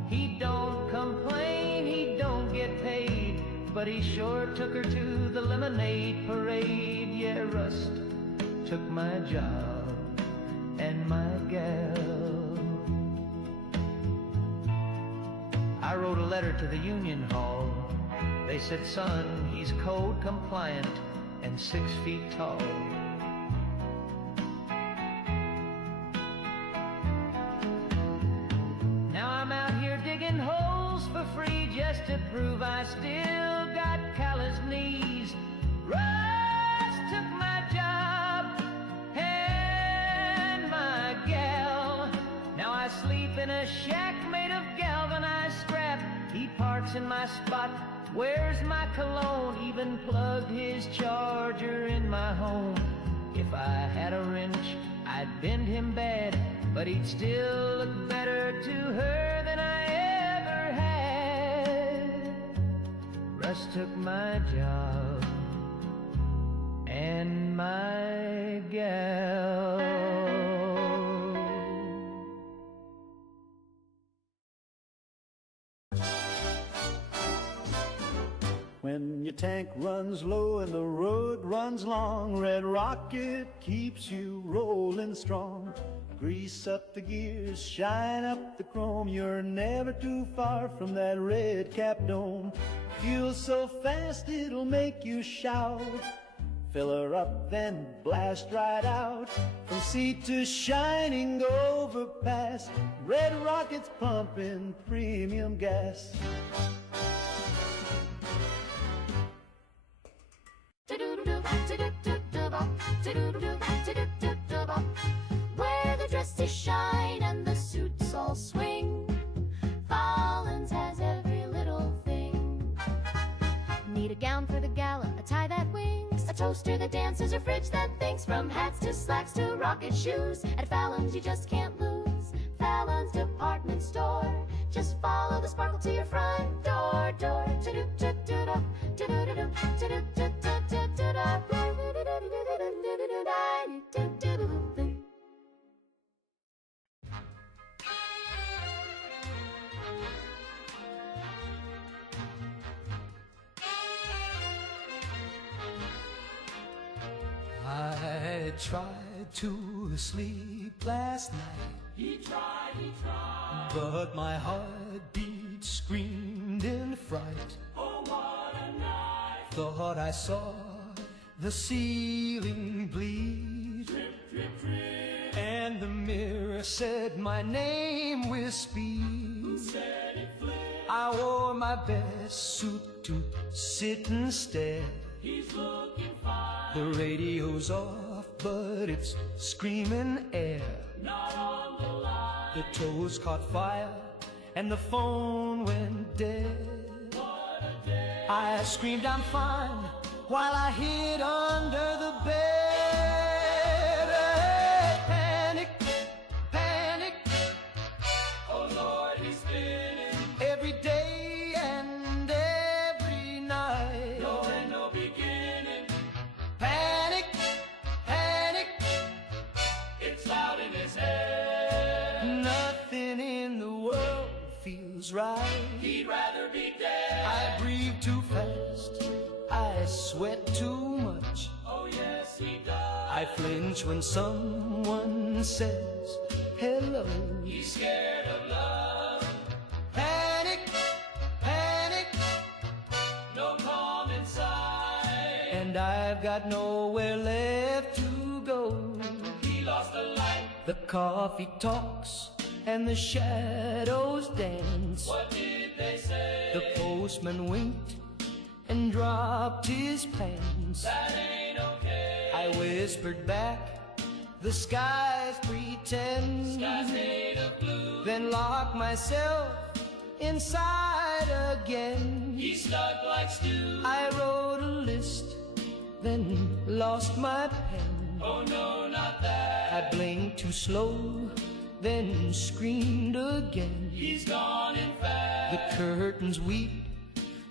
He don't complain, he don't get paid, but he sure took her to the lemonade parade. Yeah, Rust took my job and my gal. I wrote a letter to the union hall. They said, son, he's code compliant and 6 feet tall. Now I'm out here digging holes for free just to prove I still got calloused knees. Russ took my job and my gal. Now I sleep in a shack made of galvanized scrap. He parks in my spot, wears my cologne, even plugged his charger in my home. If I had a wrench, I'd bend him bad, but he'd still look better to her than I ever had. Russ took my job and my gal. When your tank runs low and the road runs long, Red Rocket keeps you rolling strong. Grease up the gears, shine up the chrome, you're never too far from that red cap dome. Fuel so fast it'll make you shout. fill her up, then blast right out. From sea to shining overpass, red rockets pumping premium gas. Where the dresses shine and the suits all swing, Fallon's has every little thing. Need a gown for the gala, a tie that wings, a toaster that dances, a fridge that thinks. From hats to slacks to rocket shoes, at Fallon's you just can't lose. Fallon's department store, just follow the sparkle to your front door. I tried to sleep last night. He tried, But my heartbeat screamed in fright. oh what a night. Thought I saw the ceiling bleed. Drip, drip, drip. And the mirror said my name with speed. Who said it flipped? I wore my best suit to sit and stare. He's looking fine. The radio's off, but it's screaming air. Not on the line. The toes caught fire, and the phone went dead. What a day. I screamed, I'm fine, while I hid under the bed. Panic, panic. Oh Lord, he's spinning. Every day and every night. No end, no beginning. Panic, panic. It's loud in his head. Nothing in the world feels right. He'd rather be dead. I breathe too fast. I sweat too much. Oh yes, he does. I flinch when someone says hello. He's scared of love. Panic, panic. No calm inside. And I've got nowhere left to go. He lost a light. The coffee talks and the shadows dance. What did they say? The postman winked and dropped his pants. That ain't okay. I whispered back, the sky's pretend. Sky's made of blue. Then locked myself inside again. He's stuck like stew. I wrote a list, then lost my pen. Oh no, not that. I blinked too slow, then screamed again. He's gone in fast. The curtains weep,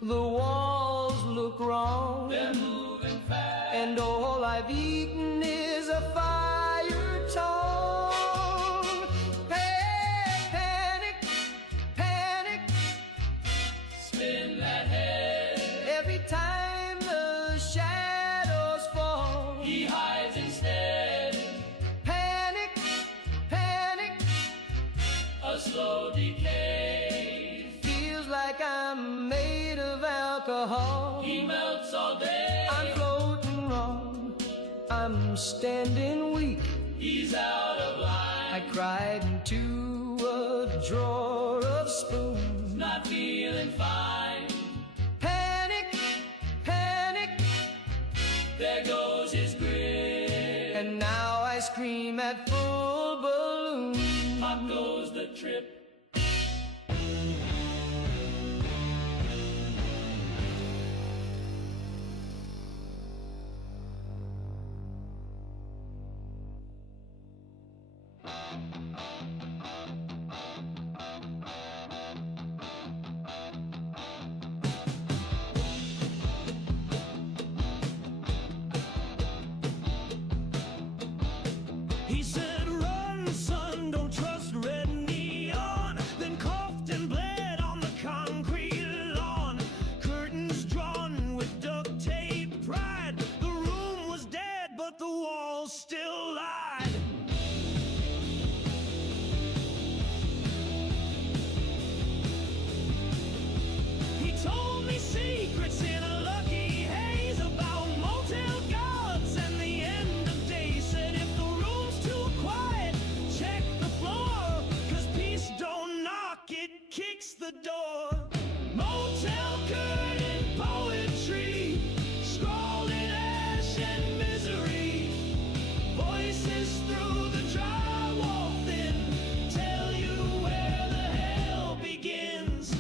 the walls look wrong. They're moving fast. And all I've eaten is a fire tongue. Panic, panic. Spin that head. Every time the shadows fall. He hides instead. Panic, panic. A slow decay. Feels like I'm made of alcohol. He melts all day. I'm floating wrong. I'm standing weak. He's out of line. I cried into a drawer of spoons. Not feeling fine. Panic, panic. There goes his grin. And now I scream at full balloon. Up goes the trip. He said, run, son, don't trust red neon. Then coughed and bled on the concrete lawn. Curtains drawn with duct tape pried. The room was dead, but the walls still lied. He told me secrets in a lucky haze about motel gods traces through the drywall thin tell you where the hell begins.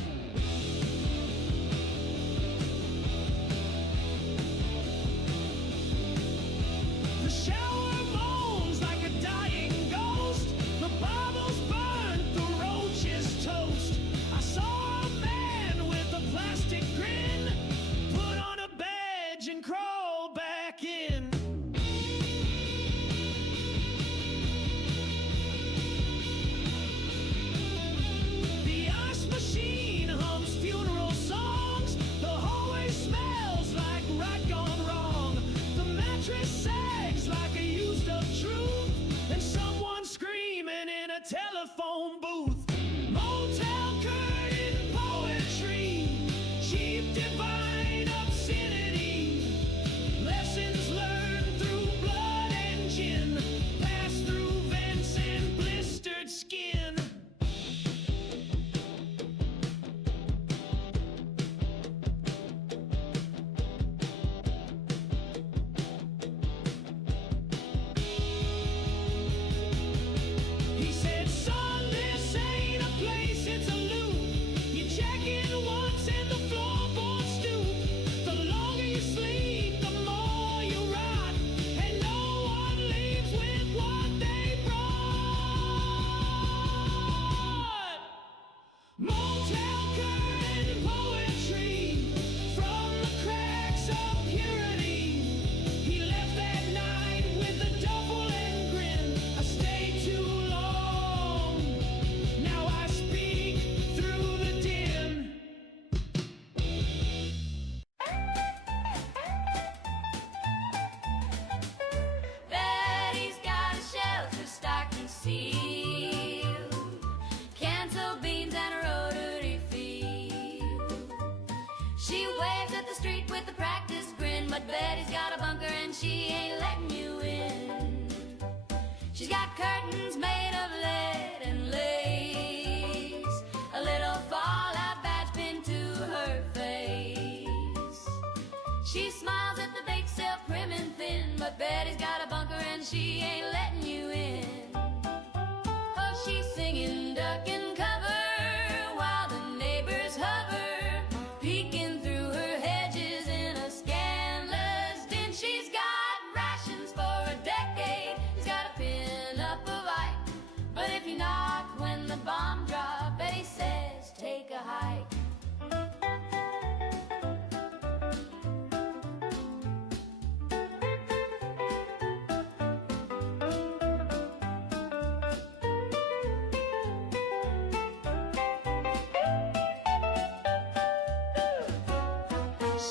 The shower moans like a dying ghost. The bubbles burn, the roaches toast. I saw a man with a plastic grin put on a badge and crawl back in. The ice machine hums funeral songs. The hallway smells like right gone wrong. The mattress sags like a used up truth, and someone screaming in a telephone booth. Motel curtain poetry, cheap divine obscenity. Lessons learned through blood and gin, passed through vents and blistered skin. He said, son, this ain't a place, it's a loop. You check in once and the floorboards stoop. The longer you sleep, the more you rot, and no one leaves with what they brought. Motel curtain poetry from the cracks of purity. He left that night with a double and grin. I stayed too long. Now I speak through the din. Betty's got a shelter stocked and sealed, canto beans and a rotary field. She waves at the street with a practiced grin, but Betty's got a bunker and she ain't letting you in. She's got curtains made of lead and lace, a little fallout badge pinned to her face. She smiles at the bake sale prim and thin, but Betty's got a bunker and she ain't letting you in. Oh, she's singing duck and cover while the neighbors hover, peeking through her hedges in a scandalous din. She's got rations for a decade. She's got a pin up of Ike, but if you knock when the bomb drop, Betty says take a hike.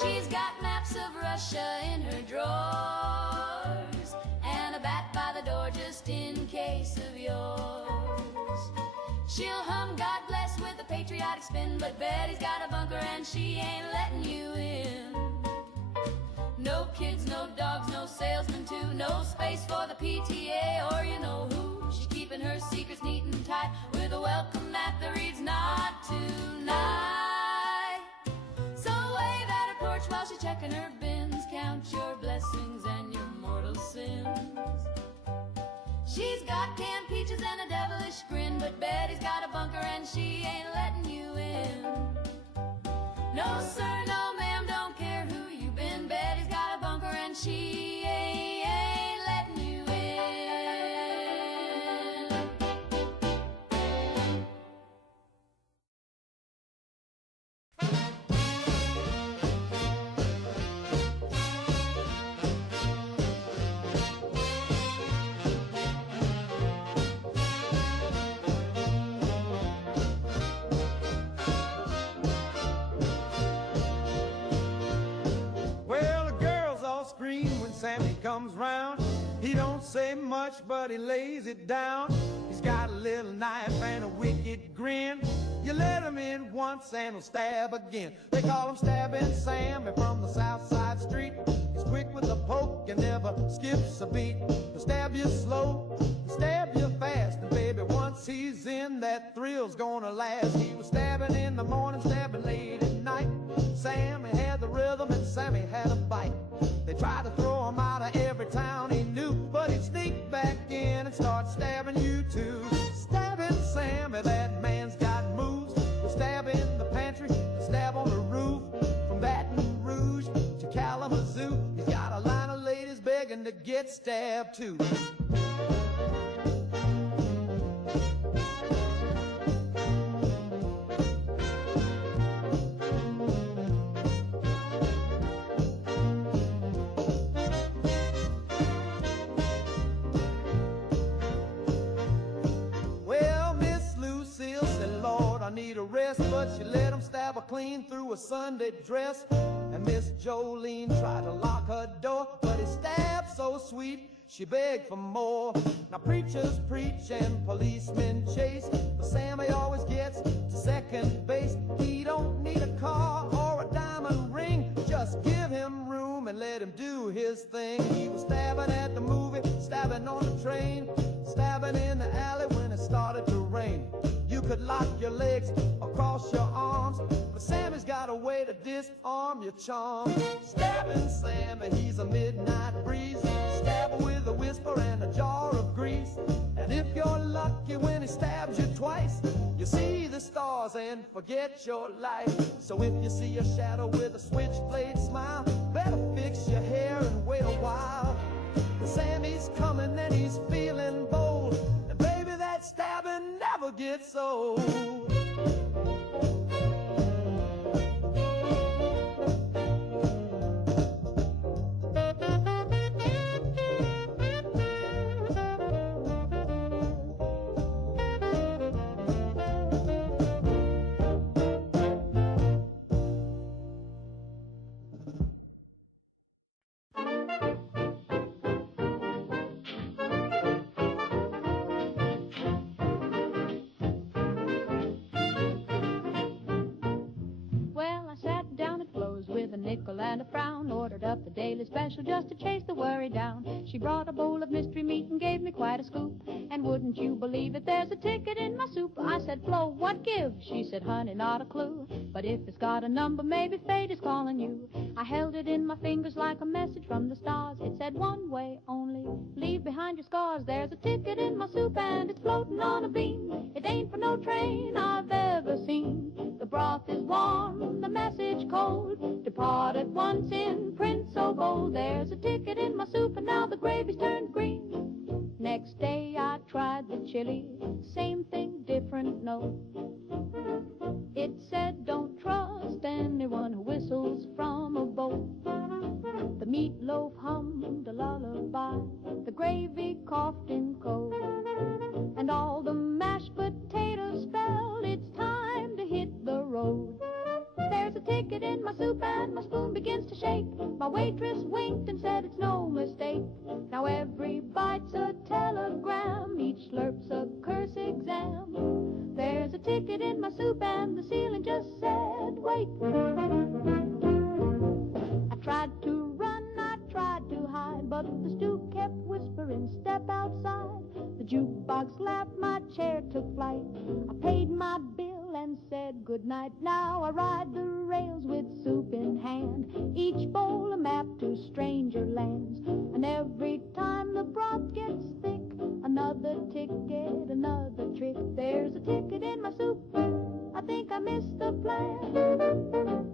She's got maps of Russia in her drawers, and a bat by the door just in case of yours. She'll hum God Bless with a patriotic spin, but Betty's got a bunker and she ain't letting you in. No kids, no dogs, no salesmen too, no space for the PTA or you know who. She's keeping her secrets neat and tight with a welcome mat that reads not tonight. So wave at her porch while she's checking her bins, count your blessings and your mortal sins. She's got canned peaches and a devilish grin, but Betty's got a bunker and she ain't letting you in. No sir, no ma'am, don't care who you been, Betty's got a bunker and she ain't letting you in. Sammy comes round. He don't say much, but he lays it down. He's got a little knife and a wicked grin. You let him in once and he'll stab again. They call him Stabbing Sammy from the South Side Street. He's quick with a poke and never skips a beat. He'll stab you slow, he'll stab you fast. And baby, once he's in, that thrill's gonna last. He was stabbing in the morning, stabbing late at night. Sammy had the rhythm and Sammy had a bite. They tried to throw him out of every town he knew, but he'd sneak back get stabbed too. Well, Miss Lucille said, Lord, I need a rest, but she let him stab her clean through a Sunday dress. And Miss Jolene tried to lock her door, but he stabbed so sweet, she begged for more. Now preachers preach and policemen chase, but Sammy always gets to second base. He don't need a car or a diamond ring, just give him room and let him do his thing. He was stabbing at the movie, stabbing on the train, stabbing in the alley when it started to rain. You could lock your legs across your arms, but Sammy's got a way to disarm your charm. Stabbing Sammy, he's a midnight breeze, stab her with a whisper and a jar of grease. And if you're lucky when he stabs you twice, you see the stars and forget your life. So if you see a shadow with a switchblade smile, better fix your hair and wait a while. Sammy's coming and he's feeling bold, and baby, that stabbing never gets old. Nickel and a frown, ordered up the daily special just to chase the worry down. She brought a bowl of mystery meat and gave me quite a scoop. And wouldn't you believe it, there's a ticket in my soup. I said, Flo, what gives? She said, honey, not a clue. But if it's got a number, maybe fate is calling you. I held it in my fingers like a message from the stars. It said, one way only, leave behind your scars. There's a ticket in my soup and it's floating on a beam. It ain't for no train I've ever seen. The broth is warm, the message cold. Depart at once in print so bold. There's a ticket in my soup and now the gravy's turned green. Next day I tried the chili, same thing, different note. It said don't trust anyone who whistles from a boat. The meatloaf hummed a lullaby, the gravy coughed in cold, and all the mashed potatoes spelled it's time to hit the road. There's a ticket in my soup and my spoon begins to shake. My waitress winked and said it's no mistake. Now every bite's a telegram, each slurp's a curse exam. There's a ticket in my soup and the ceiling just said wait. I tried to run, I tried to hide, but the stew kept whispering, step outside. The jukebox laughed, my chair took flight. I paid my bill and said goodnight. Now I ride the rails with soup in hand, each bowl a map to stranger lands. And every time the broth gets thick, another ticket, another trick. There's a ticket in my soup, I think I missed the plan.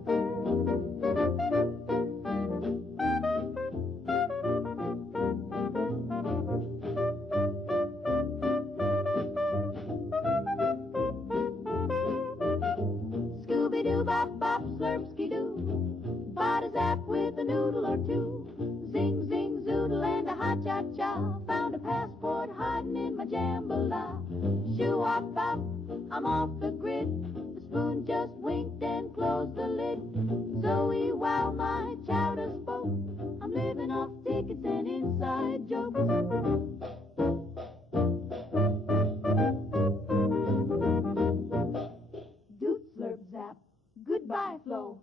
Bop, bop, slurpski-doo, bada-zap with a noodle or two. Zing, zing, zoodle and a ha-cha-cha. Found a passport hiding in my jambalaya. Shoo-wop-bop, I'm off the grid. The spoon just winked and closed the lid. Zoe, wow, my chowder spoke. I'm living off tickets and inside jokes. Doot, slurp, zap. Goodbye, Flo.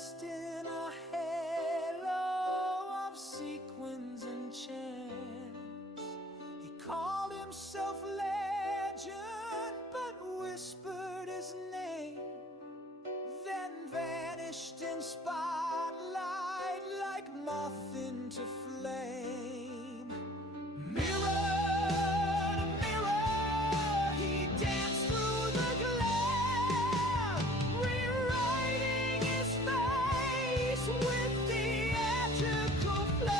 dressed in a halo of sequins and chants. He called himself legend, but whispered his name, then vanished in spotlight like moth into flame. Mirror to mirror, he danced through the glare, rewriting his face with theatrical flair.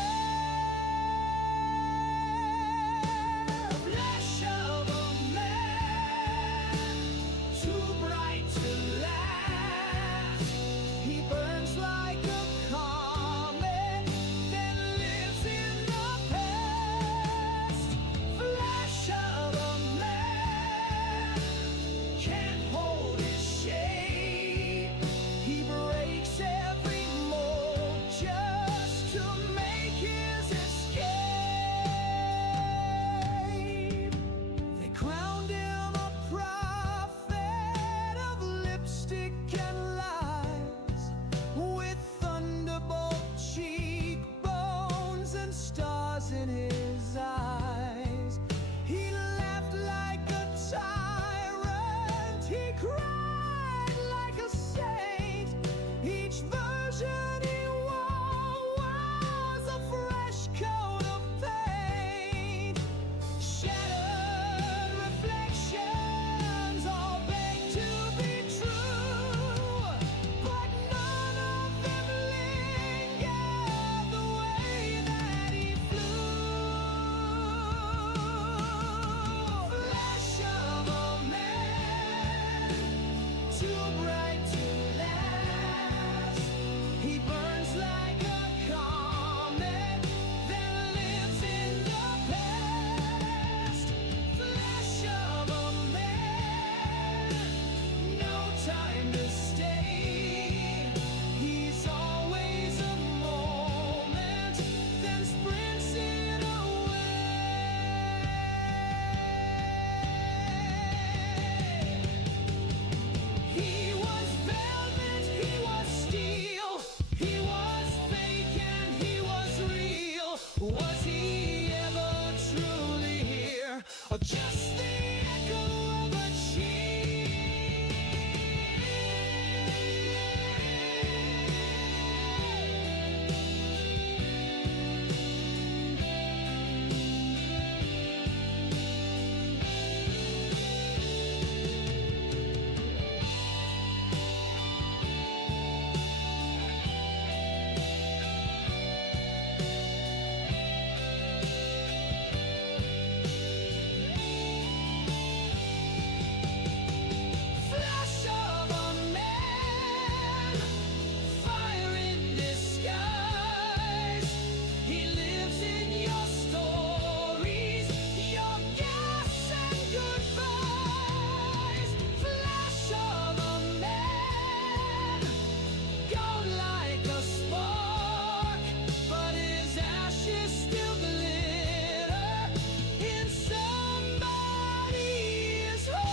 Flesh of a man, too bright to last. He burns like a comet, then lives in the past. Flesh of a man, can't hold his shape. He breaks every mold just to make his escape. They crowned him a prophet of lipstick and lies, with thunderbolt cheekbones and stars in his eyes. He laughed like a tyrant, he cried like a saint. Each version he wore was a fresh coat of paint. Shattered reflections all beg to be true, but none of them linger the way that he flew. Flesh of a man, too bright to last. He burns like a comet, then lives in the past. Flesh of a man, no time to stay. He's always a moment, then sprints it away. He was velvet, he was steel, he was fake and he was real. Was he ever truly here, or just the echo of a flash of a man, fire in disguise. He lives in your stories, your gas and goodbyes. Flash of a man, gone like a spark, but his ashes still glitter in somebody's heart.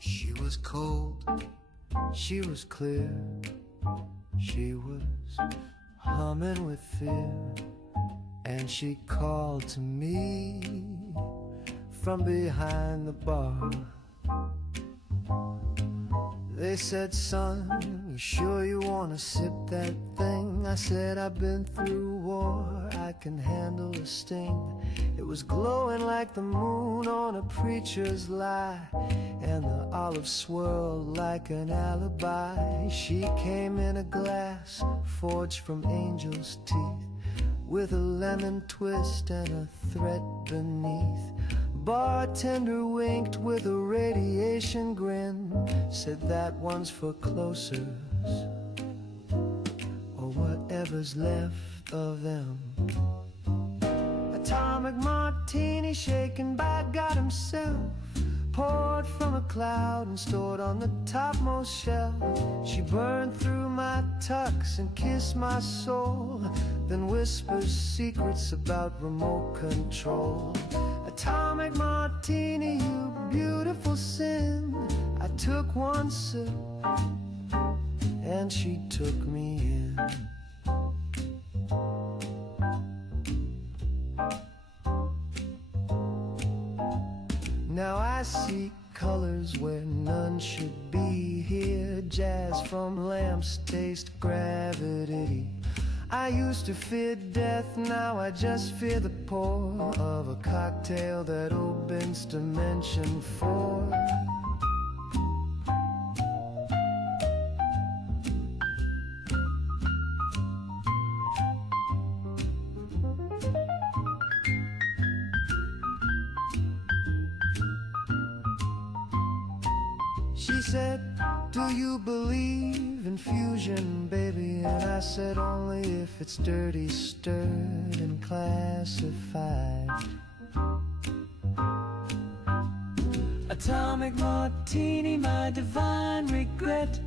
She was cold, she was clear, she was humming with fear, and she called to me from behind the bar. They said, son, you sure you wanna sip that thing? I said, I've been through war, I can handle a sting. It was glowing like the moon on a preacher's lie, and the olive swirled like an alibi. She came in a glass forged from angel's teeth, with a lemon twist and a threat beneath. Bartender winked with a radiation grin, said that one's for closers, or whatever's left of them. Atomic martini shaken by God himself, poured from a cloud and stored on the topmost shelf. She burned through my tux and kiss my soul, then whispers secrets about remote control. Atomic martini, you beautiful sin. I took one sip and she took me in. Now I see colors where none should be here. Jazz from lamps taste gravity. I used to fear death, now I just fear the pour of a cocktail that opens dimension 4. She said, do you believe in fusion, baby? And I said, only if it's dirty, stirred, and classified. Atomic martini, my divine regret.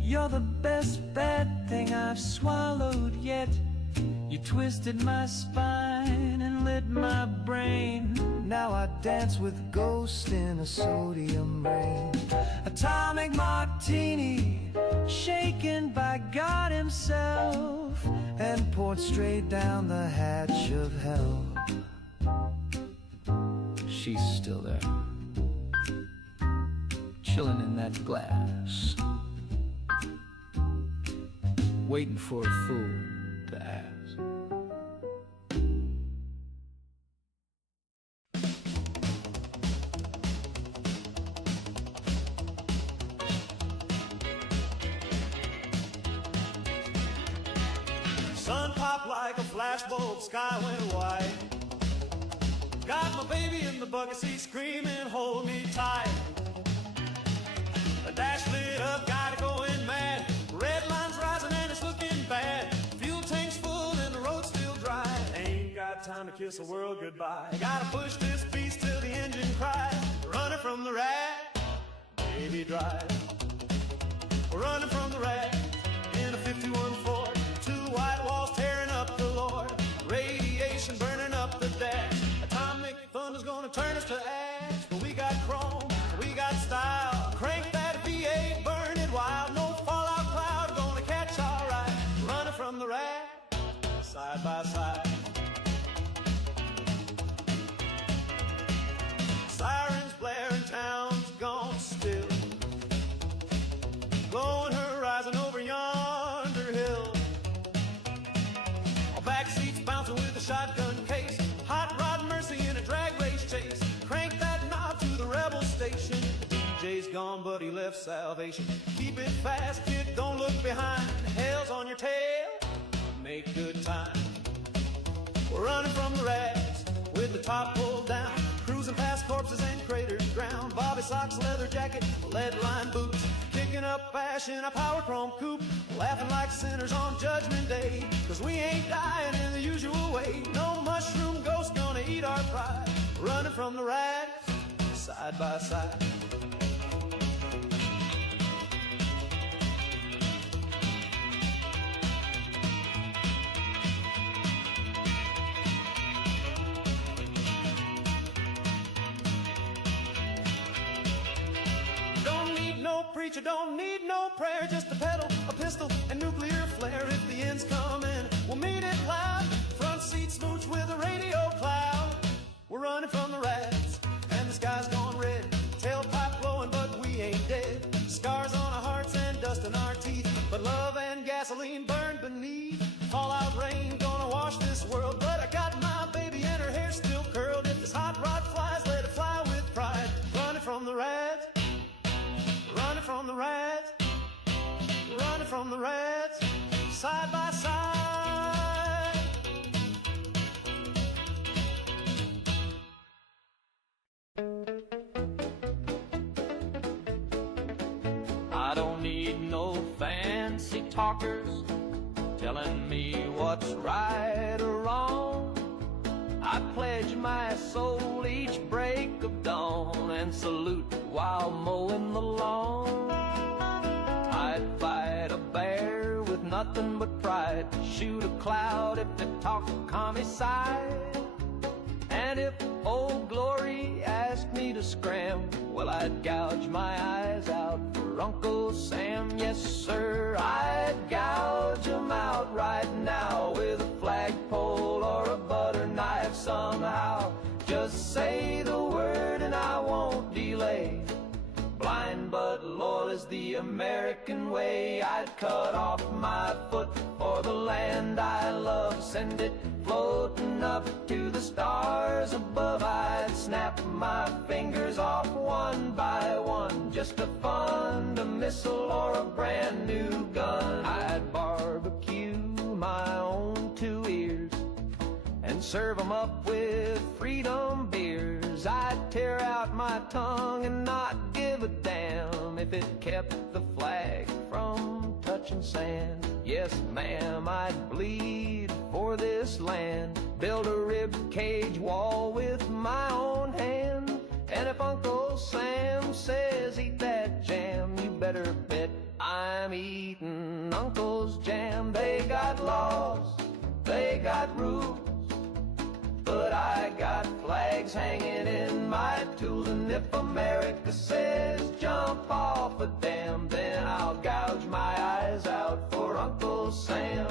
You're the best bad thing I've swallowed yet. You twisted my spine and lit my brain. Now I dance with ghosts in a sodium rain. Atomic martini, shaken by God himself, and poured straight down the hatch of hell. She's still there, chilling in that glass, waiting for a fool to ask. Sun popped like a flashbulb, sky went white. Got my baby in the bucket seat screaming, hold me tight. The dash lit up, got it going mad. Red line's rising and it's looking bad. Fuel tank's full and the road's still dry. Ain't got time to kiss the world goodbye. Gotta push this beast till the engine cries. Running from the rat, baby drive. We're running from the rat in a 51 Ford. Two white walls tearing up the Lord. Radiation burning up the dash. Atomic thunder's gonna turn us to ash. But we got chrome, we got style. Crank that V8, burn it wild. No fallout cloud gonna catch our eye. Running from the rat, side by side. Sirens blaring, town's gone still. Glowing horizon over yonder hill. Our back seats bouncing with a shotgun case. Hot rod mercy in a drag race chase. Crank that knob to the rebel station. The DJ's gone, but he left salvation. Keep it fast, kid, don't look behind. Hell's on your tail, make good time. We're running from the rats with the top pulled down. Cruising past corpses and craters ground. Bobby socks, leather jacket, lead line boots. Kicking up ash in a power chrome coupe. Laughing like sinners on Judgment Day. Cause we ain't dying in the usual way. No mushroom ghost gonna eat our pride. Running from the rats, side by side. Preacher don't need no prayer, just a pedal, a pistol, and nuclear flare. If the ends come in, we'll meet it loud. Front seat smooch with a radio cloud. We're running from the rats, and the sky's gone red. Tailpipe blowing, but we ain't dead. Scars on our hearts and dust in our teeth, but love and gasoline burn beneath. Fallout rain gonna wash this world, but I got my baby and her hair still curled. If this hot rod flies, let it fly with pride. Running from the rats. Running from the rats, running from the rats, side by side. I don't need no fancy talkers telling me what's right or wrong. I pledge my soul each break of dawn and salute while mowing the lawn. I'd fight a bear nothing but pride. Shoot a cloud if they talk commie side. And if Old Glory asked me to scram, well, I'd gouge my eyes out for Uncle Sam. Yes, sir, I'd gouge 'em out right now with a flagpole or a butter knife somehow. Just say the word and I won't delay. Blind but loyal is the American way. I'd cut off my foot for the land I love. Send it floating up to the stars above. I'd snap my fingers off one by one just to fund a missile or a brand new gun. I'd barbecue my own 2 ears and serve 'em up with freedom beers. I'd tear out my tongue and not give a damn if it kept the flag from touching sand. Yes, ma'am, I'd bleed for this land, build a rib cage wall with my own hand. And if Uncle Sam says eat that jam, you better bet I'm eating Uncle's jam. They got laws, they got rules, but I got flags hanging in my tools. And if America says jump off a dam, then I'll gouge my eyes out for Uncle Sam.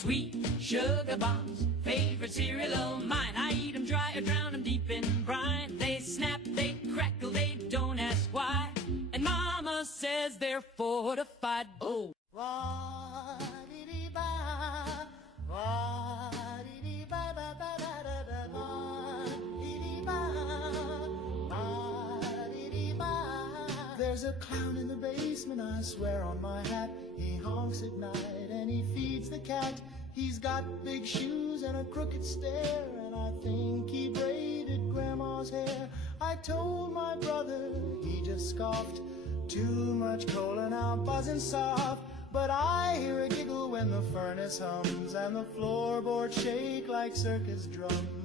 Sweet sugar bombs, favorite cereal of mine. I eat 'em dry or drown 'em deep in brine. They snap, they crackle, they don't ask why. And Mama says they're fortified. Oh. There's a clown in the basement, I swear on my hat. He honks at night and he feeds the cat. He's got big shoes and a crooked stare, and I think he braided Grandma's hair. I told my brother, he just scoffed. Too much cola now buzzing soft. But I hear a giggle when the furnace hums and the floorboards shake like circus drums.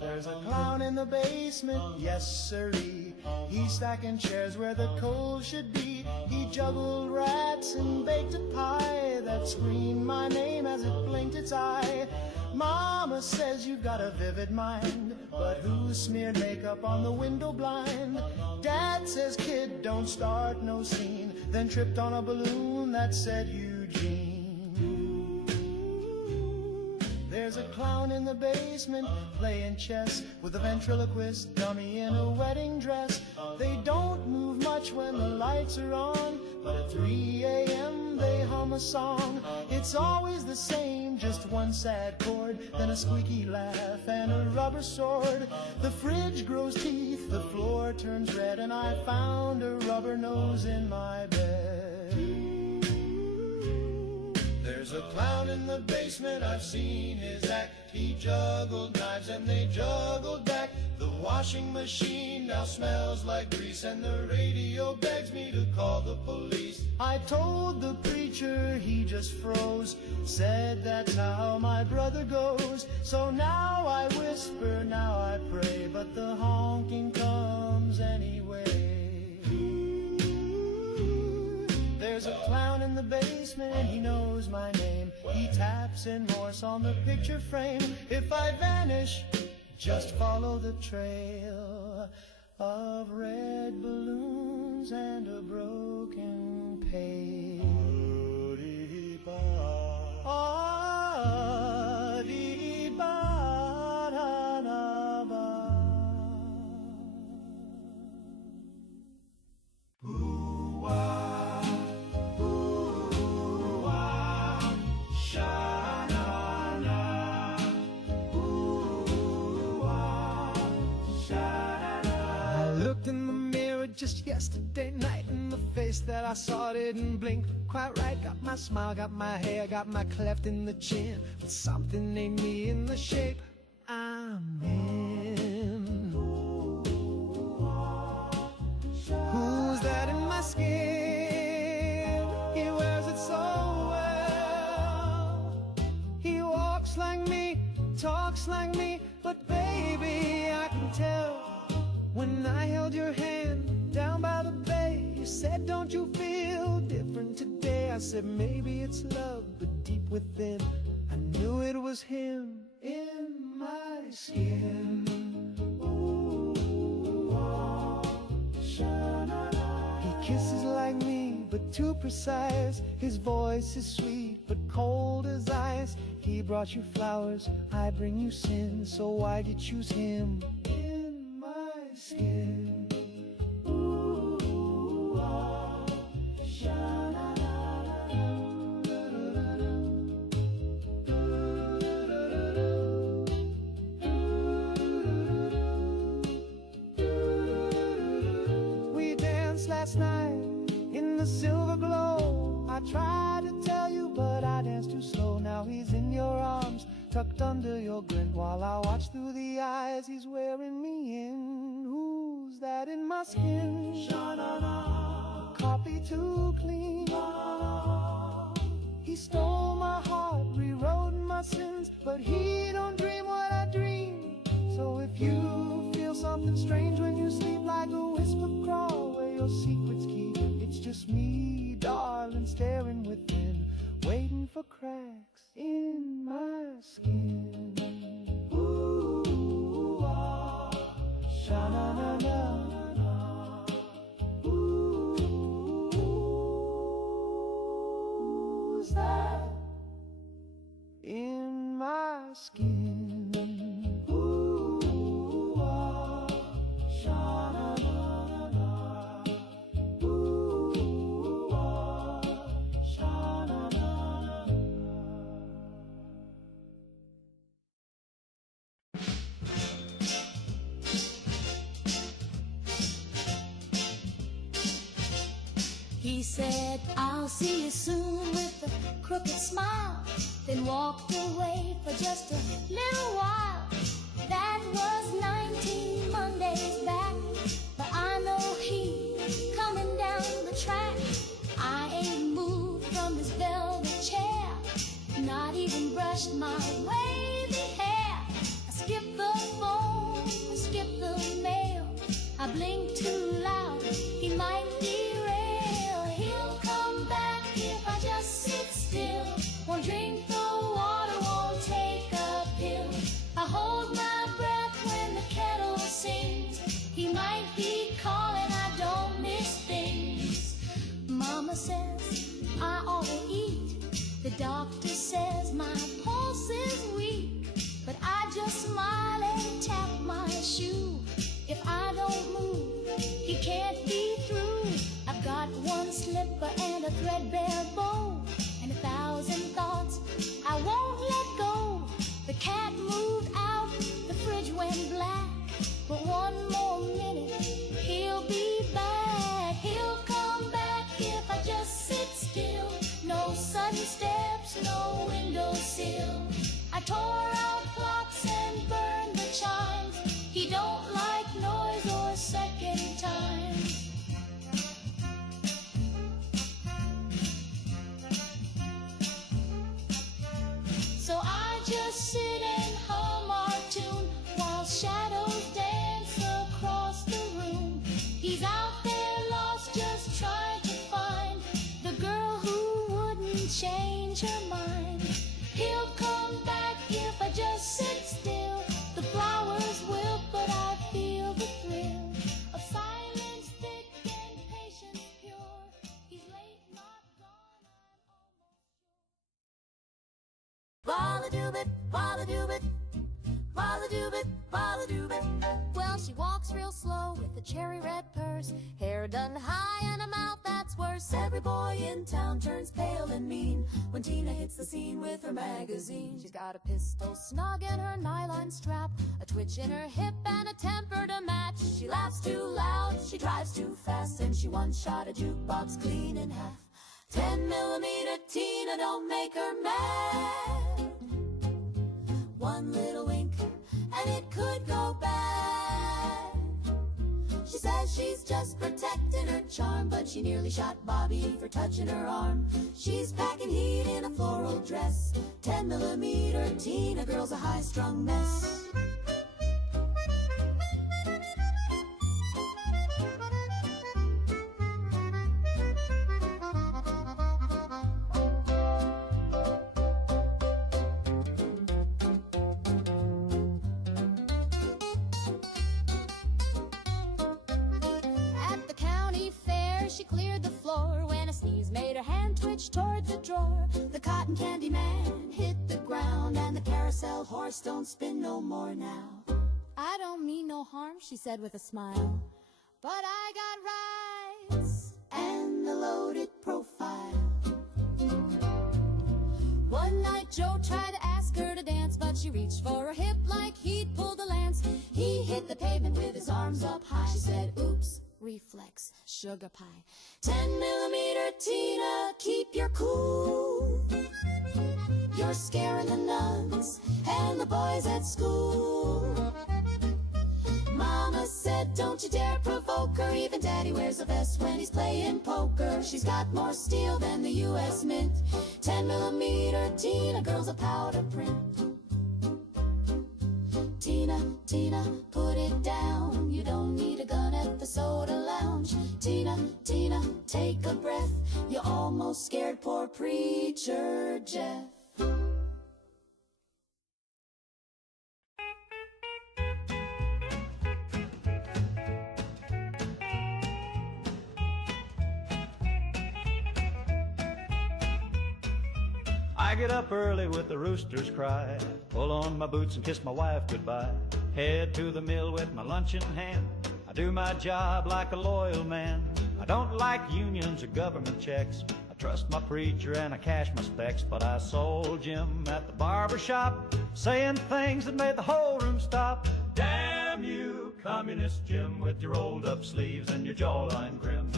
There's a clown in the basement, yes sirree. He's stacking chairs where the coal should be. He juggled rats and baked a pie that screamed my name as it blinked its eye. Mama says you've got a vivid mind, but who smeared makeup on the window blind? Dad says, kid, don't start no scene, then tripped on a balloon that said Eugene. There's a clown in the basement playing chess with a ventriloquist dummy in a wedding dress. They don't move much when the lights are on, but at 3 a.m. they hum a song. It's always the same, just one sad chord, then a squeaky laugh and a rubber sword. The fridge grows teeth, the floor turns red, and I found a rubber nose in my bed. There's a clown in the basement, I've seen his act. He juggled knives and they juggled back. The washing machine now smells like grease, and the radio begs me to call the police. I told the preacher, he just froze, said that's how my brother goes. So now I whisper, now I pray, but the honking comes anyway. There's a clown in the basement, he knows my name. He taps in Morse on the picture frame. If I vanish, just follow the trail of red balloons and a broken pail. In the mirror just yesterday night, and the face that I saw didn't blink quite right. Got my smile, got my hair, got my cleft in the chin, but something ain't me in the shape I'm in. Who's that in my skin? He wears it so well. He walks like me, talks like me, but baby, I can tell. When I held your hand down by the bay, you said, don't you feel different today? I said, maybe it's love, but deep within, I knew it was him in my skin. Ooh, oh, he kisses like me, but too precise. His voice is sweet, but cold as ice. He brought you flowers, I bring you sin, so why'd you choose him? Skin. Ooh, oh, we danced last night in the silver glow. I tried to tell you, but I danced too slow. Now he's in your arms, tucked under your grin, while I watch through the eyes he's wearing me in. Who's that in my skin? Sha-na-na. Copy too clean. Na-na-na. He stole my heart, rewrote my sins, but he don't dream what I dream. So if you feel something strange when you sleep, like a whisper crawl where your secrets keep, it's just me, darling, staring within, waiting for cracks in my skin. Ooh, ah, sha-na-na-na. Ooh, who's that in my skin? Ooh, ah, sha-na-na-na-na. Ooh, ah, sha-na-na-na-na. He said, I'll see you soon with a crooked smile, then walked away for just a little while. That was 19 Mondays back, but I know he's coming down the track. I ain't moved from his velvet chair, not even brushed my wavy hair. I skipped the phone, I skipped the mail, I blinked too loud, he might derail. He'll come back if I just sit still, won't drink the water, won't take a pill. I hold my breath when the kettle sings, he might be calling, I don't miss things. Mama says I ought to eat, the doctor says my pulse is weak, but I just smile and tap my shoe. If I don't move, he can't be through. I've got one slipper and a threadbare bow, and 1,000 thoughts I won't let go. The cat moved out, the fridge went black, but one more minute, he'll be back. He'll come back if I just sit still. No sudden steps, no windowsill. I tore out clocks and burned the chimes. He don't like noise or second time. So I just sit and hum our tune while shadows dance across the room. He's out there lost, just trying to find the girl who wouldn't change her mind. He'll come back if I just sit still. The flowers wilt, but I feel the thrill of silence thick and patience pure. He's late, not gone, I'm almost sure. Balla-doobit, balla-doobit, balla-doobit, balla-doobit. Well, she walks real slow with a cherry red purse, hair done high and a mouth that's worse. Every boy in town turns pale and mean when Tina hits the scene with her magazine. She's got a pistol snug in her nylon strap, a twitch in her hip and a temper to match. She laughs too loud, she drives too fast, and she once shot a jukebox clean in half. 10mm Tina, don't make her mad. One little wink and it could go bad. She says she's just protecting her charm, but she nearly shot Bobby for touching her arm. She's packing heat in a floral dress. 10mm Tina, girl's a high-strung mess. She cleared the floor when a sneeze made her hand twitch towards the drawer. The cotton candy man hit the ground, and the carousel horse don't spin no more now. I don't mean no harm, she said with a smile, but I got rights and the loaded profile. One night Joe tried to ask her to dance, but she reached for her hip like he'd pulled a lance. He hit the pavement with his arms up high. She said, oops, reflex, sugar pie. 10mm Tina, keep your cool. You're scaring the nuns and the boys at school. Mama said, don't you dare provoke her. Even Daddy wears a vest when he's playing poker. She's got more steel than the U.S. Mint. 10mm Tina, girl's a powder print. Tina, Tina, put it down. You don't need a gun at the soda lounge. Tina, Tina, take a breath. You almost scared poor preacher Jeff. I get up early with the rooster's cry, pull on my boots and kiss my wife goodbye, head to the mill with my lunch in hand. I do my job like a loyal man. I don't like unions or government checks. I trust my preacher and I cash my specs. But I sold Jim at the barber shop, saying things that made the whole room stop. Damn you, communist Jim, with your rolled up sleeves and your jawline grim.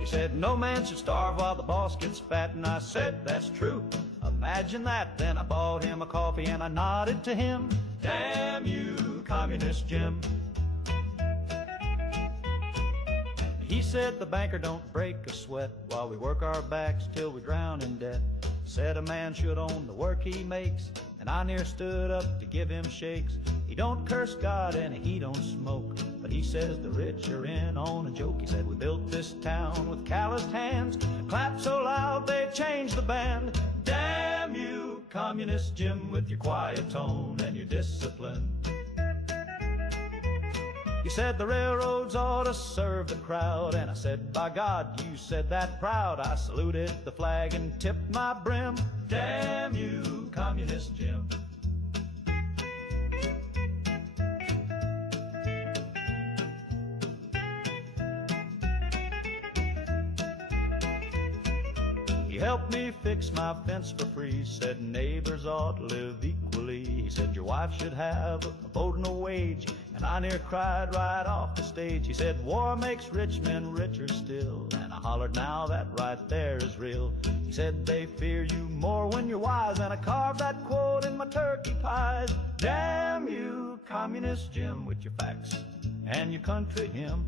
He said, no man should starve while the boss gets fat. And I said, that's true, imagine that. Then I bought him a coffee and I nodded to him. Damn you, communist Jim. He said the banker don't break a sweat while we work our backs till we drown in debt. Said a man should own the work he makes, and I near stood up to give him shakes. He don't curse God and he don't smoke, but he says the rich are in on a joke. He said we built this town with calloused hands and clapped so loud they changed the band. Damn you, communist Jim, with your quiet tone and your discipline. He said the railroads ought to serve the crowd, and I said, by God, you said that proud. I saluted the flag and tipped my brim. Damn you, communist Jim. He helped me fix my fence for free, said neighbors ought to live equally. He said your wife should have a vote and a wage, and I near cried right off the stage. He said war makes rich men richer still, and I hollered now that right there is real. He said they fear you more when you're wise, and I carved that quote in my turkey pies. Damn you, communist Jim, with your facts and your country hymn.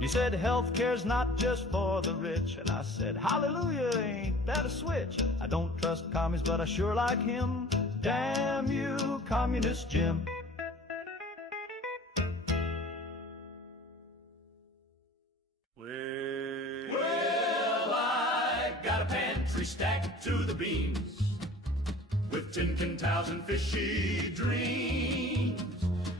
He said health care's not just for the rich, and I said hallelujah, ain't that a switch? I don't trust commies, but I sure like him. Damn you, communist Jim. Well, I got a pantry stacked to the beams with tin can towels and fishy dreams.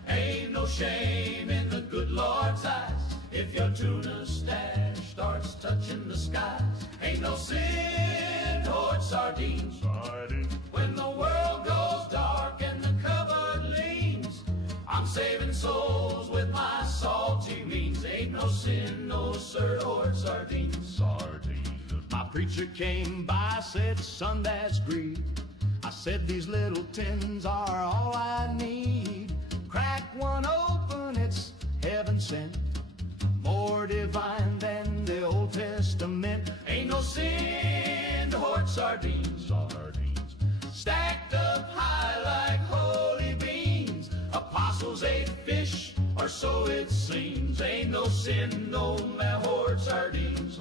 Ain't no shame in the good Lord's eyes if your tuna stash starts touching the skies. Ain't no sin to hoard sardines. When the world goes dark and the cupboard leans, I'm saving souls with my salty means. Ain't no sin, no sir, to hoard sardines. My preacher came by, said, son, that's greed. I said, these little tins are all I need. Crack one open, it's heaven sent, more divine than the Old Testament. Ain't no sin to hoard sardines. Stacked up high like holy beans. Apostles ate fish, or so it seems. Ain't no sin, no man hoard sardines.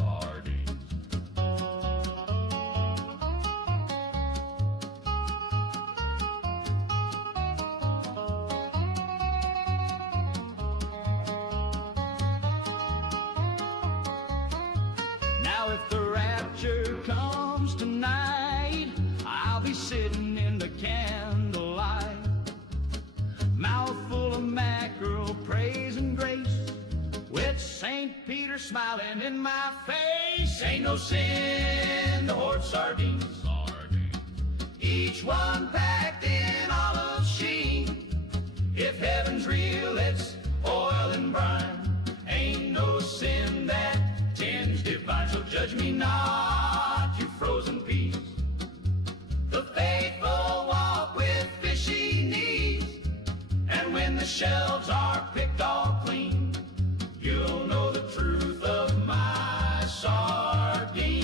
Now if the rapture comes tonight, I'll be sitting in the candlelight, mouthful of mackerel, praise and grace, with St. Peter smiling in my face. Ain't no sin to hoard sardines. Each one packed in olive sheen. If heaven's real, it's oil and brine. Ain't no sin that tends divine. So judge me not, you frozen peas. The faithful walk with fishy knees, and when the shelves are picked all clean, you'll know the truth of my sardines.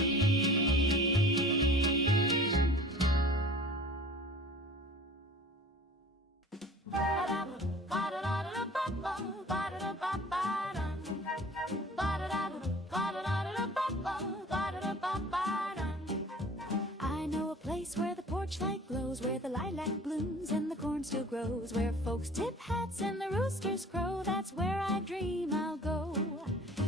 I know a place where the porch light glows, where the lilac blooms and the corn still grows, where folks tip hats and the roosters crow. That's where I dream I'll go.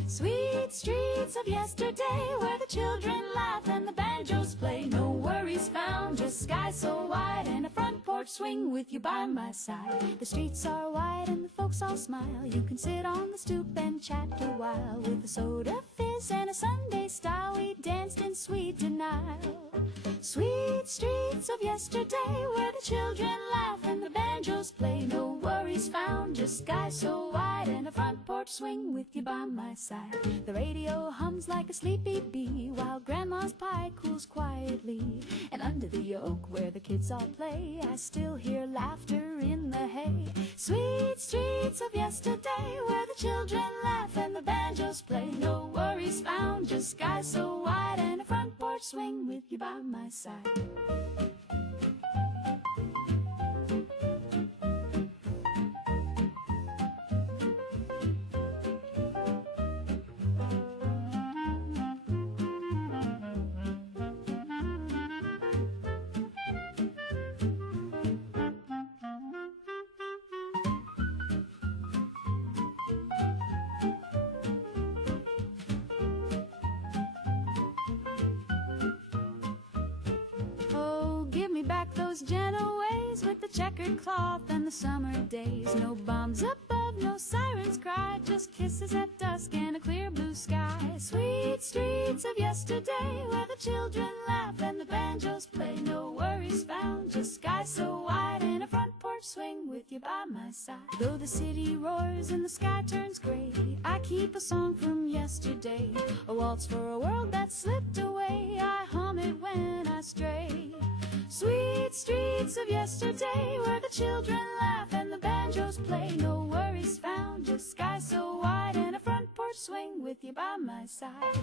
Sweet streets of yesterday, where the children laugh and the banjos play. No worries found, just sky so wide and a front porch swing with you by my side. The streets are wide and the folks all smile. You can sit on the stoop and chat a while with a soda fizz and a Sunday style. We'd danced in sweet denial. Sweet streets of yesterday, where the children laugh and the banjos play. No worries found, just sky so wide and a front porch swing with you by my side. The radio hums like a sleepy bee, while grandma's pie cools quietly. And under the oak where the kids all play, I still hear laughter in the hay. Sweet streets of yesterday, where the children laugh and the banjos play. No worries found, just sky so wide and a front porch swing with you by my side. Those gentle ways with the checkered cloth and the summer days. No bombs above, no sirens cry, just kisses at dusk and a clear blue sky. Sweet streets of yesterday, where the children laugh and the banjos play. No worries found, just sky so wide and a front porch swing with you by my side. Though the city roars and the sky turns gray, I keep a song from yesterday, a waltz for a world that slipped away. I hum it when I stray. Sweet streets of yesterday, where the children laugh and the banjos play. No worries found, just sky so wide and a front porch swing with you by my side.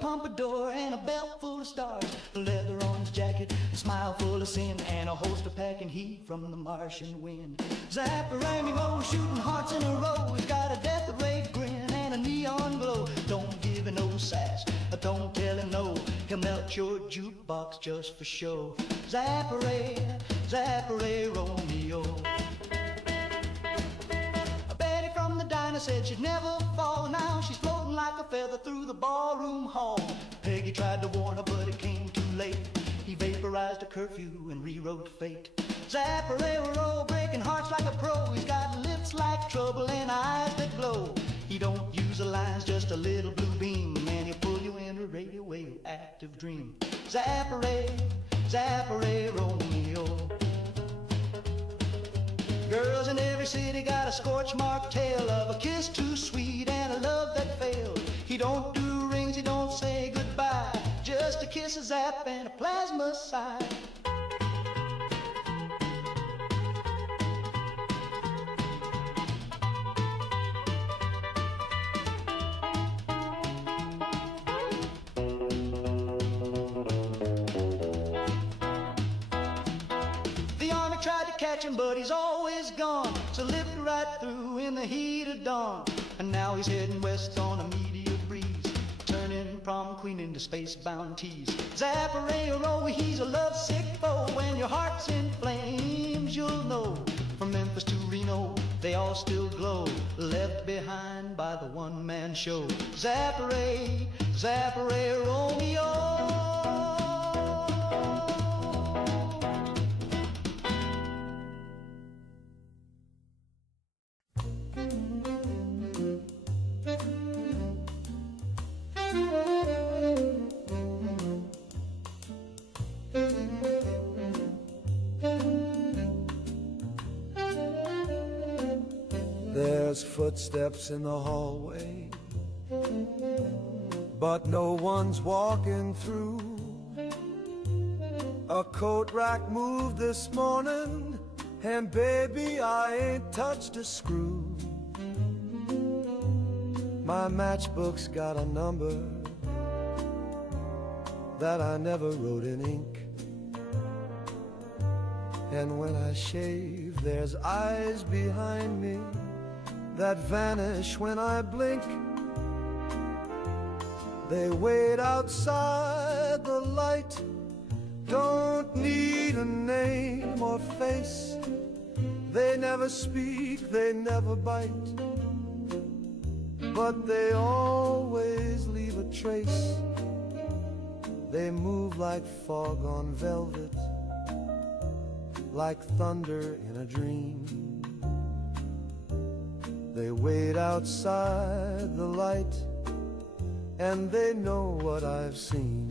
Pompadour and a belt full of stars, leather on his jacket, a smile full of sin, and a holster packing heat from the Martian wind. Zapparami-mo, shooting hearts in a row. He's got a death ray grin and a neon glow. Don't give him no sass, don't tell him no. He'll melt your jukebox just for show. Zapparay, Zapparay, Romeo. Betty from the diner said she'd never fall. Now she's floating like a feather through the ballroom hall. Peggy tried to warn her, but it came too late. He vaporized a curfew and rewrote fate. Zapparero, breaking hearts like a pro. He's got lips like trouble and eyes that glow. He don't use the lines, just a little blue beam, and he'll pull you in a radioactive dream. Zapparay, Zapparay, Romeo. Girls in every city got a scorch mark tale of a kiss too sweet and a love that failed. He don't do rings, he don't say goodbye, just a kiss, a zap, and a plasma sigh. But he's always gone, so lived right through in the heat of dawn. And now he's heading west on a meteor breeze, turning prom queen into space-bound tease. Zapparero, he's a lovesick foe. When your heart's in flames, you'll know. From Memphis to Reno, they all still glow, left behind by the one-man show. Zapparay, Zapparay, Romeo. There's footsteps in the hallway, but no one's walking through. A coat rack moved this morning, and baby, I ain't touched a screw. My matchbook's got a number that I never wrote in ink. And when I shave, there's eyes behind me that vanish when I blink. They wait outside the light, don't need a name or face. They never speak, they never bite, but they always leave a trace. They move like fog on velvet, like thunder in a dream. They wait outside the light, and they know what I've seen.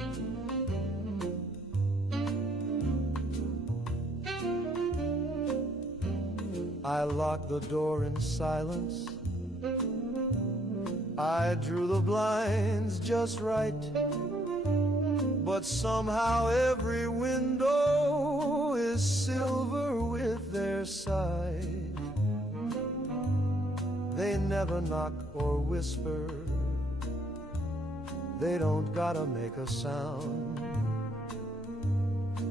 I locked the door in silence, I drew the blinds just right, but somehow every window is silver with their sight. They never knock or whisper, they don't gotta make a sound.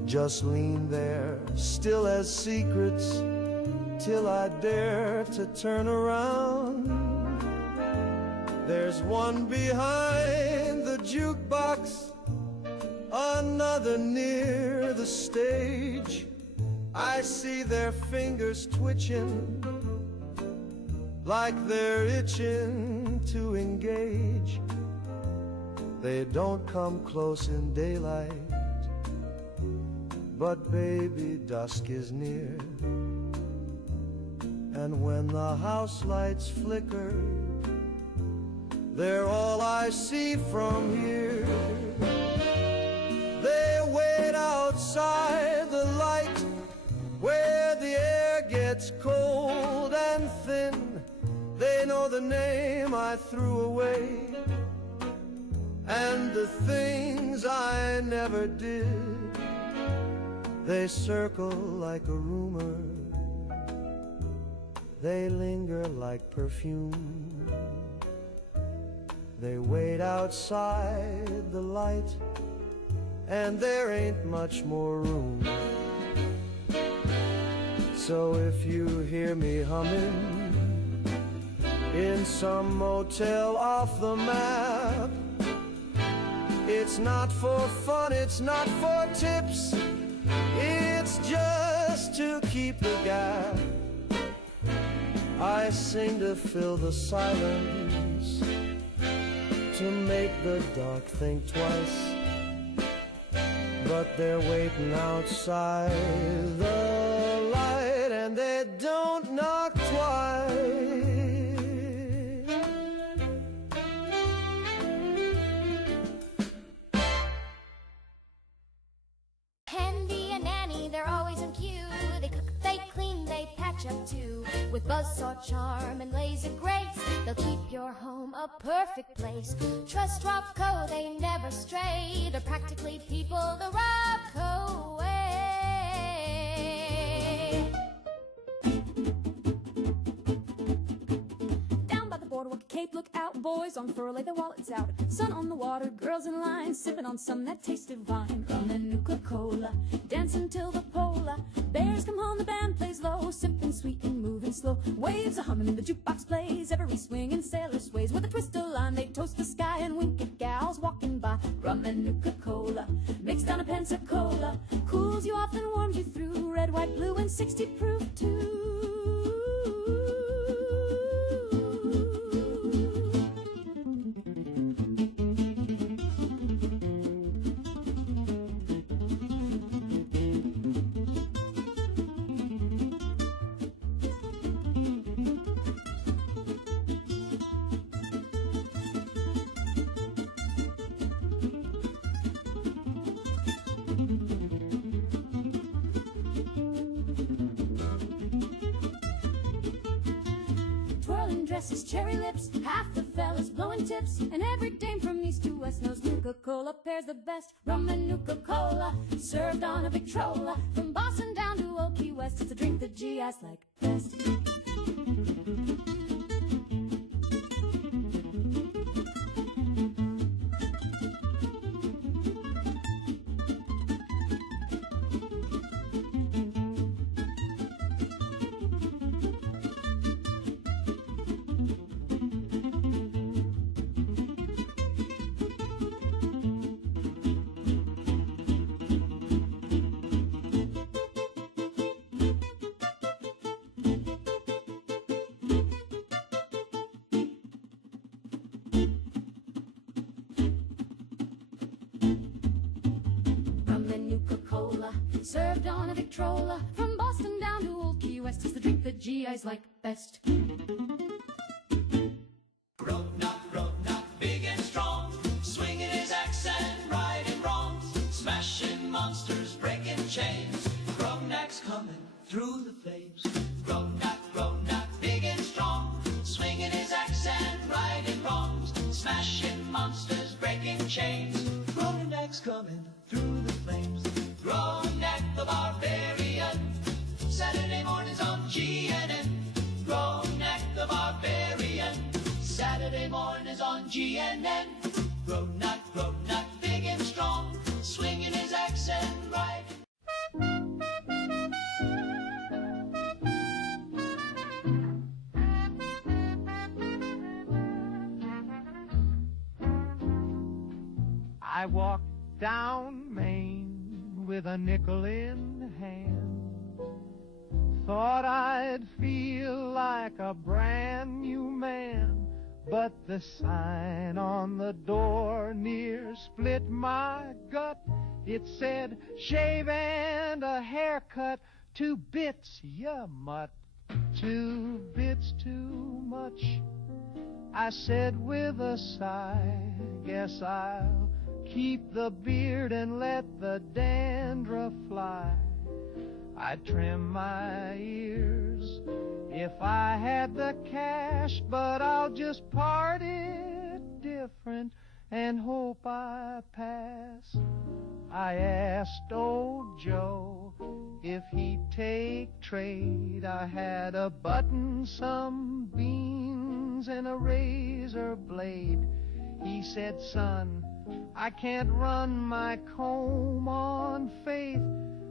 Just lean there, still as secrets, till I dare to turn around. There's one behind the jukebox, another near the stage. I see their fingers twitching, like they're itching to engage. They don't come close in daylight, but baby, dusk is near. And when the house lights flicker, they're all I see from here. They wait outside the light, where the air gets cold and thin. They know the name I threw away, and the things I never did. They circle like a rumor, they linger like perfume. They wait outside the light, and there ain't much more room. So if you hear me humming in some motel off the map, it's not for fun, it's not for tips, it's just to keep the gap. I sing to fill the silence, to make the dark think twice, but they're waiting outside the light, and they don't knock twice. Handy and Annie, they're always in queue. They cook, they clean, they patch up too. With buzzsaw charm and lazy grace, they'll keep your home a perfect place. Trust Rocco, they never stray. They're practically people the Rocco way. Down by the boardwalk, Cape, look out, boys on fur, lay their wallets out. Sun on the water, girls in line, sipping on some that tasted wine. Rum and Nuka-Cola, dancing till the polar. Bears come home, the band plays low, sipping sweet and moving slow. Waves are humming and the jukebox plays, every swinging sailor sways. With a twist of line, they toast the sky and wink at gals walking by. Rum and Nuka-Cola, mixed down a Pensacola, cools you off and warms you through. Red, white, blue, and 60 proof too. Dresses, cherry lips, half the fellas blowing tips, and every dame from east to west knows Nuka-Cola pairs the best. Rum and Nuka-Cola, served on a Victrola, from Boston down to Old Key West. It's a drink the GIs like best. served on a Victrola. From Boston down to Old Key West is the drink that GIs like best. Roadknock, big and strong, swinging his axe and righting wrongs, smashing monsters, breaking chains. Roadknock's coming through the flames. Roadknock, big and strong, swinging his axe and righting wrongs, smashing monsters, breaking chains. Roadknock's coming through the flames. Roadknock the Barbarian, Saturday mornings on GNN. Roadknock the Barbarian, Saturday mornings on GNN. Roadknock, big and strong, swinging his axe and right. I walked down Main with a nickel in hand. Thought I'd feel like a brand new man, but the sign on the door near split my gut. It said, shave and a haircut, 2 bits, ya mutt. 2 bits too much. I said with a sigh, guess I'll keep the beard and let the dandruff fly. I'd trim my ears if I had the cash, but I'll just part it different and hope I pass. I asked old Joe if he'd take trade. I had a button, some beans, and a razor blade. He said, son, I can't run my comb on faith,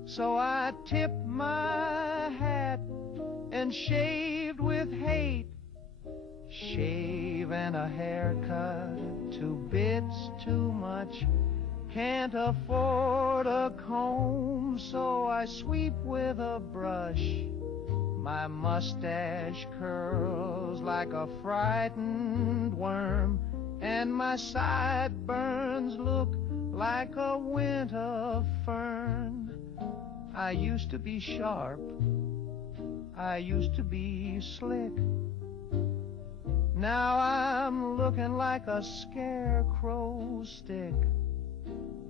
so I tipped my hat and shaved with hate. Shave and a haircut, 2 bits too much. Can't afford a comb, so I sweep with a brush. My mustache curls like a frightened worm, and my sideburns look like a winter fern. I used to be sharp, I used to be slick. Now I'm looking like a scarecrow stick.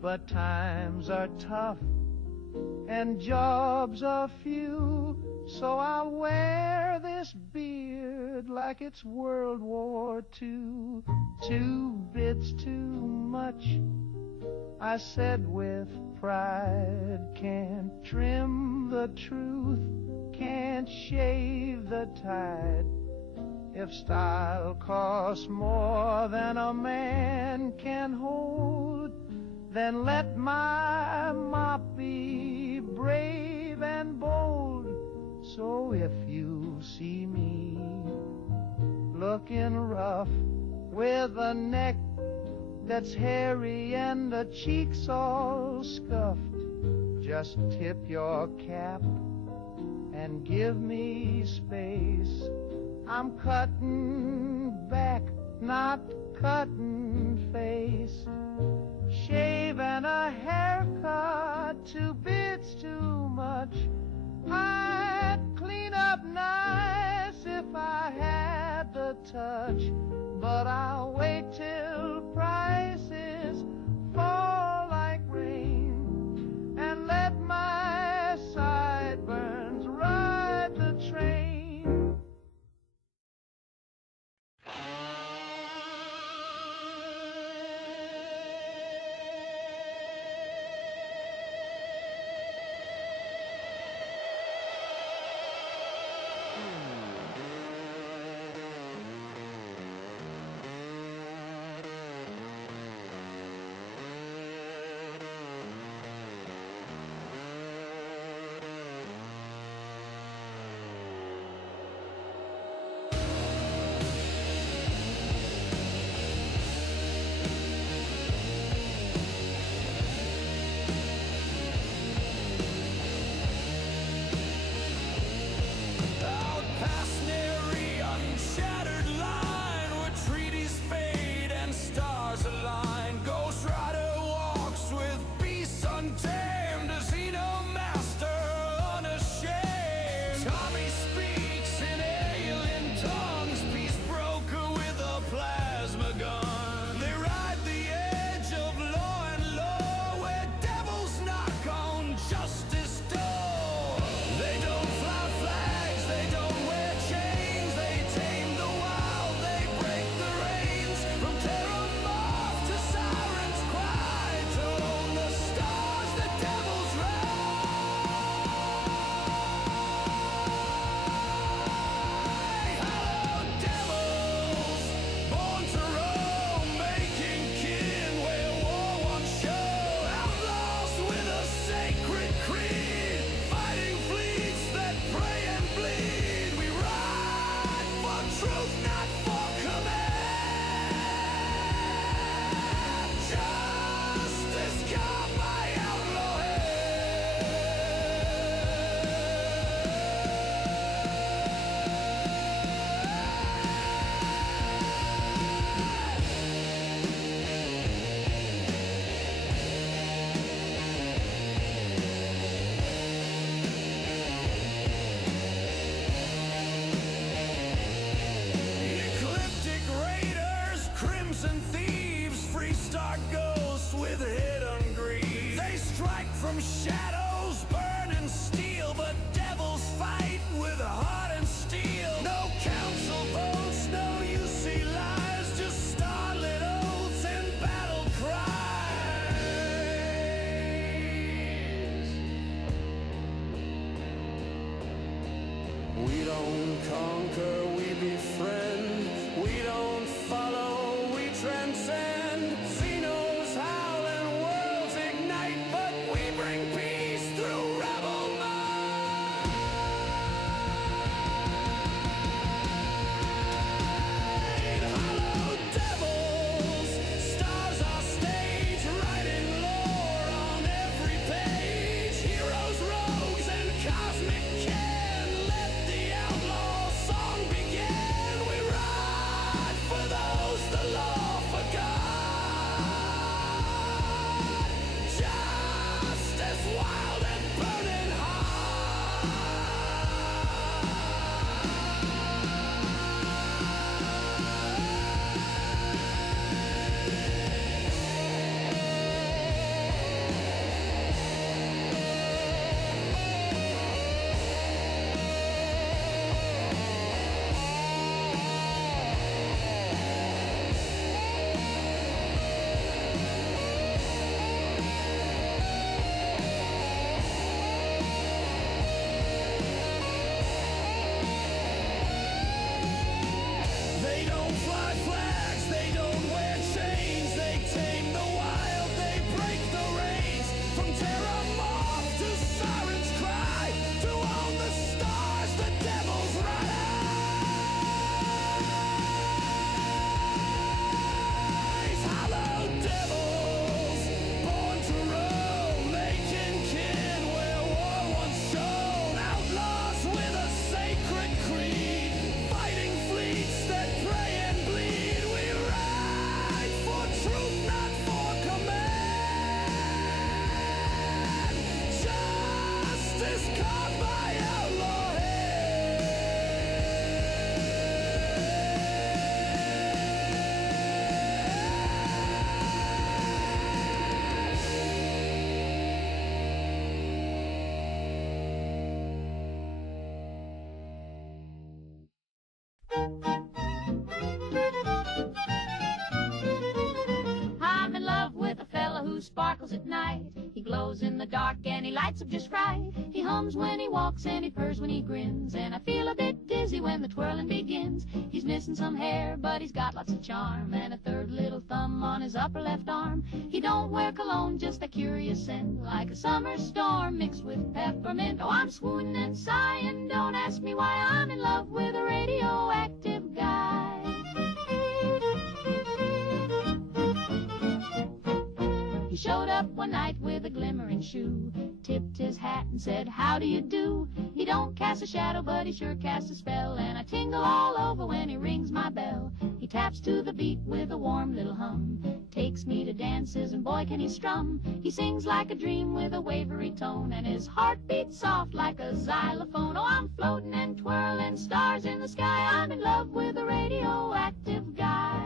But times are tough and jobs are few, so I wear this beard like it's World War II. 2 bits too much, I said with pride. Can't trim the truth, can't shave the tide. If style costs more than a man can hold, then let my mop be brave and bold. So if you see me looking rough, with a neck that's hairy and the cheeks all scuffed, just tip your cap and give me space. I'm cutting back, not cutting face. Shave and a haircut, 2 bits too much. I'd clean up nice if I had the touch, but I'll wait till prices fall like rain and let my sideburns ride the train. lost with hidden greed. They strike from shadows, burning steel, but devils fight with heart and steel. No council votes, no UC lies, just starlit oaths and battle cries. We don't conquer, we befriend. We don't follow, we transcend. Xenos howl and worlds ignite, but we bring peace through rebel might. Hollow devils, stars our stage, writing lore on every page. Heroes, rogues, and cosmic kin, let the outlaw song begin. We ride for those the law forgot. Justice wild and burning They don't fly flags, they don't wear chains. They tame the wild, they break the reins. From terror moth to siren's cry, to own the stars, the devil's rise. Hollow devils, born to roam, making kin where war once shone. Outlaws with a sacred creed, fighting fleets that pray and bleed. We ride for truth, not for command. Justice carved by outlaw I'm in love with a fella who sparkles at night. He glows in the dark and he lights up just right. He hums when he walks and he purrs when he grins, and I feel a bit dizzy when the twirling begins. He's missing some hair, but he's got lots of charm, and a third little thumb on his upper left arm. He don't wear cologne, just a curious scent, like a summer storm mixed with peppermint. Oh, I'm swooning and sighing, don't ask me why. I'm in love with a radioactive guy. He showed up one night with a glimmering shoe, tipped his hat and said, how do you do? He don't cast a shadow, but he sure casts a spell, and I tingle all over when he rings my bell. He taps to the beat with a warm little hum, takes me to dances, and boy can he strum. He sings like a dream with a wavery tone, and his heart beats soft like a xylophone. Oh, I'm floating and twirling, stars in the sky. I'm in love with a radioactive guy.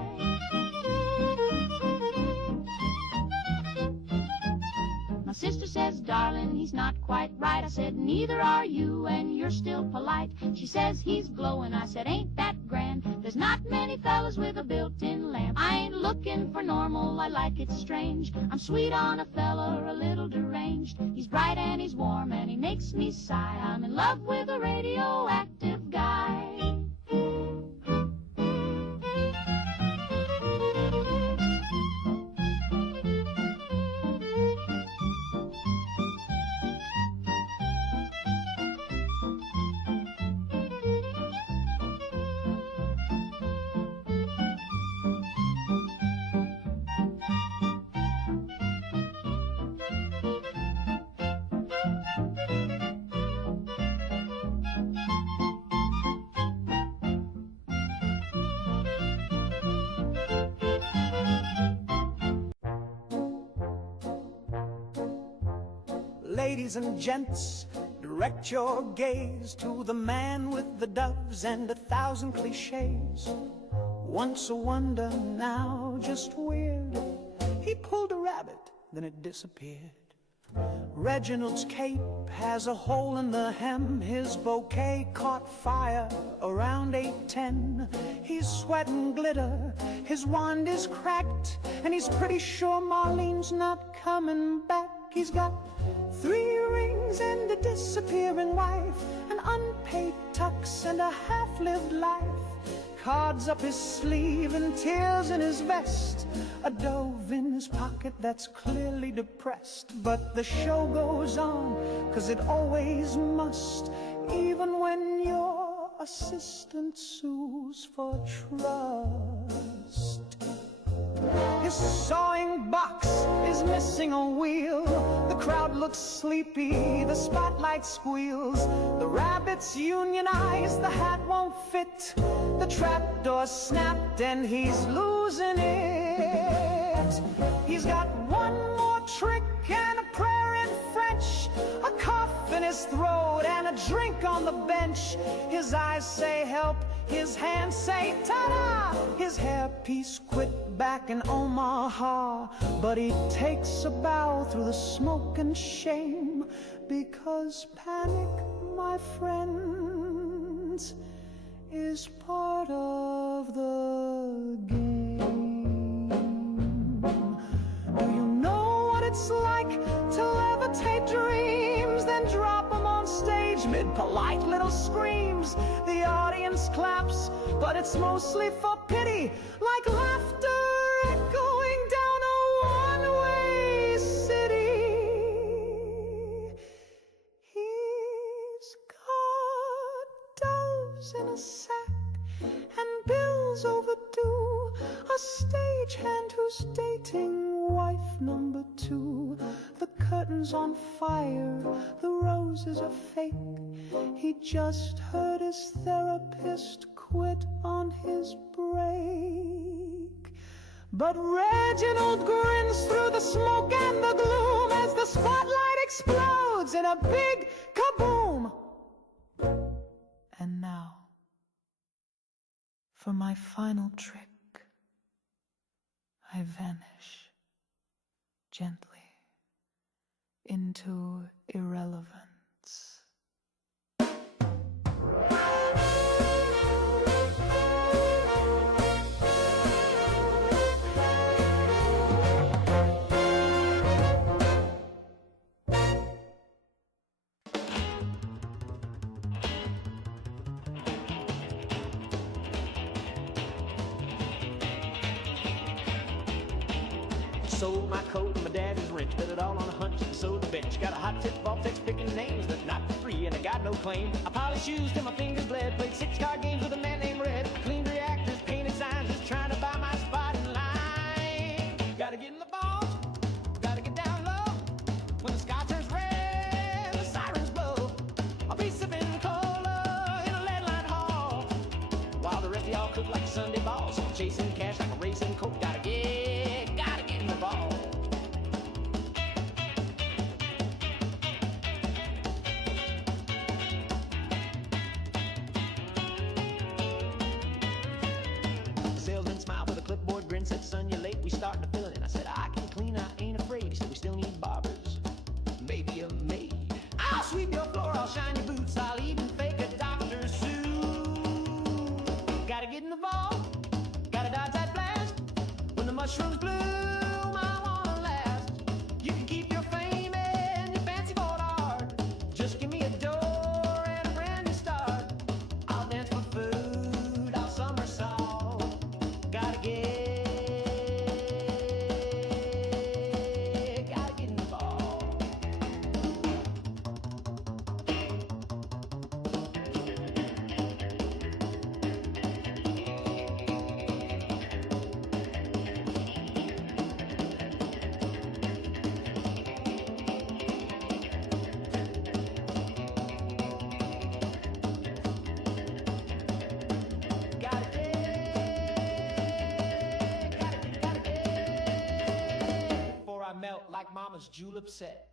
My sister says, darling, he's not quite right. I said, neither are you, and you're still polite. She says, he's glowing. I said, ain't that grand? There's not many fellas with a built-in lamp. I ain't looking for normal, I like it strange. I'm sweet on a fella, a little deranged. He's bright and he's warm and he makes me sigh. I'm in love with a radioactive guy. Ladies and gents, direct your gaze to the man with the doves and 1,000 cliches. Once a wonder, now just weird. He pulled a rabbit, then it disappeared. Reginald's cape has a hole in the hem. His bouquet caught fire around 8:10. He's sweating glitter, his wand is cracked, and he's pretty sure Marlene's not coming back. He's got 3 rings and a disappearing wife, an unpaid tux and a half-lived life. Cards up his sleeve and tears in his vest, a dove in his pocket that's clearly depressed. But the show goes on, 'cause it always must, even when your assistant sues for trust. His sawing box is missing a wheel. The crowd looks sleepy, the spotlight squeals. The rabbits unionize, the hat won't fit. The trapdoor snapped and he's losing it. He's got one more trick and a prayer in French, a cough in his throat and a drink on the bench. His eyes say help, his hands say ta-da. His hairpiece quit back in Omaha, but he takes a bow through the smoke and shame, because panic, my friends, is part of the game. Do you know what it's like to levitate dreams, then drop them on stage mid polite little screams? The audience claps, but it's mostly for pity, like laughter echoing down a one-way city. He's got doves in a sack and bills overdue, a stagehand who's dating wife number 2. The curtain's on fire, the roses are fake. He just heard his therapist quit on his break. But Reginald grins through the smoke and the gloom as the spotlight explodes in a big kaboom. And now, for my final trick, I vanish gently into irrelevance. Sold my coat and my daddy's wrench, bet it all on a hunch and sold the bench. Got a hot tip off text picking names, but not for free, and I got no claim. I polished shoes till my fingers bled, played 6-card games with a man named Red, cleaned reactors, painted signs, just trying to buy my spot in line. Gotta get in the balls, gotta get down low. When the sky turns red, the sirens blow. I'll be sipping cola in a lead-lined hall, while the rest of y'all cook like Sunday balls, chasing cash like a racing coat. Gotta get in the ball. Salesman smiled with a clipboard grin, said, "Son, you're late, we starting to fill it in." I said, "I can clean, I ain't afraid." He said, "We still need barbers, maybe a maid. I'll sweep your floor, I'll shine your boots, I'll even fake a doctor's suit." Gotta get in the ball, gotta dodge that blast. When the mushrooms bloom, I wanna last. You can keep your fame and your fancy board art. Just give me a door and a brand new start. I'll dance for food, I'll somersault. Gotta get in the ball. Before I melt like mama's julep set.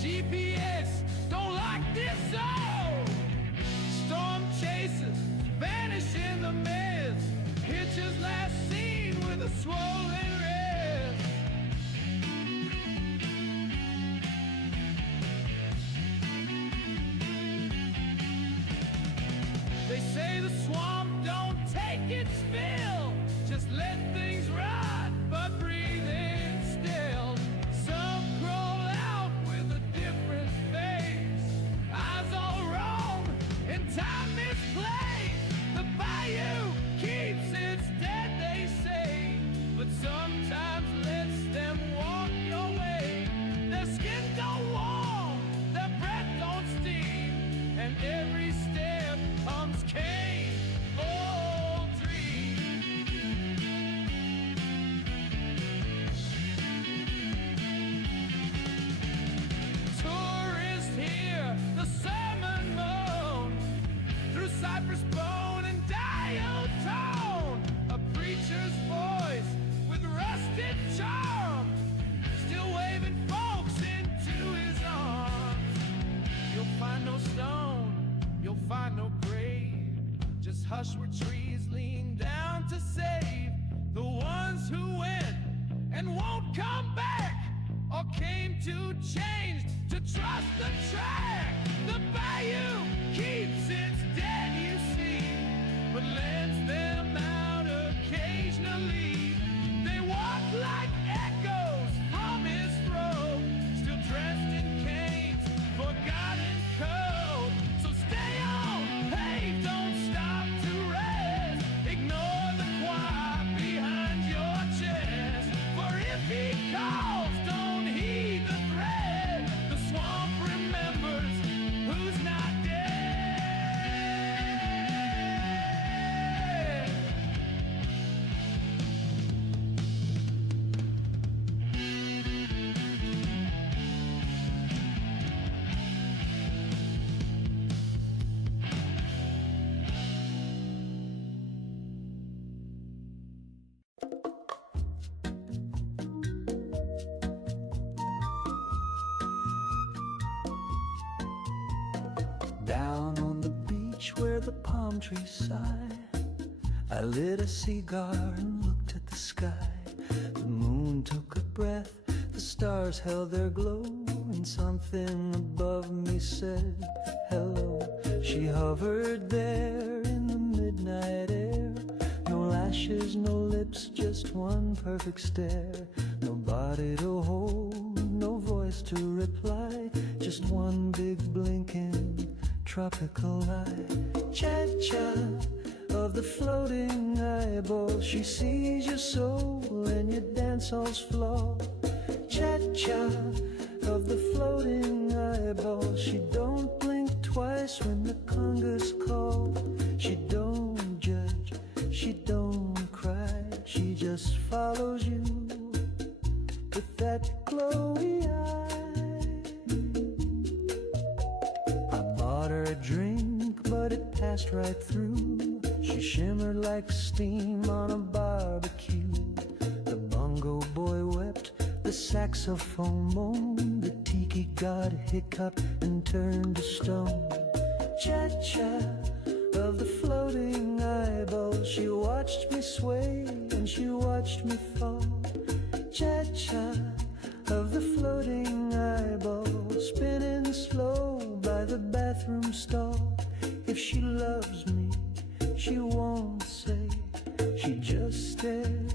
GPS don't like this zone. Storm chasers vanish in the mist. Pictures last seen with a swollen wrist. They say the swamp don't take its fill. Just let things rot, but breathe in still. Some crawl out with a different face. Eyes all wrong and time misplaced. The bayou keeps its dead, they say, but sometimes lets them walk your way. Their skin don't warm, their breath don't steam, and every step comes cave or dream. Tourists hear the sermon moan through cypress bone and dial tone. A preacher's voice with rusted charm, still waving folks into his arms. You'll find no stone, you'll find no grave, just hush where trees lean down to save the ones who went and won't come back, or came to change, to trust the track. The bayou keeps its dead, you see, but lends them out occasionally. They walk like echoes from his throat, still dressed in Cain's forgotten code. So stay on, hey, don't stop to rest. Ignore the choir behind your chest, for if he calls, don't heed the threat. The swamp remembers who's not dead. Down on the beach where the palm trees sigh, I lit a cigar and looked at the sky. The moon took a breath, the stars held their glow, and something above me said hello. She hovered there in the midnight air, no lashes, no lips, just one perfect stare. No body to hold, no voice to reply, just one big blinking tropical eye. Cha-cha of the floating eyeball, she sees your soul and your dance hall's flaw. Cha-cha of the floating eyeball, she don't blink twice when the congas call. She don't judge, she don't cry, she just follows you with that glowy eye. I bought her a drink, but it passed right through. She shimmered like steam on a barbecue. The bongo boy wept, the saxophone moaned, the tiki god hiccuped and turned to stone. Cha-cha of the floating eyeball, she watched me sway and she watched me fall. Cha-cha of the floating eyeball, spinning slow by the bathroom stall. If she loves me, she won't say, she just stares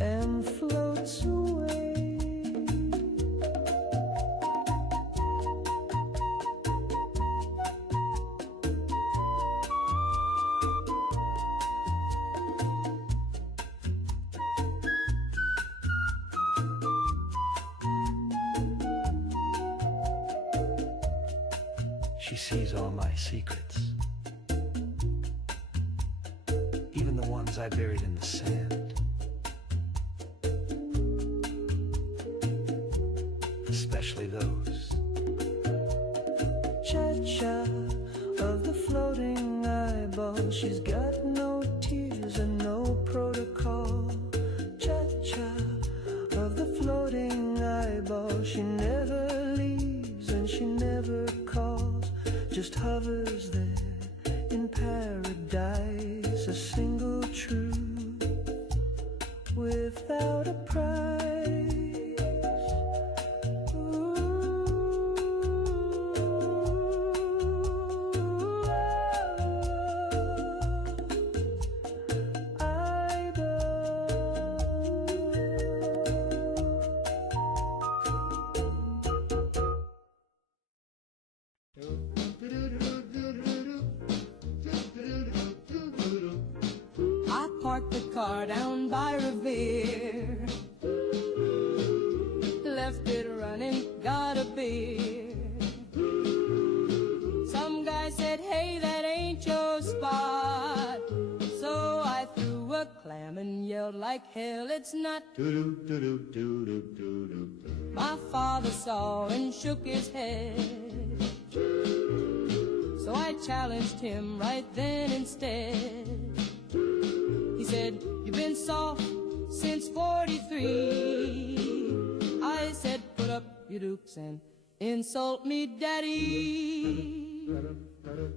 and floats away. She sees all my secrets, even the ones I buried in the sand. Especially those. Cha-cha of the floating eyeball, she's got no tears and no protocol. Cha-cha of the floating eyeball, she never just hovers there in paradise, a single truth without a price. I parked the car down by Revere, left it running, got a beer. Some guy said, hey, that ain't your spot. So I threw a clam and yelled like hell, it's not. My father saw and shook his head. So I challenged him right then instead. He said, you've been soft since 43. I said, put up your dukes and insult me, daddy.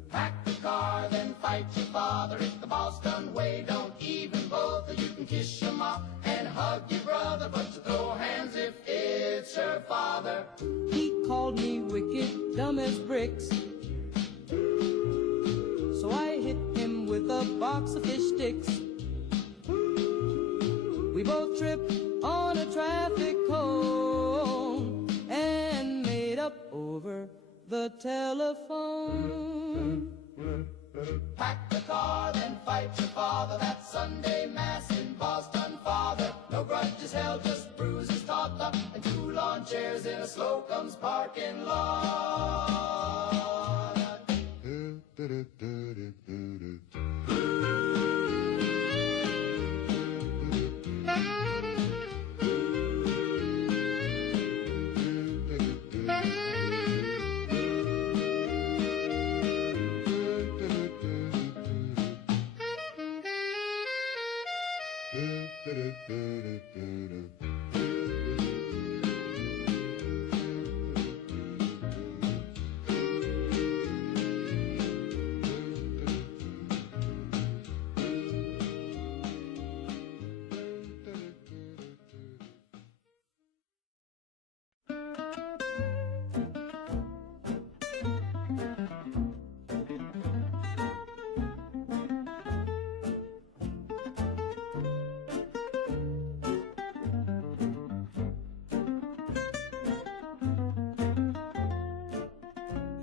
Pack the car, then fight your father. If the boss done way, don't even bother. You can kiss your mom and hug your brother, but you throw hands if it's your father. He called me wicked, dumb as bricks. So I hit him with a box of fish sticks. We both tripped on a traffic cone and made up over the telephone. Pack the car, then fight your father. That Sunday mass in Boston, father. No grudges held, just bruises topped up, and 2 lawn chairs in a Slocum's parking lot.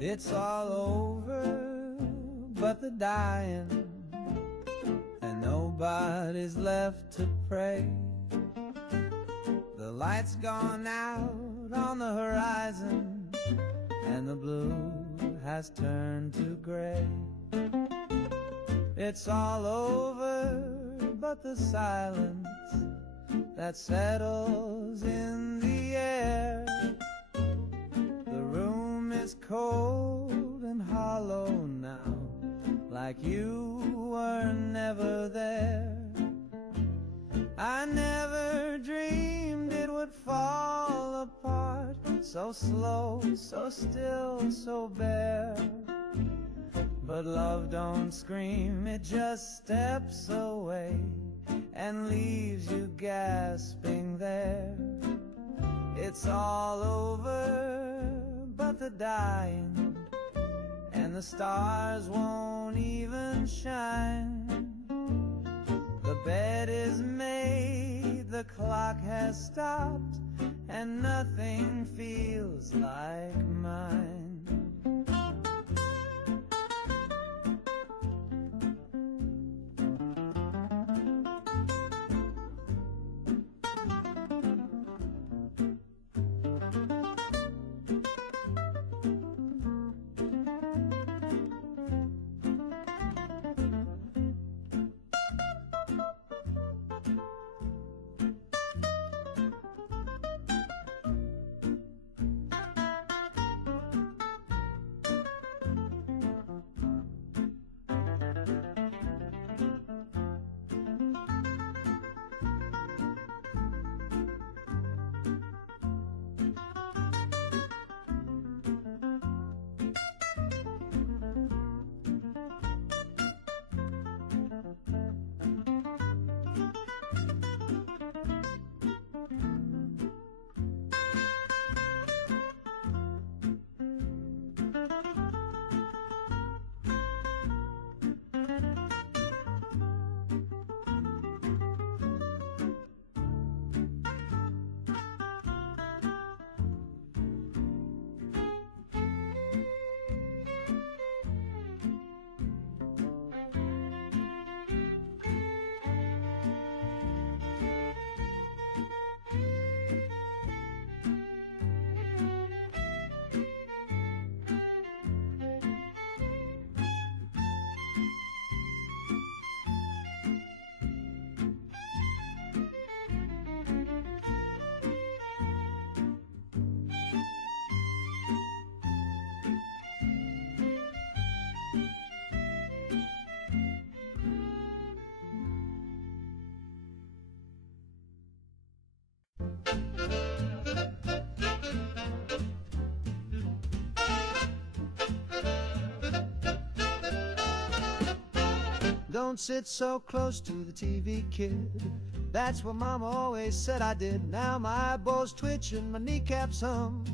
It's all over but the dying, and nobody's left to pray. The light's gone out on the horizon, and the blue has turned to gray. It's all over but the silence that settles in the air. The room is cold and hollow now, like you were never there. I never dreamed it would fall apart, so slow, so still, so bare. But love don't scream, it just steps away and leaves you gasping there. It's all over but the dying, and the stars won't even shine. The bed is made, the clock has stopped, and nothing feels like mine. don't sit so close to the TV, kid. That's what Mama always said I did. Now my eyeballs twitch and my kneecaps hum.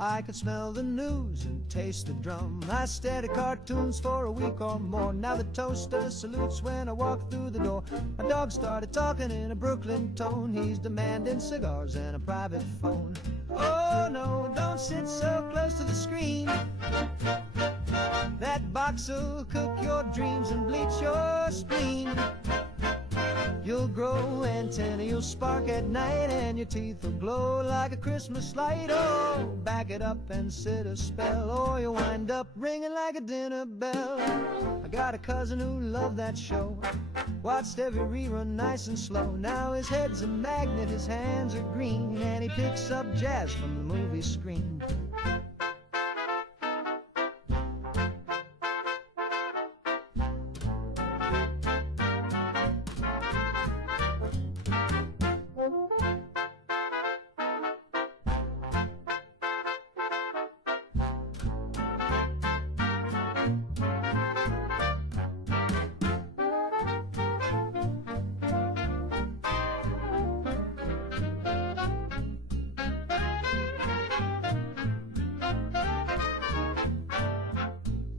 I could smell the news and taste the drum. I stared at cartoons for a week or more. Now the toaster salutes when I walk through the door. My dog started talking in a Brooklyn tone. He's demanding cigars and a private phone. Oh no, don't sit so close to the screen. That box'll cook your dreams and bleach your spleen. You'll grow antennae, you'll spark at night, and your teeth will glow like a Christmas light. Oh, back it up and sit a spell, or you'll wind up ringing like a dinner bell. I got a cousin who loved that show, watched every rerun nice and slow. Now his head's a magnet, his hands are green, and he picks up jazz from the movie screen.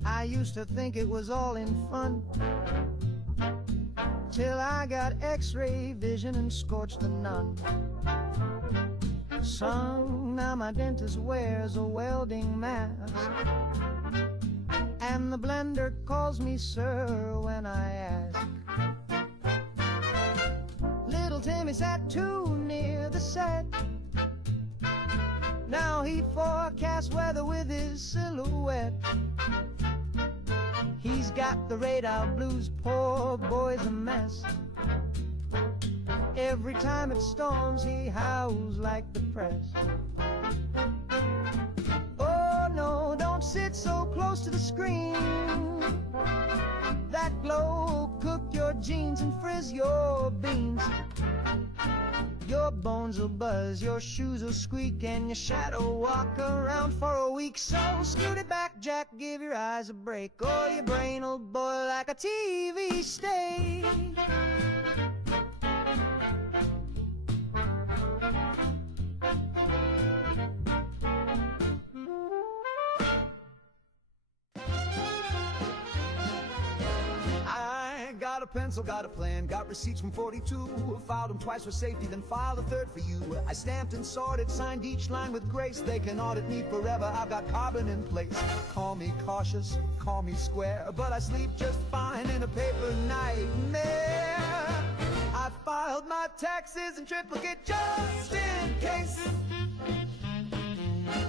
I used to think it was all in fun, till I got x-ray vision and scorched the nun. Son, now my dentist wears a welding mask, and the blender calls me sir when I ask. Little Timmy sat too near the set. Now he forecasts weather with his silhouette. He's got the radar blues, poor boy's a mess. Every time it storms, he howls like the press. Oh no, don't sit so close to the screen. That glow will cook your jeans and frizz your beans. Your bones will buzz, your shoes will squeak, and your shadow walk around for a week. So scoot it back, Jack, give your eyes a break, or your brain will boil like a TV steak. Got a pencil, got a plan, got receipts from 42. Filed them twice for safety, then filed a third for you. I stamped and sorted, signed each line with grace. They can audit me forever, I've got carbon in place. Call me cautious, call me square, but I sleep just fine in a paper nightmare. I filed my taxes in triplicate just in case.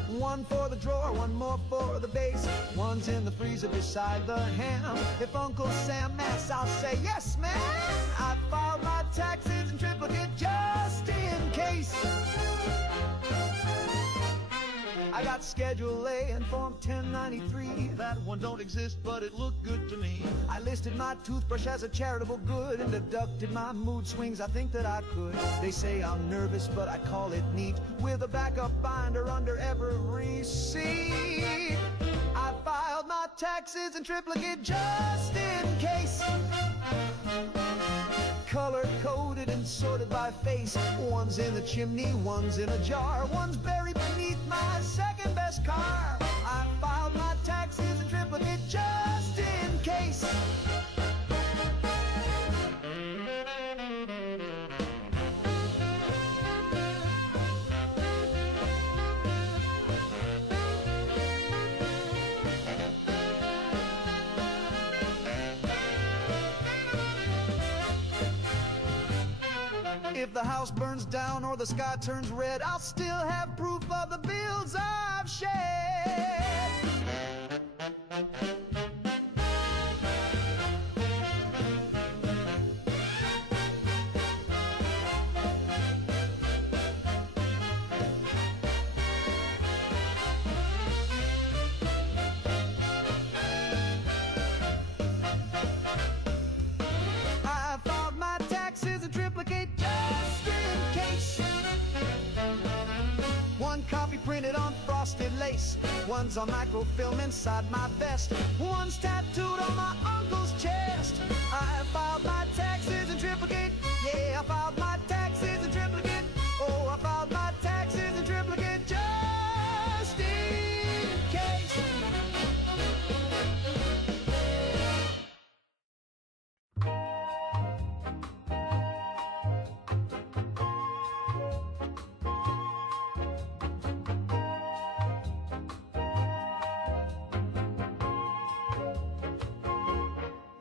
One for the drawer, one more for the base. One's in the freezer beside the ham. If Uncle Sam asks, I'll say, yes, ma'am. I filed my taxes in triplicate just in case. I got Schedule A and Form 1093. That one don't exist, but it looked good to me. I listed my toothbrush as a charitable good and deducted my mood swings, I think that I could. They say I'm nervous, but I call it neat, with a backup binder under every seat. I filed my taxes in triplicate just in case. Color-coded and sorted by face. One's in the chimney, one's in a jar, one's buried beneath my second best car. I filed my taxes in triplicate just in case. If the house burns down or the sky turns red, I'll still have proof of the bills I've shed. I filed my taxes in triplicate just in case. One copy printed on frosted lace, One's on microfilm inside my vest. One's tattooed on my uncle's chest. I filed my taxes in triplicate. Yeah, I filed my taxes in triplicate. Oh, I filed my taxes in triplicate just in case.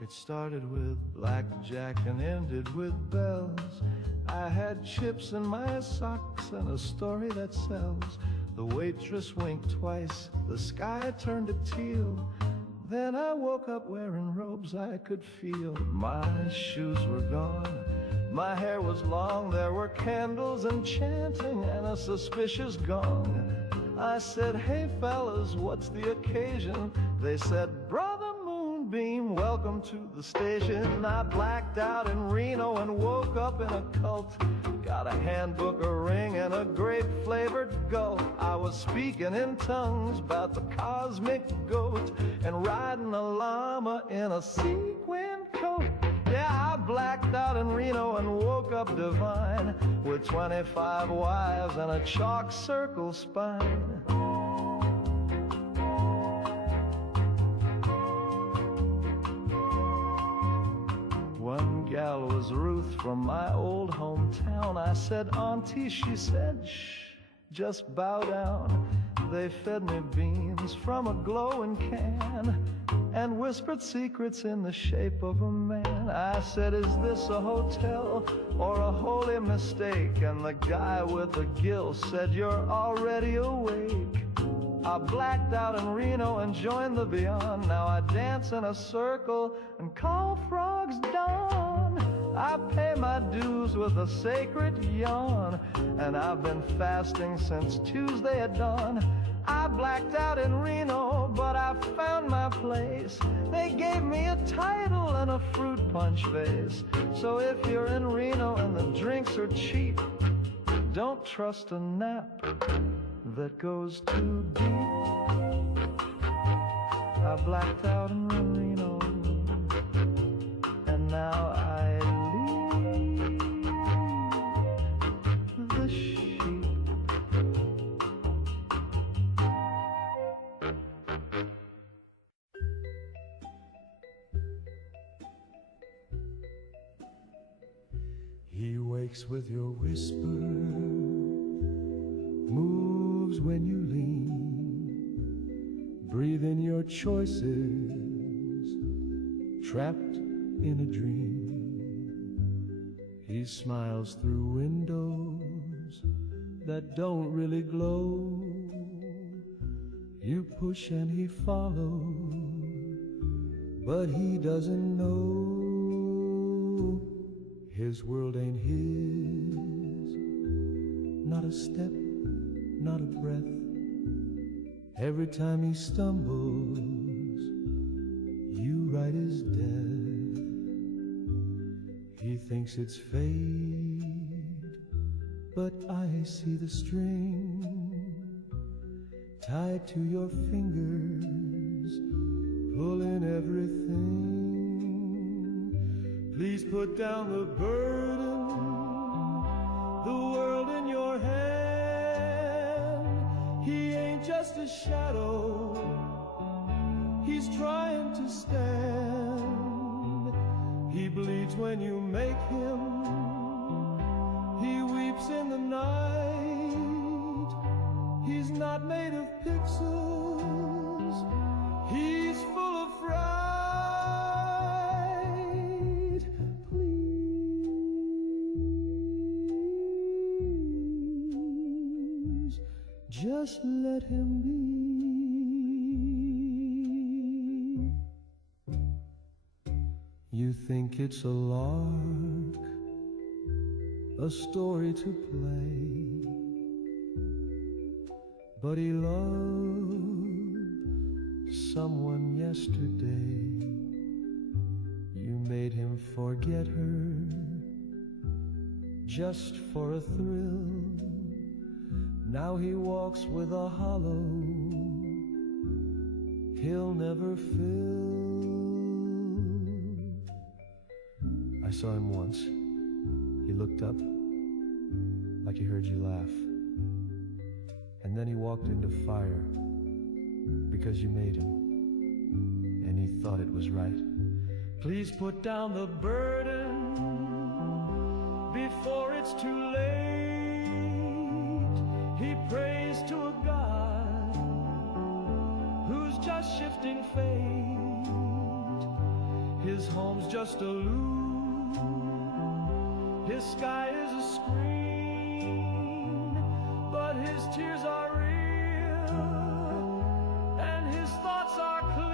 It started with blackjack and ended with bells. I had chips in my socks and a story that sells. The waitress winked twice, the sky turned to teal. Then I woke up wearing robes I could feel. My shoes were gone, my hair was long. There were candles and chanting and a suspicious gong. I said, hey fellas, what's the occasion? They said, brother Moonbeam, welcome to the station. I blacked out in Reno and woke up in a cult. Got a handbook, a ring, and a grape-flavored gulp. I was speaking in tongues about the cosmic goat and riding a llama in a sequin coat. Yeah, I blacked out in Reno and woke up divine with 25 wives and a chalk circle spine. One gal was Ruth from my old hometown. I said, Auntie, she said, shh, just bow down. They fed me beans from a glowing can and whispered secrets in the shape of a man. I said, is this a hotel or a holy mistake? And the guy with the gill said, you're already awake. I blacked out in Reno and joined the beyond. Now I dance in a circle and call frogs dawn. I pay my dues with a sacred yawn, and I've been fasting since Tuesday at dawn. I blacked out in Reno, but I found my place. They gave me a title and a fruit punch vase. So if you're in Reno and the drinks are cheap, don't trust a nap that goes too deep. I blacked out in Reno, and now I leave the sheep. He wakes with your whisper, moves when you lean, breathe in your choices, trapped in a dream. He smiles through windows that don't really glow. You push and he follows, but he doesn't know. His world ain't his, not a step, not a breath. Every time he stumbles, you write his death. He thinks it's fate, but I see the string tied to your fingers, pulling everything. Please put down the burden, the world in your hand. He ain't just a shadow, he's trying to stand. He bleeds when you make him, he weeps in the night. He's not made of pixels, he's full of fright. Please, just let him be. You think it's a lark, a story to play, but he loved someone yesterday. You made him forget her just for a thrill. Now he walks with a hollow will never fill. I saw him once. He looked up like he heard you laugh. And then he walked into fire because you made him. And he thought it was right. Please put down the burden before it's too late. He prays to a God who's just shifting fate. His home's just a loop. His sky is a screen. But his tears are real. And his thoughts are clean.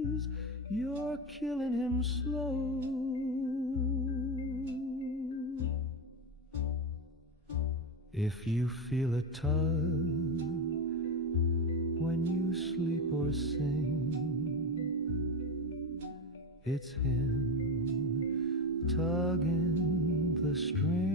Please, you're killing him slow. If you feel a tug when you sleep or sing, it's him tugging the string.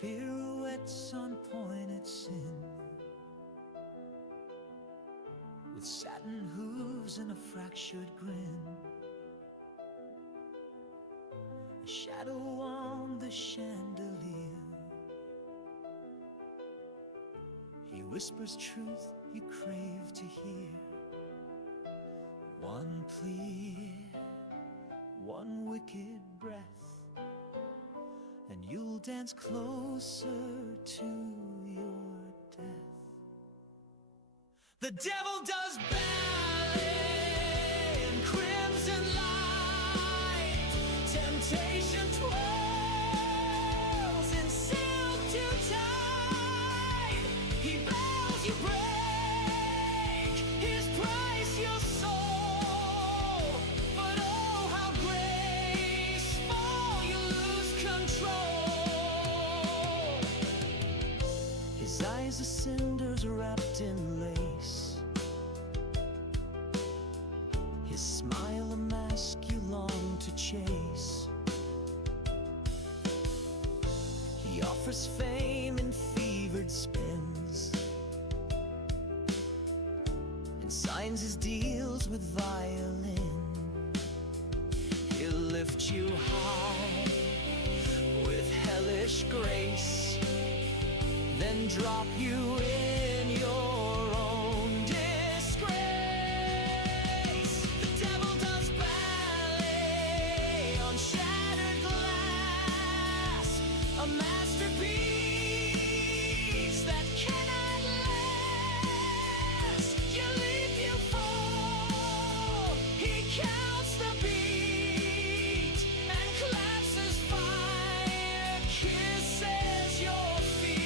Pirouettes on pointed sin, with satin hooves and a fractured grin, a shadow on the chandelier. He whispers truth you crave to hear. One plea, one wicked breath, and you'll dance closer to your death. The devil does ballet in crimson light. Temptation twirls in silk too tight. He bows, you break. His price, your soul. But oh, how graceful you lose control. His eyes are cinders wrapped in lace. His smile a mask you long to chase. He offers fame in fevered spins, and signs his deals with violin. He'll lift you high with hellish grace, then drop you in your own disgrace. The devil does ballet on shattered glass, a masterpiece that cannot last. You leap, you fall, he counts the beat and claps his fire, kisses your feet.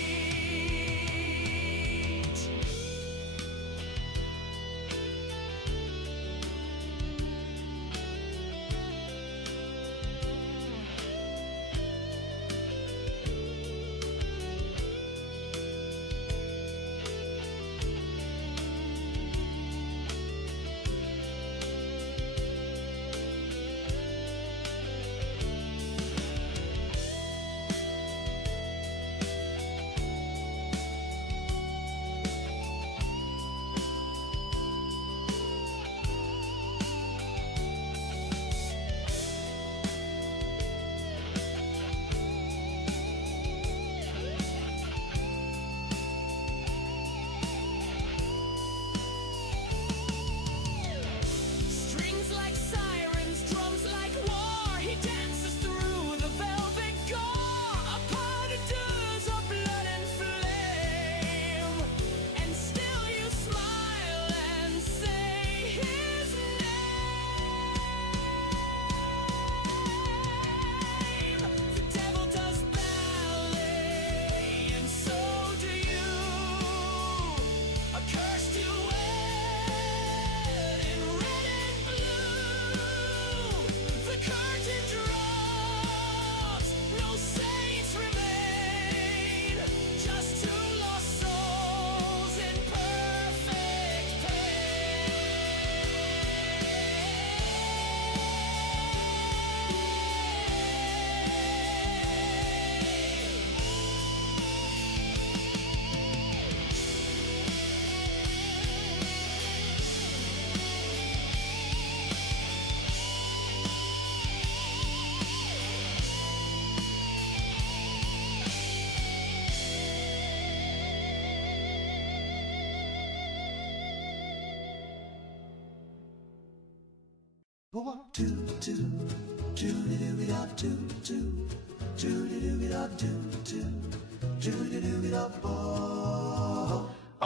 I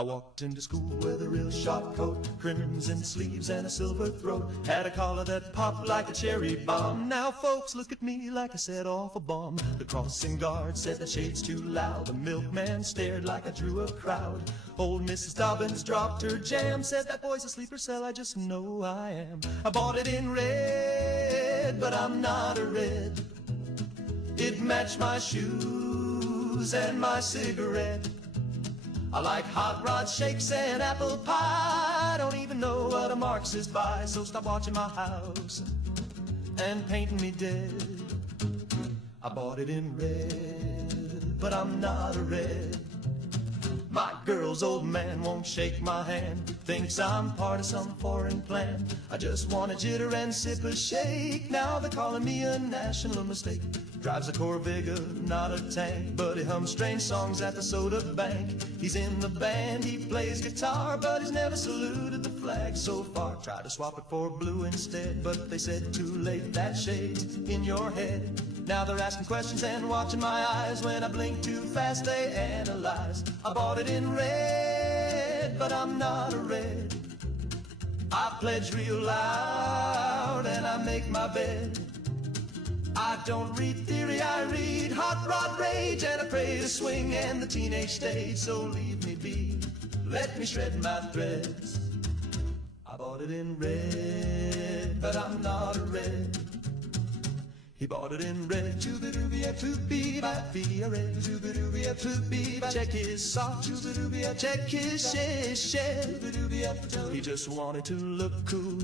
walked into school with a real sharp coat, crimson sleeves and a silver throat. Had a collar that popped like a cherry bomb. Now folks look at me like I set off a bomb. The crossing guard said the shade's too loud. The milkman stared like I drew a crowd. Old Mrs. Dobbins dropped her jam, said that boy's a sleeper cell, I just know I am. I bought it in red, but I'm not a red. It matched my shoes and my cigarette. I like hot rod shakes and apple pie. I don't even know what a Marxist buys, so stop watching my house and painting me dead. I bought it in red, but I'm not a red. My girl's old man won't shake my hand, thinks I'm part of some foreign plan. I just want a jitter and sip a shake. Now they're calling me a national mistake. Drives a Corvega, not a tank, but he hums strange songs at the soda bank. He's in the band, he plays guitar, but he's never saluted the flag so far. Tried to swap it for blue instead, but they said too late, that shade's in your head. Now they're asking questions and watching my eyes. When I blink too fast, they analyze. I bought it in red, but I'm not a red. I pledge real loud and I make my bed. I don't read theory, I read hot rod rage, and I pray to swing and the teenage stage. So leave me be, let me shred my threads. I bought it in red, but I'm not a red. He bought it in red. Check his socks, check his shed. He just wanted to look cool.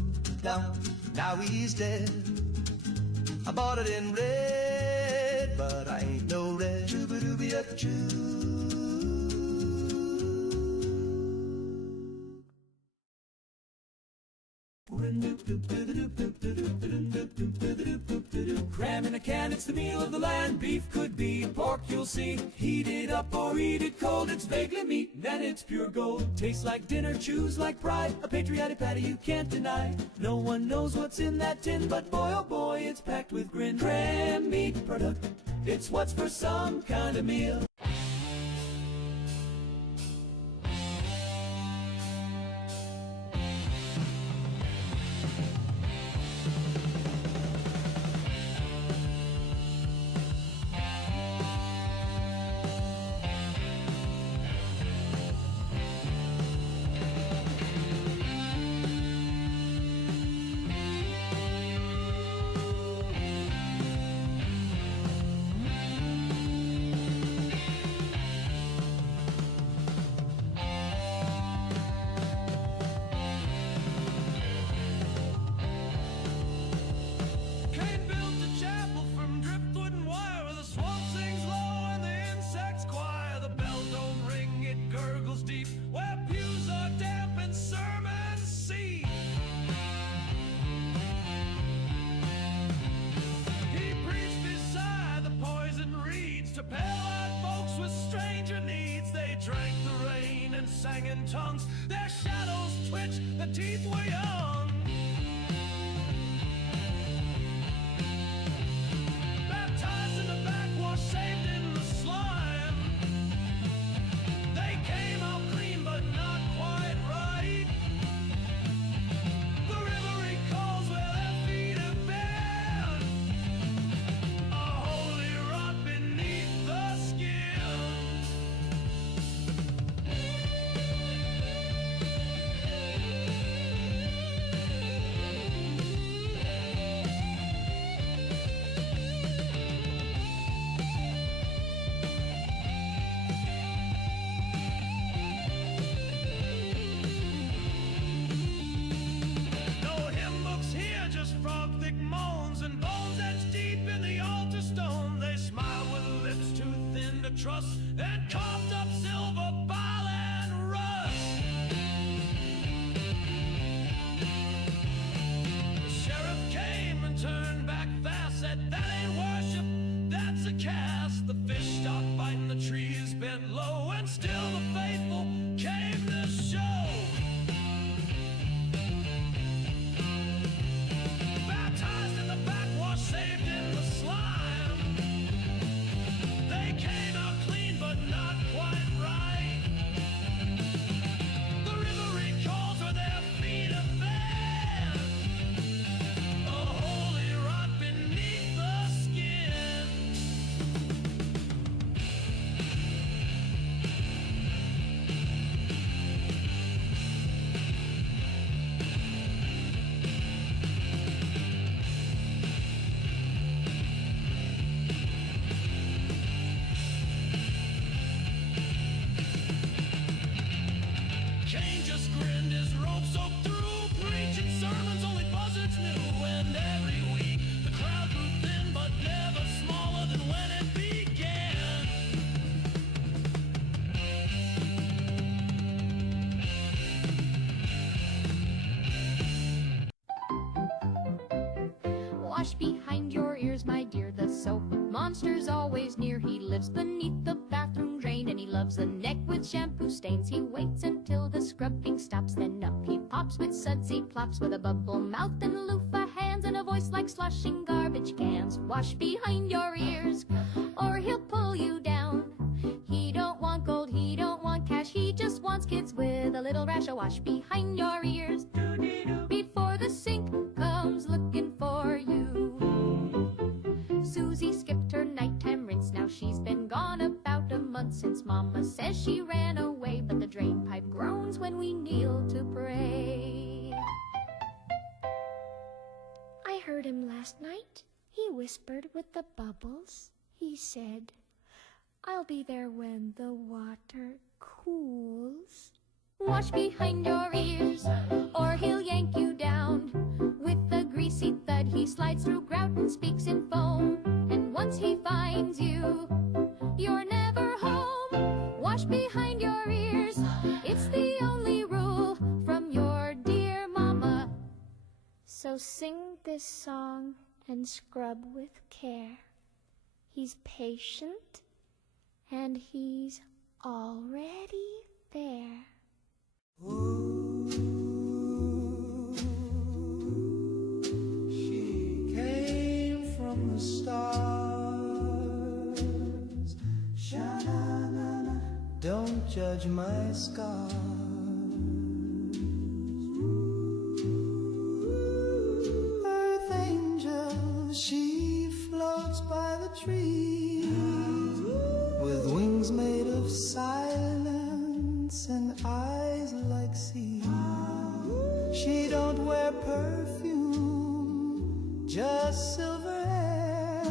Now he's dead. I bought it in red, but I ain't no red. Cram in a can, it's the meal of the land. Beef could be pork, you'll see. Heat it up or eat it cold. It's vaguely meat, then it's pure gold. Tastes like dinner, chews like pride. A patriotic patty you can't deny. No one knows what's in that tin, but boy oh boy, it's packed with grin. Cram meat product, it's what's for some kind of meal. Sang in tongues, their shadows twitch, the teeth were young. Baptized in the backwash, saved in the slime. They came out clean, but not quite right. The river recalls where their feet have been. A holy rot beneath the skin. Trust and coughed up silver bile and rust. The sheriff came and turned back fast, said that ain't worship, that's a cast. The fish stopped biting, the trees bent low, and still the faithful came to show. behind your ears, my dear. The soap monster's always near. He lives beneath the bathroom drain, and he loves the neck with shampoo stains. He waits until the scrubbing stops, then up he pops with sudsy plops, with a bubble mouth and loofah hands, and a voice like slushing garbage cans. Wash behind your ears, or he'll pull you down. He don't want gold, he don't want cash, he just wants kids with a little rash. A wash behind your ears before the sink comes looking for you. Susie skipped her nighttime rinse, now she's been gone about a month, since Mama says she ran away, but the drain pipe groans when we kneel to pray. I heard him last night. He whispered with the bubbles. He said, I'll be there when the water cools. Wash behind your ears, or he'll yank you down. With a greasy thud he slides through grout and speaks in foam, and once he finds you, you're never home. Wash behind your ears, it's the only rule from your dear mama. So sing this song and scrub with care. He's patient, and he's already there. She came from the stars. Sha-na-na-na. Don't judge my scars. Earth angel, she floats by the trees with wings made of silence and eyes like sea. She don't wear perfume, just silver hair,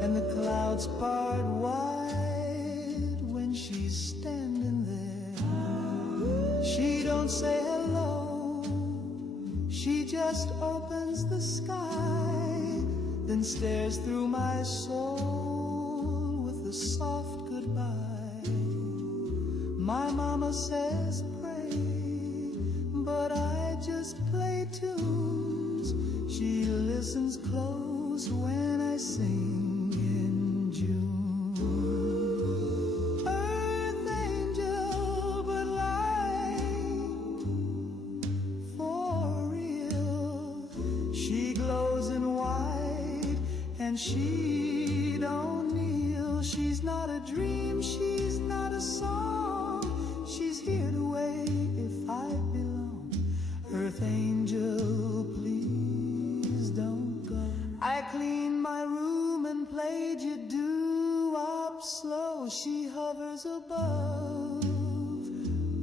and the clouds part wide when she's standing there. She don't say hello, she just opens the sky, then stares through my soul with a soft goodbye. My mama says pray, but I just play tunes. She listens close when I sing in June. Earth angel, but like for real. She glows in white and she don't kneel. She's not a dream, she's not a song. She's here to wait if I belong. Earth angel, please don't go. I cleaned my room and played you doo-wop slow. She hovers above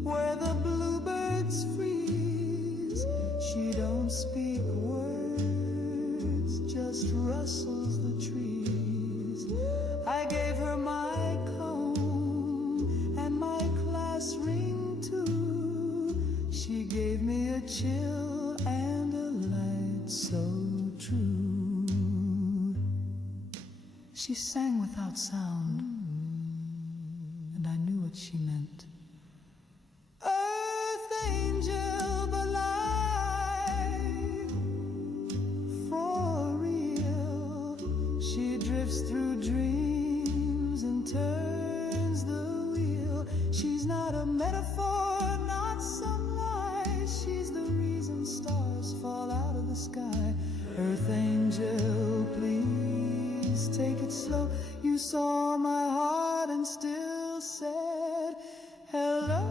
where the bluebirds freeze. She don't speak words, just rustles the trees. I gave her my comb and my class ring too. She gave me a chill and a light so true. She sang without sound, and I knew what she meant. Earth angel, but like for real. She drifts through dreams and turns the wheel. She's not a metaphor, not some lie. She's the reason stars fall out of the sky. Earth angel, please take it slow. You saw my heart and still said hello.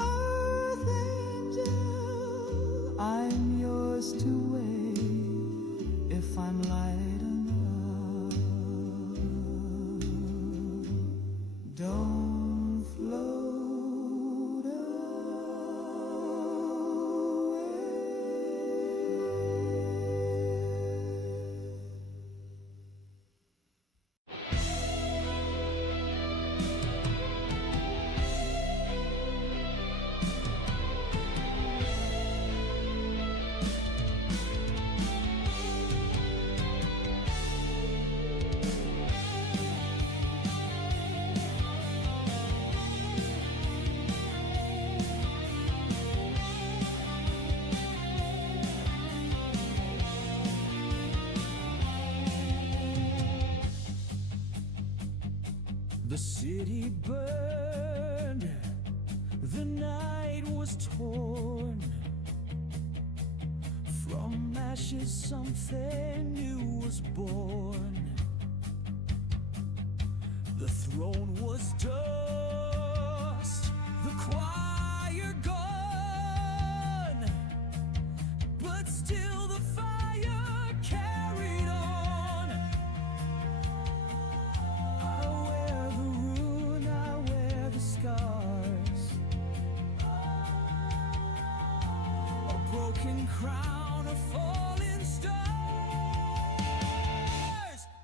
Earth angel, I'm yours to wait if I'm light enough. Don't float away. The city burned, the night was torn. From ashes something new was born. The throne was dust, the choir gone, but still the fire carried on. I wear the ruin, I wear the scars, a broken crown, a falling stars,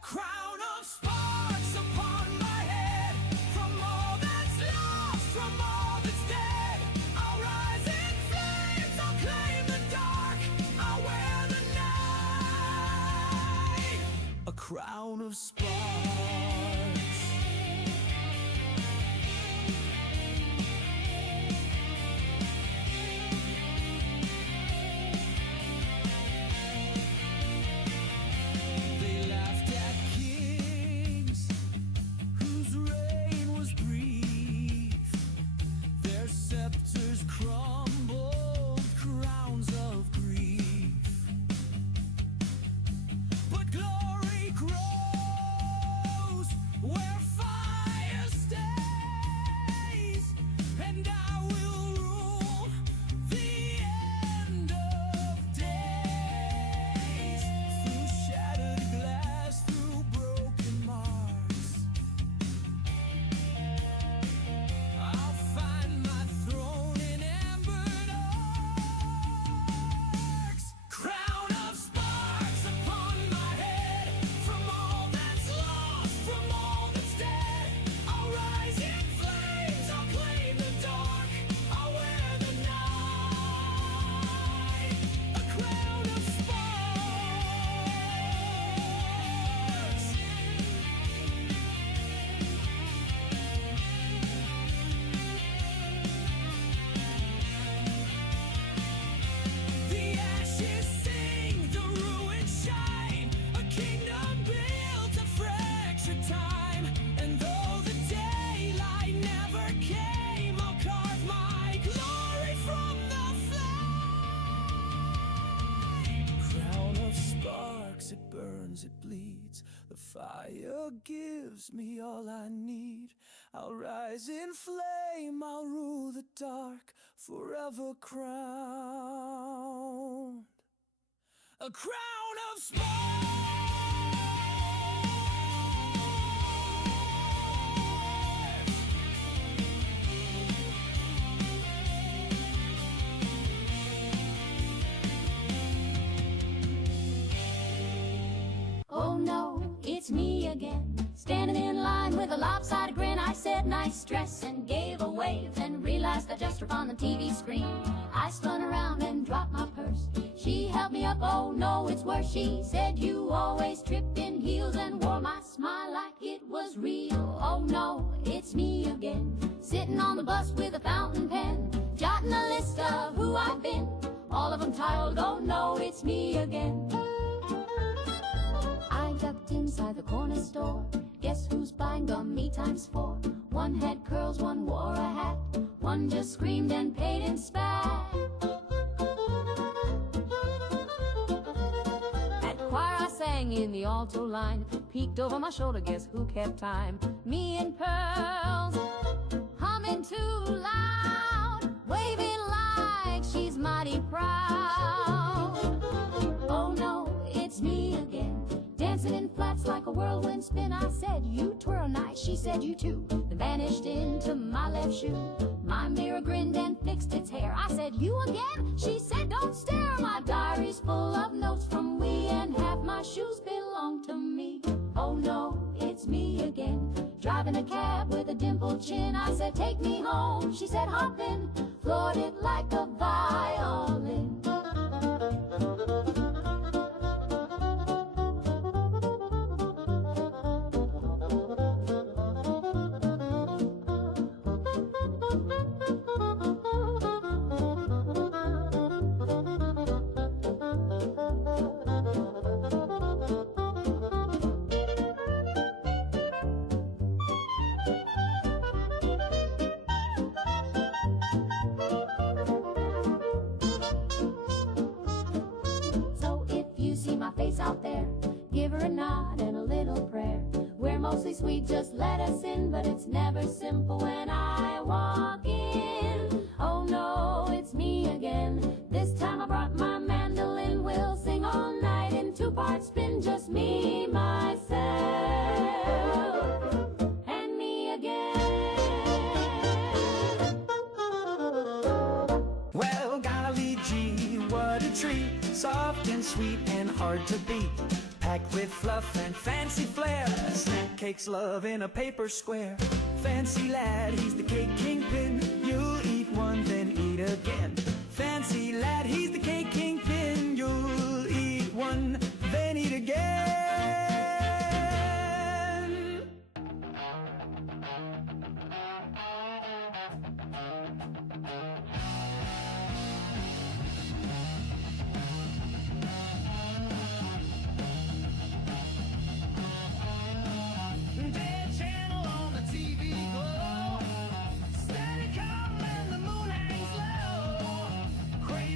crown of sparks upon my head, from all that's lost, from all that's dead. I'll rise in flames, I'll claim the dark, I'll wear the night, a crown of sparks. They laughed at kings whose reign was brief. Their scepters crumbled, crowns of grief. But glory grows where fire stays, and I will rule the end of days. Through shattered glass, through broken marks, I'll find my throne in ambered arcs. Crown of sparks upon my head, from all that's lost, from all that's dead. I'll rise in flames, I'll claim the dark, I'll wear the night, a crown of sparks. The ashes sing, the ruins shine, a kingdom built of fractured time. And though the daylight never came, I'll carve my glory from the flame. Crown of sparks, it burns, it bleeds. The fire gives me all I need. I'll rise in flame, I'll rule the dark, forever crowned, a crown of sparks. Oh no, it's me again, standing in line with a lopsided grin. I said nice dress and gave a wave, then realized I just turned on the TV screen. I spun around and dropped my purse. She held me up, oh no, it's worse. She said you always tripped in heels and wore my smile like it was real. Oh no, it's me again, sitting on the bus with a fountain pen, jotting a list of who I've been, all of them titled, oh no, it's me again. I ducked inside the corner store. Guess who's buying gum? Me times 4. One had curls, one wore a hat, one just screamed and paid and spat. At choir I sang in the alto line, peeked over my shoulder, guess who kept time? Me and Pearls, humming too loud, waving like she's mighty proud. Oh no, it's me again, dancing in flats like a whirlwind spin. I said, you twirl nice, she said, you too, then vanished into my left shoe. My mirror grinned and fixed its hair. I said, you again? She said, don't stare. My diary's full of notes from we, and half my shoes belong to me. Oh no, it's me again, driving a cab with a dimpled chin. I said, take me home. She said, hop in, floored it like a violin. awfully sweet, just let us in, but it's never simple when I walk in. Oh no, it's me again. This time I brought my mandolin. We'll sing all night in two-part spin, just me, myself, and me again. Well, golly gee, what a treat, soft and sweet and hard to beat. Packed with fluff and fancy flair, snack cakes love in a paper square. Fancy lad, he's the cake kingpin. You'll eat one, then eat again. Fancy lad, he's the cake kingpin. You'll eat one, then eat again. Dead channel on the TV glow. Steady calm and the moon hangs low. Crazy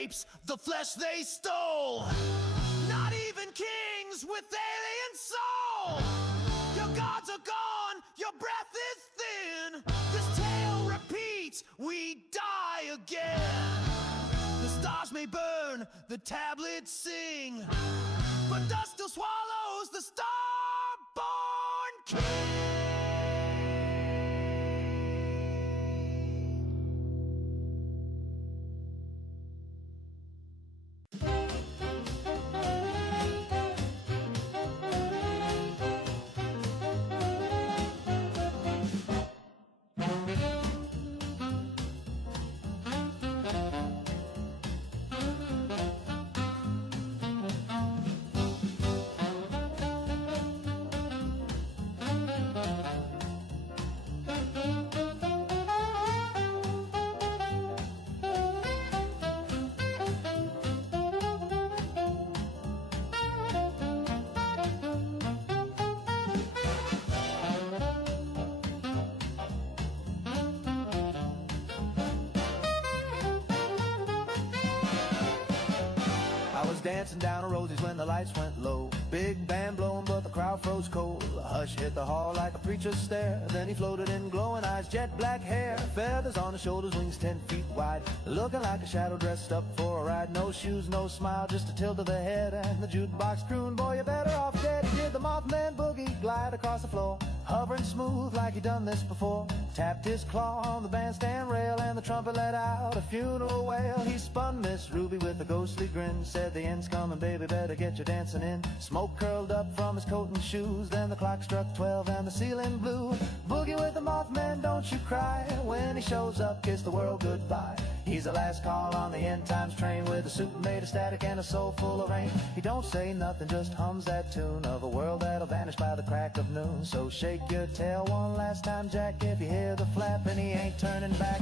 apes, the flesh they stole. Not even kings with alien soul. Your gods are gone, your breath is thin. This tale repeats, we die again. The stars may burn, the tablets sing, but dust still swallows the star-born king. Dancing down a Rosie's when the lights went low. Big band blowing, but the crowd froze cold. A hush hit the hall like a preacher's stare. Then he floated in, glowing eyes, jet black hair, feathers on his shoulders, wings 10 feet wide, looking like a shadow dressed up for a ride. No shoes, no smile, just a tilt of the head, and the jukebox crooned, "Boy, you're better off dead." He did the Mothman boogie, glide across the floor, hovering smooth like he'd done this before. Tapped his claw on the bandstand rail, and the trumpet let out a funeral wail. He spun Miss Ruby with a ghostly grin, said, "The end's coming, baby, better get your dancing in." Smoke curled up from his coat and shoes, then the clock struck 12 and the ceiling blew. Boogie with the Mothman, don't you cry. When he shows up, kiss the world goodbye. He's the last call on the end times train, with a suit made of static and a soul full of rain. He don't say nothing, just hums that tune of a world that'll vanish by the crack of noon. So shake your tail one last time, Jack, if you hear the flap, and he ain't turning back.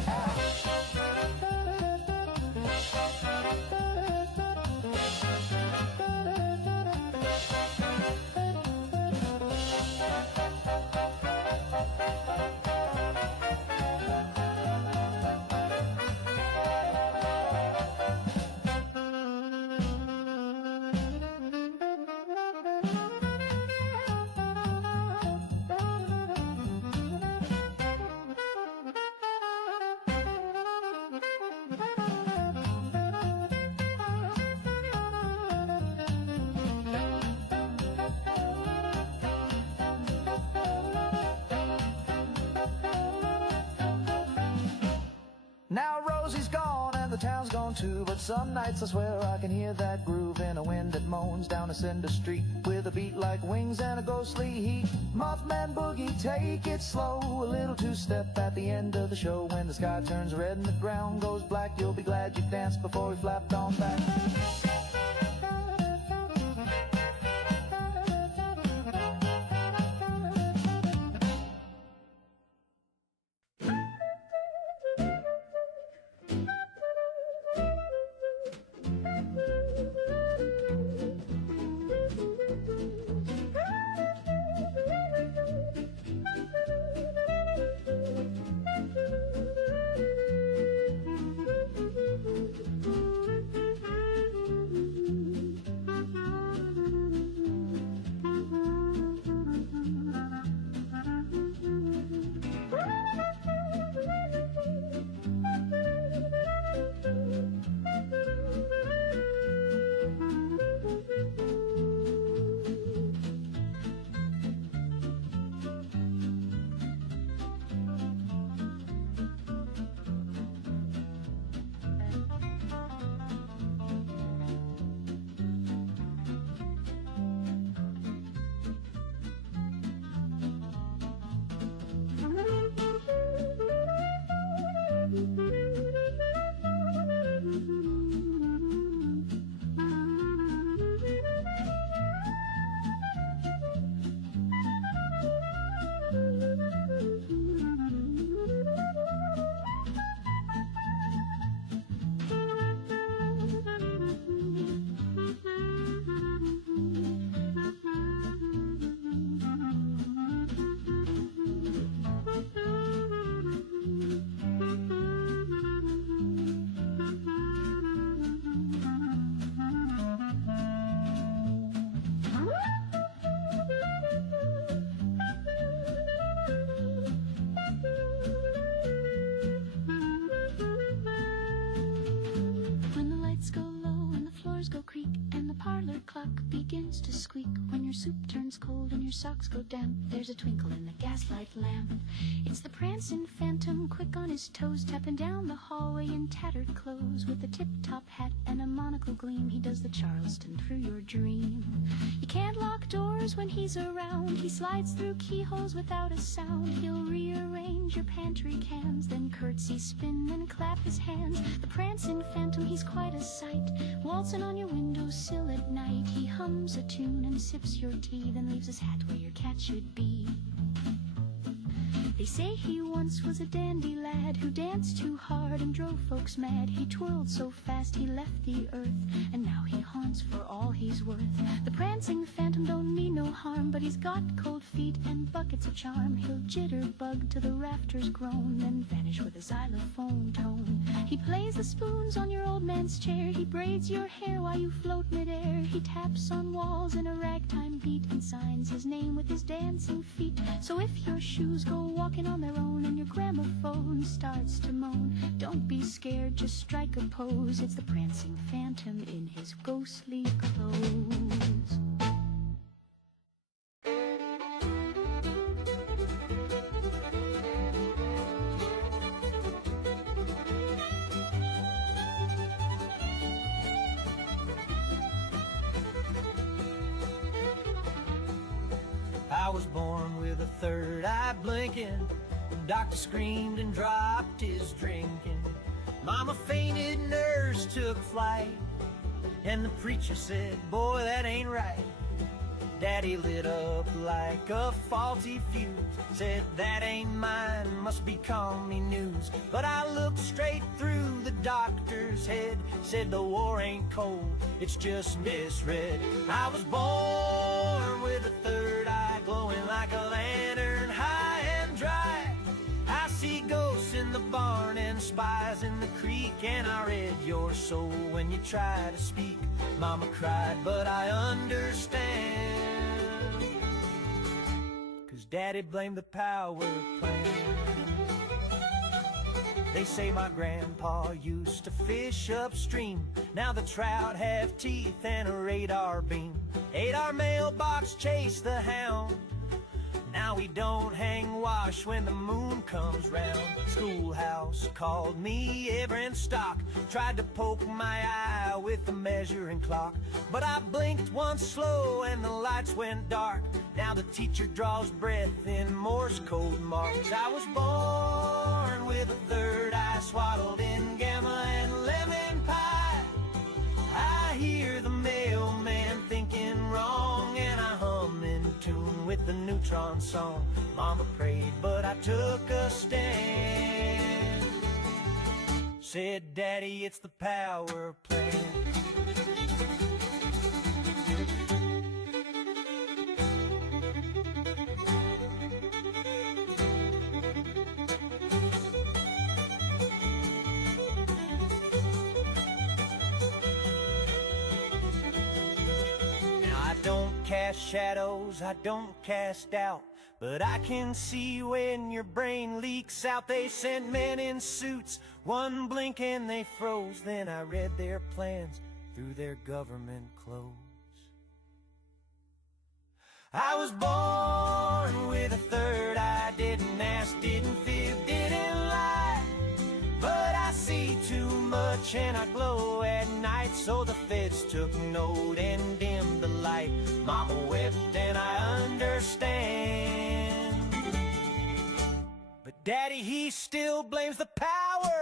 Now Rosie's gone and the town's gone too, but some nights I swear I can hear that groove in a wind that moans down a cinder street, with a beat like wings and a ghostly heat. Mothman boogie, take it slow, a little two-step at the end of the show. When the sky turns red and the ground goes black, you'll be glad you danced before we flapped on back. doors go creak and the parlor clock begins to squeak. When your soup turns cold and your socks go damp, there's a twinkle in the gaslight lamp. It's the prancing phantom, quick on his toes, tapping down the hallway in tattered clothes. With a tip-top hat and a monocle gleam, he does the Charleston through your dream. You can't lock doors when he's around. He slides through keyholes without a sound. He'll rearrange your pantry cans, then curtsy, spin, and clap his hands. The prancing phantom, he's quite a sight, waltzing on your windowsill at night. He hums a tune and sips your tea, then leaves his hat where your cat should be. They say he once was a dandy lad who danced too hard and drove folks mad. He twirled so fast he left the earth, and now he haunts for all he's worth. The prancing phantom don't mean no harm, but he's got cold feet and buckets of charm. He'll jitterbug till the rafters groan, then vanish with a xylophone tone. He plays the spoons on your old man's chair. He braids your hair while you float midair. He taps on walls in a ragtime beat and signs his name with his dancing feet. So if your shoes go walking on their own and your gramophone starts to moan, don't be scared, just strike a pose. It's the prancing phantom in his ghostly clothes. I was born with a third eye blinking. The doctor screamed and dropped his drinking. Mama fainted, nurse took flight, and the preacher said, boy, that ain't right. Daddy lit up like a faulty fuse, said that ain't mine, must be commie news. But I looked straight through the doctor's head, said the war ain't cold, it's just misread. I was born with a third eye glowing like a lantern, high and dry. I see ghosts in the barn and spies in the creek, and I read your soul when you try to speak. Mama cried, but I understand, 'cause Daddy blamed the power plant. They say my grandpa used to fish upstream. Now the trout have teeth and a radar beam. Ate our mailbox, chased the hound. Now we don't hang wash when the moon comes round. Schoolhouse called me every stock, tried to poke my eye with the measuring clock. But I blinked once slow and the lights went dark. Now the teacher draws breath in Morse code marks. I was born with a third eye swaddled in gamma and lemon pie. I hear the mailman thinking wrong, and I hum in tune with the neutron song. Mama prayed, but I took a stand. Said, Daddy, it's the power plant. Cast shadows, I don't cast doubt, but I can see when your brain leaks out. They sent men in suits, one blink and they froze. Then I read their plans through their government clothes. I was born with a third eye, didn't ask, didn't fib, didn't lie. But I see too much and I glow at night, so the feds took note and dimmed the light. Mama wept and I understand, but Daddy, he still blames the power